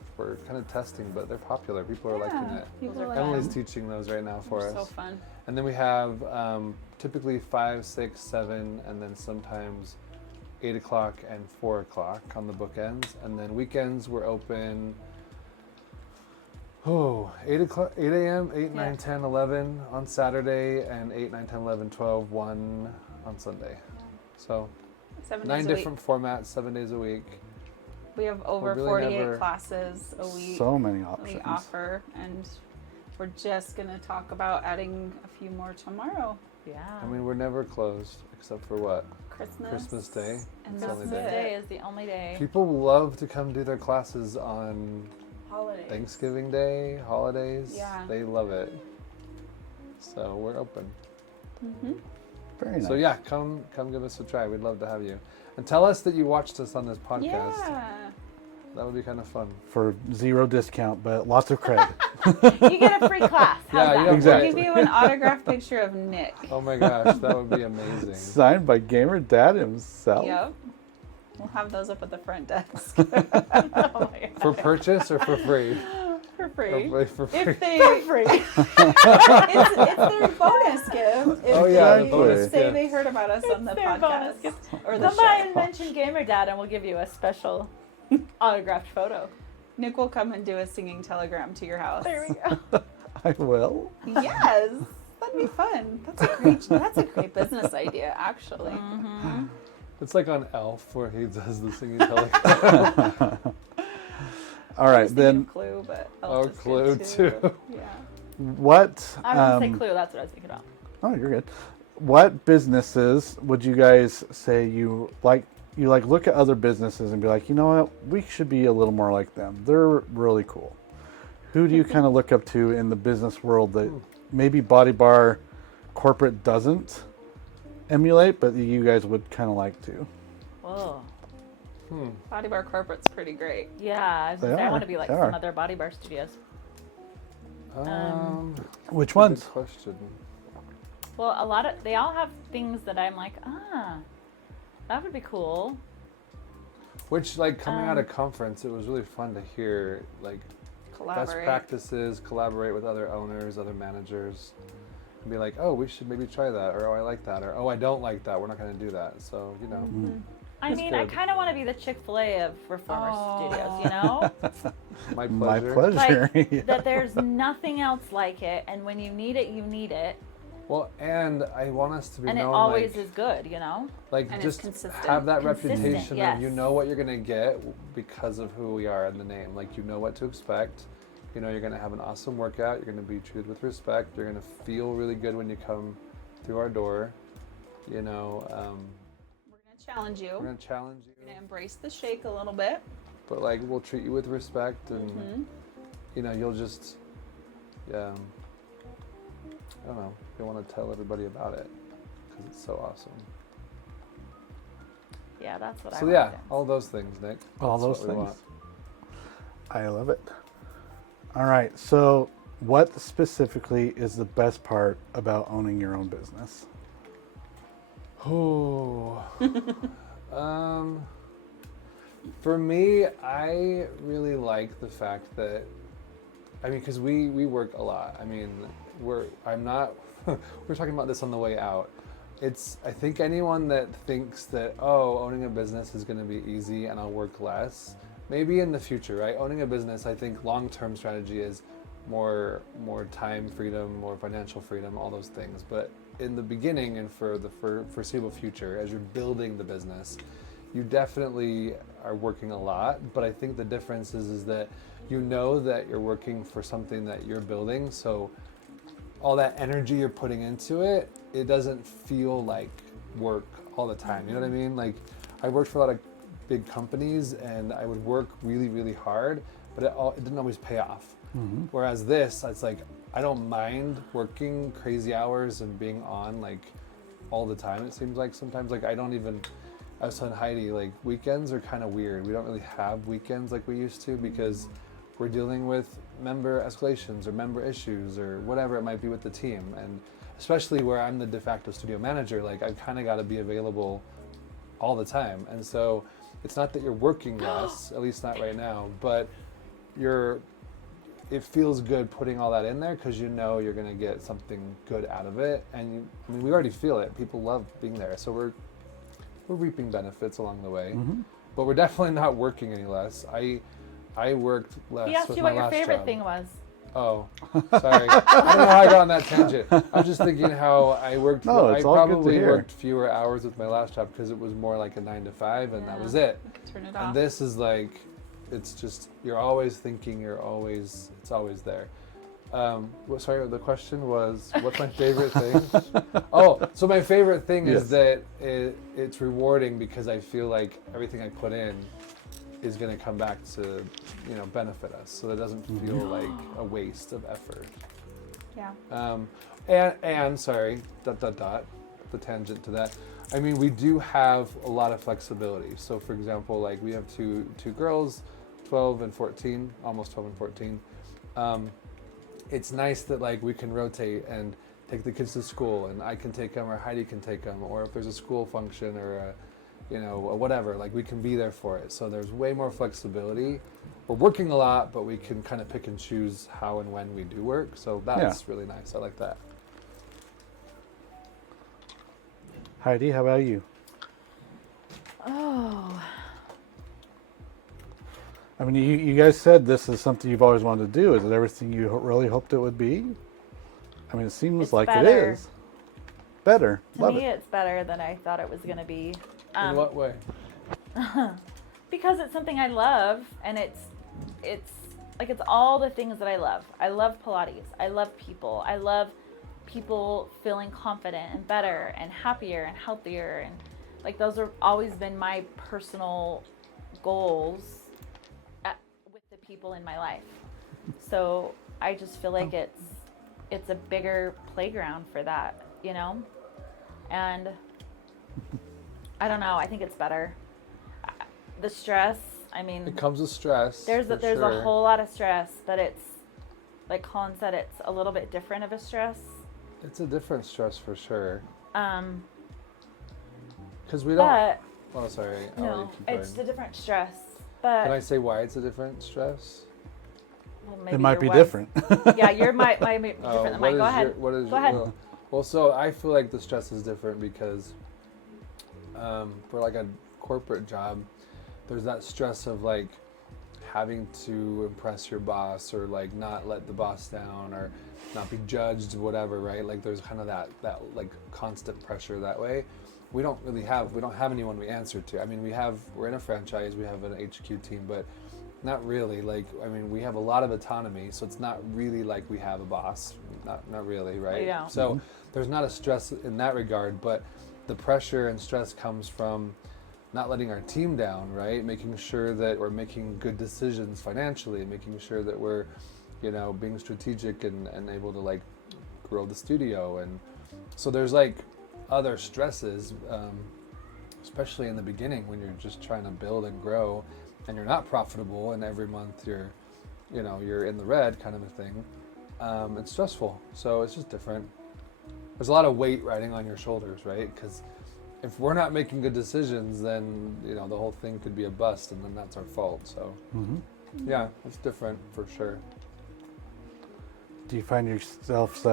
kind of testing, but they're popular. People are liking it. People are like fun. Emily's them. teaching those right now for They're us. so fun. And then we have typically 5, 6, 7, and then sometimes 8 o'clock and 4 o'clock on the bookends. And then weekends we're open 8 a.m., 8, 9, 10, 11 on Saturday, and 8, 9, 10, 11, 12, 1 on Sunday. So 7 9 days a different formats, 7 days a week. We have over really 48 never- classes a week So many we options. offer, and we're just going to talk about adding a few more tomorrow. Yeah. I mean, we're never closed except for what? Christmas. Christmas Day. And It's the that's only Christmas day. Day is the only day. People love to come do their classes on Holidays. Thanksgiving Day, holidays. Yeah. They love it. So we're open. Mm-hmm. Very nice. So yeah, come give us a try. We'd love to have you. And tell us that you watched us on this podcast. Yeah. That would be kind of fun. For 0 discount, but lots of credit. You get a free class. How's Yeah, that? yeah. Exactly. We'll give you an autographed picture of Nick. Oh my gosh, that would be amazing. Signed by GamerDad himself. Yep. We'll have those up at the front desk Oh my God. For purchase or for free? for free. For free. If they, For free. it's their bonus gift. If Oh, yeah, the they bonus say gift. they heard about us on the their podcast bonus gift. or the Come by and show. mention GamerDad and we'll give you a special autographed photo. Nick will come and do a singing telegram to your house. There we go. I will. Yes, that'd be fun. That's a great business idea, actually. Mm-hmm. It's like on Elf where he does the singing telegram. All I right, was thinking then of Clue, but Oh, Elf is Clue good too. Yeah. what? I was going to say Clue. That's what I was thinking about. Oh, you're good. What businesses would you guys say you like look at other businesses and be like, you know what, we should be a little more like them. They're really cool. Who do you kind of look up to in the business world that maybe Bodybar corporate doesn't emulate, but you guys would kind of like to? Whoa. Bodybar Corporate's pretty great. Yeah, I was gonna They say, I are. want to be like They some are. other Bodybar studios. Which Good ones? question. Well, they all have things that I'm like, that would be cool. Which, like, coming out of conference, it was really fun to hear, like, best Collaborate. practices, collaborate with other owners, other managers, and be like, oh, we should maybe try that, or oh, I like that, or oh, I don't like that, we're not going to do that. So, you know, I That's mean, I good. kind of want to be the Chick-fil-A of reformer studios, you know? my My pleasure. pleasure. Like, that there's nothing else like it, and when you need it, you need it. Well, and I want us to be And it known always like, is good, you know? like And it's just consistent. have that Consistent, reputation yes. of you know what you're gonna get because of who we are in the name. Like you know what to expect. You know you're gonna have an awesome workout. You're gonna be treated with respect. You're gonna feel really good when you come through our door. You know, We're gonna challenge you. we're gonna challenge We're you, gonna embrace the shake a little bit. but like we'll treat you with respect, and Mm-hmm. you know you'll just, I don't know. You want to tell everybody about it because it's so awesome. Yeah, that's what I So want yeah, to do. all those things, Nick. All That's those what we things. want. I love it. All right. So, what specifically is the best part about owning your own business? Oh, for me, I really like the fact that, I mean, because we work a lot. I mean, I'm not, we're talking about this on the way out. I think anyone that thinks that, oh, owning a business is going to be easy and I'll work less, maybe in the future, right? Owning a business, I think long-term strategy is more time freedom, more financial freedom, all those things. But in the beginning and for the foreseeable future, as you're building the business, you definitely are working a lot. But I think the difference is that you know that you're working for something that you're building. So all that energy you're putting into it, it doesn't feel like work all the time. You know what I mean? Like I worked for a lot of big companies and I would work really, really hard, but it didn't always pay off. Mm-hmm. Whereas this, it's like, I don't mind working crazy hours and being on like all the time. It seems like sometimes like I was telling Heidi, like weekends are kind of weird. We don't really have weekends like we used to because we're dealing with member escalations or member issues or whatever it might be with the team. And especially where I'm the de facto studio manager, like I've kind of got to be available all the time. And so it's not that you're working less, at least not right now, but it feels good putting all that in there because you know you're going to get something good out of it. And I mean, we already feel it. People love being there. So we're reaping benefits along the way, but we're definitely not working any less. I worked less. He asked with you my what your last favorite job. thing was. Oh, sorry. I don't know how I got on that tangent. I'm just thinking how I worked. No, I it's all good to probably hear. worked fewer hours with my last job because it was more like a 9 to 5, and that was it. You can turn it And off. this is like, it's just you're always thinking. It's always there. Sorry, the question was, what's my favorite thing? Oh, so my favorite thing Yes. is that it's rewarding because I feel like everything I put in is going to come back to, benefit us. So it doesn't feel like a waste of effort. Yeah. And sorry, ... the tangent to that. I mean, we do have a lot of flexibility. So for example, like we have two girls, 12 and 14, almost 12 and 14. It's nice that like we can rotate and take the kids to school and I can take them or Heidi can take them, or if there's a school function or a whatever, like we can be there for it. So there's way more flexibility. We're working a lot, but we can kind of pick and choose how and when we do work. So that's really nice. I like that. Heidi, how about you? Oh. I mean, you guys said this is something you've always wanted to do. Is it everything you really hoped it would be? I mean, it seems It's like better. it is. Better. To Love me, it. it's better than I thought it was going to be. In what way? Because it's something I love, and it's all the things that I love. I love Pilates. I love people. I love people feeling confident and better and happier and healthier, and like those have always been my personal goals with the people in my life. So I just feel like it's a bigger playground for that, and I don't know. I think it's better. The stress. I mean, It comes with stress. there's for a sure. whole lot of stress, but it's like Colin said, it's a little bit different of a stress. It's a different stress for sure. Um, Because we don't. but Oh, sorry. I'll let you no, keep going. it's a different stress. But Can I say why it's a different stress? well, maybe It might your be wife- different. Yeah, your might be different than mine. Go ahead. What is Go ahead. Well, so I feel like the stress is different because for like a corporate job, there's that stress of like having to impress your boss or like not let the boss down or not be judged, whatever, right? Like there's kind of that like constant pressure that way. We don't have anyone we answer to. I mean, we're in a franchise, we have an HQ team, but not really. Like, I mean, we have a lot of autonomy, so it's not really like we have a boss. Not really, right? Yeah. So there's not a stress in that regard, but the pressure and stress comes from not letting our team down, right? Making sure that we're making good decisions financially, making sure that we're, being strategic and able to like grow the studio. And so there's like other stresses, especially in the beginning when you're just trying to build and grow and you're not profitable and every month you're in the red kind of a thing. It's stressful. So it's just different. There's a lot of weight riding on your shoulders, right? Because if we're not making good decisions, then the whole thing could be a bust, and then that's our fault. So, yeah, it's different for sure. Do you find yourselves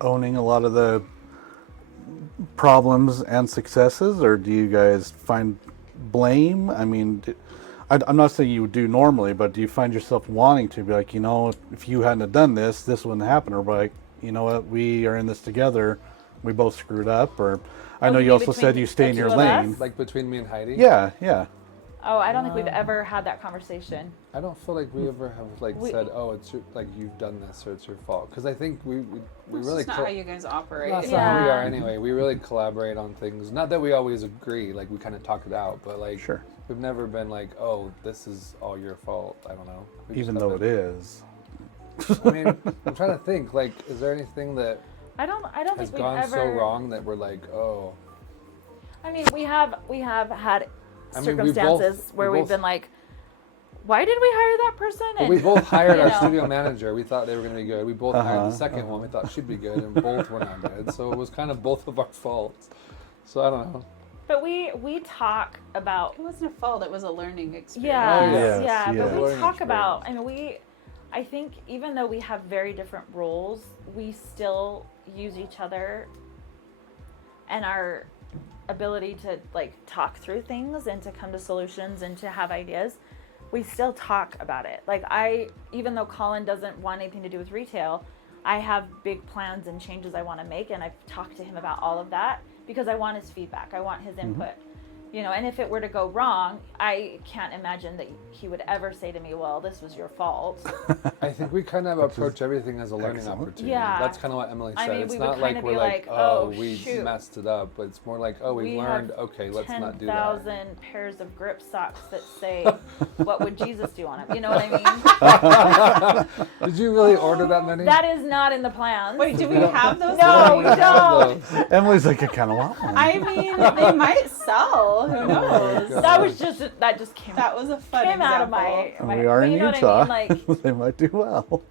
owning a lot of the problems and successes, or do you guys find blame? I mean, I'm not saying you would do normally, but do you find yourself wanting to be like, if you hadn't have done this, this wouldn't happen, or like, you know what, we are in this together, we both screwed up, or I know you also said you stay in your lane. Like between me and Heidi? Yeah. Oh, I don't think we've ever had that conversation. I don't feel like we ever have said, oh, it's your, like you've done this or it's your fault. Because I think we really. That's not how you guys operate. That's not how we are anyway. We really collaborate on things. Not that we always agree. Like we kind of talk it out, but like Sure. we've never been like, oh, this is all your fault. I don't know. Even though it is. I mean, I'm trying to think. Like, is there anything that I don't has think we've gone ever. so wrong that we're like, oh. I mean, we have had I mean, circumstances where we've been like, why did we hire that person? Well, we both hired our studio manager. We thought they were going to be good. We both hired the second one. We thought she'd be good, and both were not good. So it was kind of both of our faults. So I don't know. But we talk about. It wasn't a fault. It was a learning experience. Yeah, but we Learning talk about. experience. I think even though we have very different roles, we still use each other and our ability to like talk through things and to come to solutions and to have ideas. We still talk about it. Like even though Collin doesn't want anything to do with retail, I have big plans and changes I want to make, and I've talked to him about all of that because I want his feedback. I want his input. And if it were to go wrong, I can't imagine that he would ever say to me, well, this was your fault. I think we kind of approach everything as a learning opportunity. Yeah. That's kind of what Emily said. It's we not would like kinda we're be like, like, oh, oh, we shoot. messed it up. But it's more like, oh, we learned, okay, let's not do that. 10,000 pairs of grip socks that say, what would Jesus do on them? You know what I mean? Did you really order that many? That is not in the plans. Wait, do we have those? No, we don't. Emily's like, I kind of want one. I mean, they might sell. Who knows? That just came That was a fun came out of example. my We are but in you know what Utah. I mean? Like, They might do well.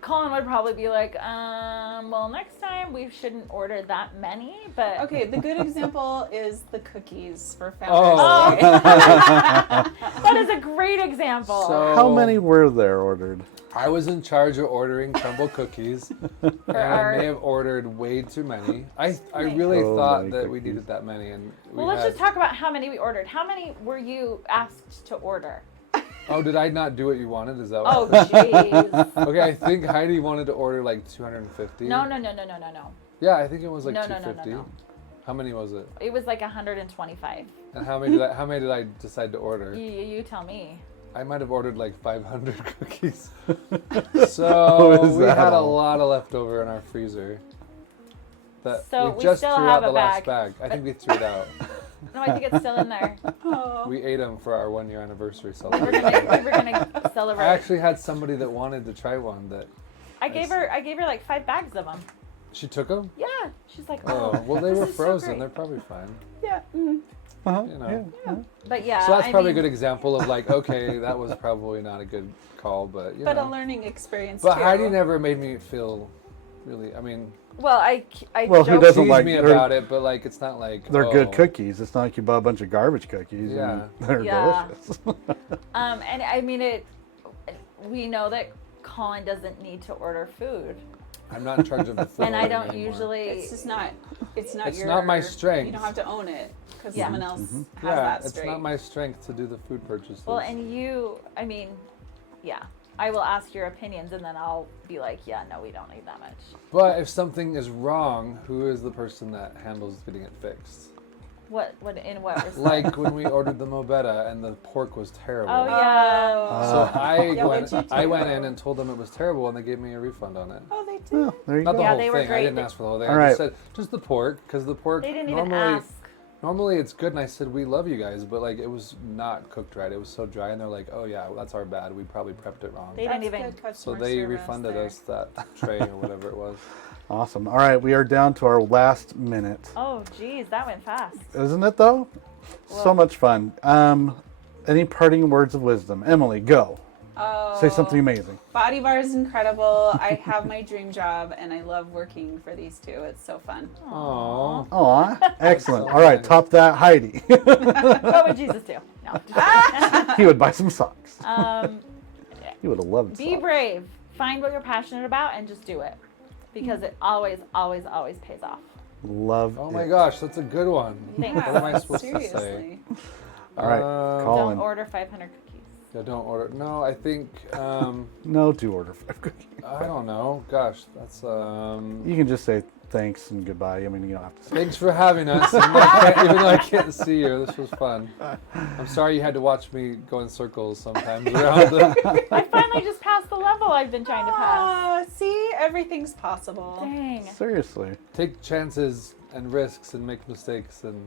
Colin would probably be like, well, next time we shouldn't order that many, but Okay, the good example is the cookies for Oh. Founders Day. that is a great example. So How many were there ordered? I was in charge of ordering crumble cookies, and I may have ordered way too many. I really Oh, thought many that we cookies. needed that many, and well, let's just talk about how many we ordered. How many were you asked to order? Oh, did I not do what you wanted? Is that what? Oh, jeez. Okay, I think Heidi wanted to order like 250. No. Yeah, I think it was like No. 250. How many was it? It was like 125. And how many did I decide to order? You tell me. I might have ordered like 500 cookies. Oh, So is we that had a all? lot of leftover in our freezer. That So we we just still threw have out the a last bag. bag. I think we threw it out. No, I think it's still in there. Oh. We ate them for our 1-year anniversary We were celebration. gonna celebrate. I actually had somebody that wanted to try one that I gave her like 5 bags of them. she took them. Yeah, she's like, Oh, well, they this were is so frozen. great. They're probably fine. Yeah. Uh-huh. You know. Yeah. But yeah, So that's I probably a mean, good example of like, okay, that was probably not a good call, but you But know. a learning experience But too. Heidi never made me feel really. I mean, well, I Well, who joked- doesn't tease like me they're- about it, but like, it's not like They're good oh. cookies. It's not like you buy a bunch of garbage cookies. Yeah. And they're Yeah. delicious. And I mean we know that Colin doesn't need to order food I'm not in charge of the food. And I don't ordering anymore. usually. It's just not. It's not It's your. not my strength. You don't have to own it because Yeah. someone else has Yeah, that it's straight. not my strength to do the food purchases. Well, and you, I mean, yeah. I will ask your opinions, and then I'll be like, yeah, no, we don't need that much. But if something is wrong, who is the person that handles getting it fixed? What in what respect? Like when we ordered the Mobetta and the pork was terrible. Oh yeah. So Yeah, what'd you I do? went in and told them it was terrible, and they gave me a refund on it. Oh, they did. Oh, there you Not go. the Yeah, whole they were thing. I great. didn't ask for the whole thing. All I right. just said just the pork, because the pork They didn't even normally ask. normally it's good. And I said we love you guys, but like it was not cooked right. It was so dry, and they're like, oh yeah, well, that's our bad. We probably prepped it wrong. They That's didn't even. good So customer they service refunded there. us that tray or whatever it was. Awesome. All right, we are down to our last minute. Oh, geez, that went fast. Isn't it though? So Well- much fun. Any parting words of wisdom? Emily, go. Oh, Say something amazing. Bodybar is incredible. I have my dream job, and I love working for these two. It's so fun. Aww. Aw, excellent. so All right, nice. top that, Heidi. What would Jesus do? No. Just He would buy some socks. kidding. He would have loved Be socks. brave. Find what you're passionate about and just do it, because it always, always, always pays off. Love Oh my it. gosh, that's a good one. Thanks. What am I supposed to say? Seriously. All right, Colin. Don't order 500 cookies. Yeah, don't order. No, I think No, do order 5 cookies. I don't know. Gosh, that's You can just say thanks and goodbye. I mean, you don't have to say. Thanks for having us. Even though I can't see you, this was fun. I'm sorry you had to watch me go in circles sometimes around the. I finally just passed the level I've been trying to pass. See, everything's possible. Dang. Seriously. Take chances and risks and make mistakes and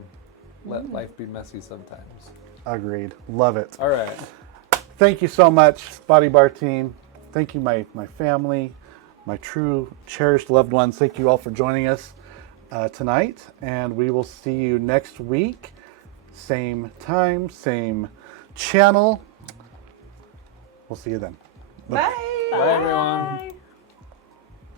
let life be messy sometimes. Agreed. Love it. All right. Thank you so much, Bodybar team. Thank you, my family, my true cherished loved ones. Thank you all for joining us tonight. And we will see you next week. Same time, same channel. We'll see you then. Bye. Bye everyone. Bye.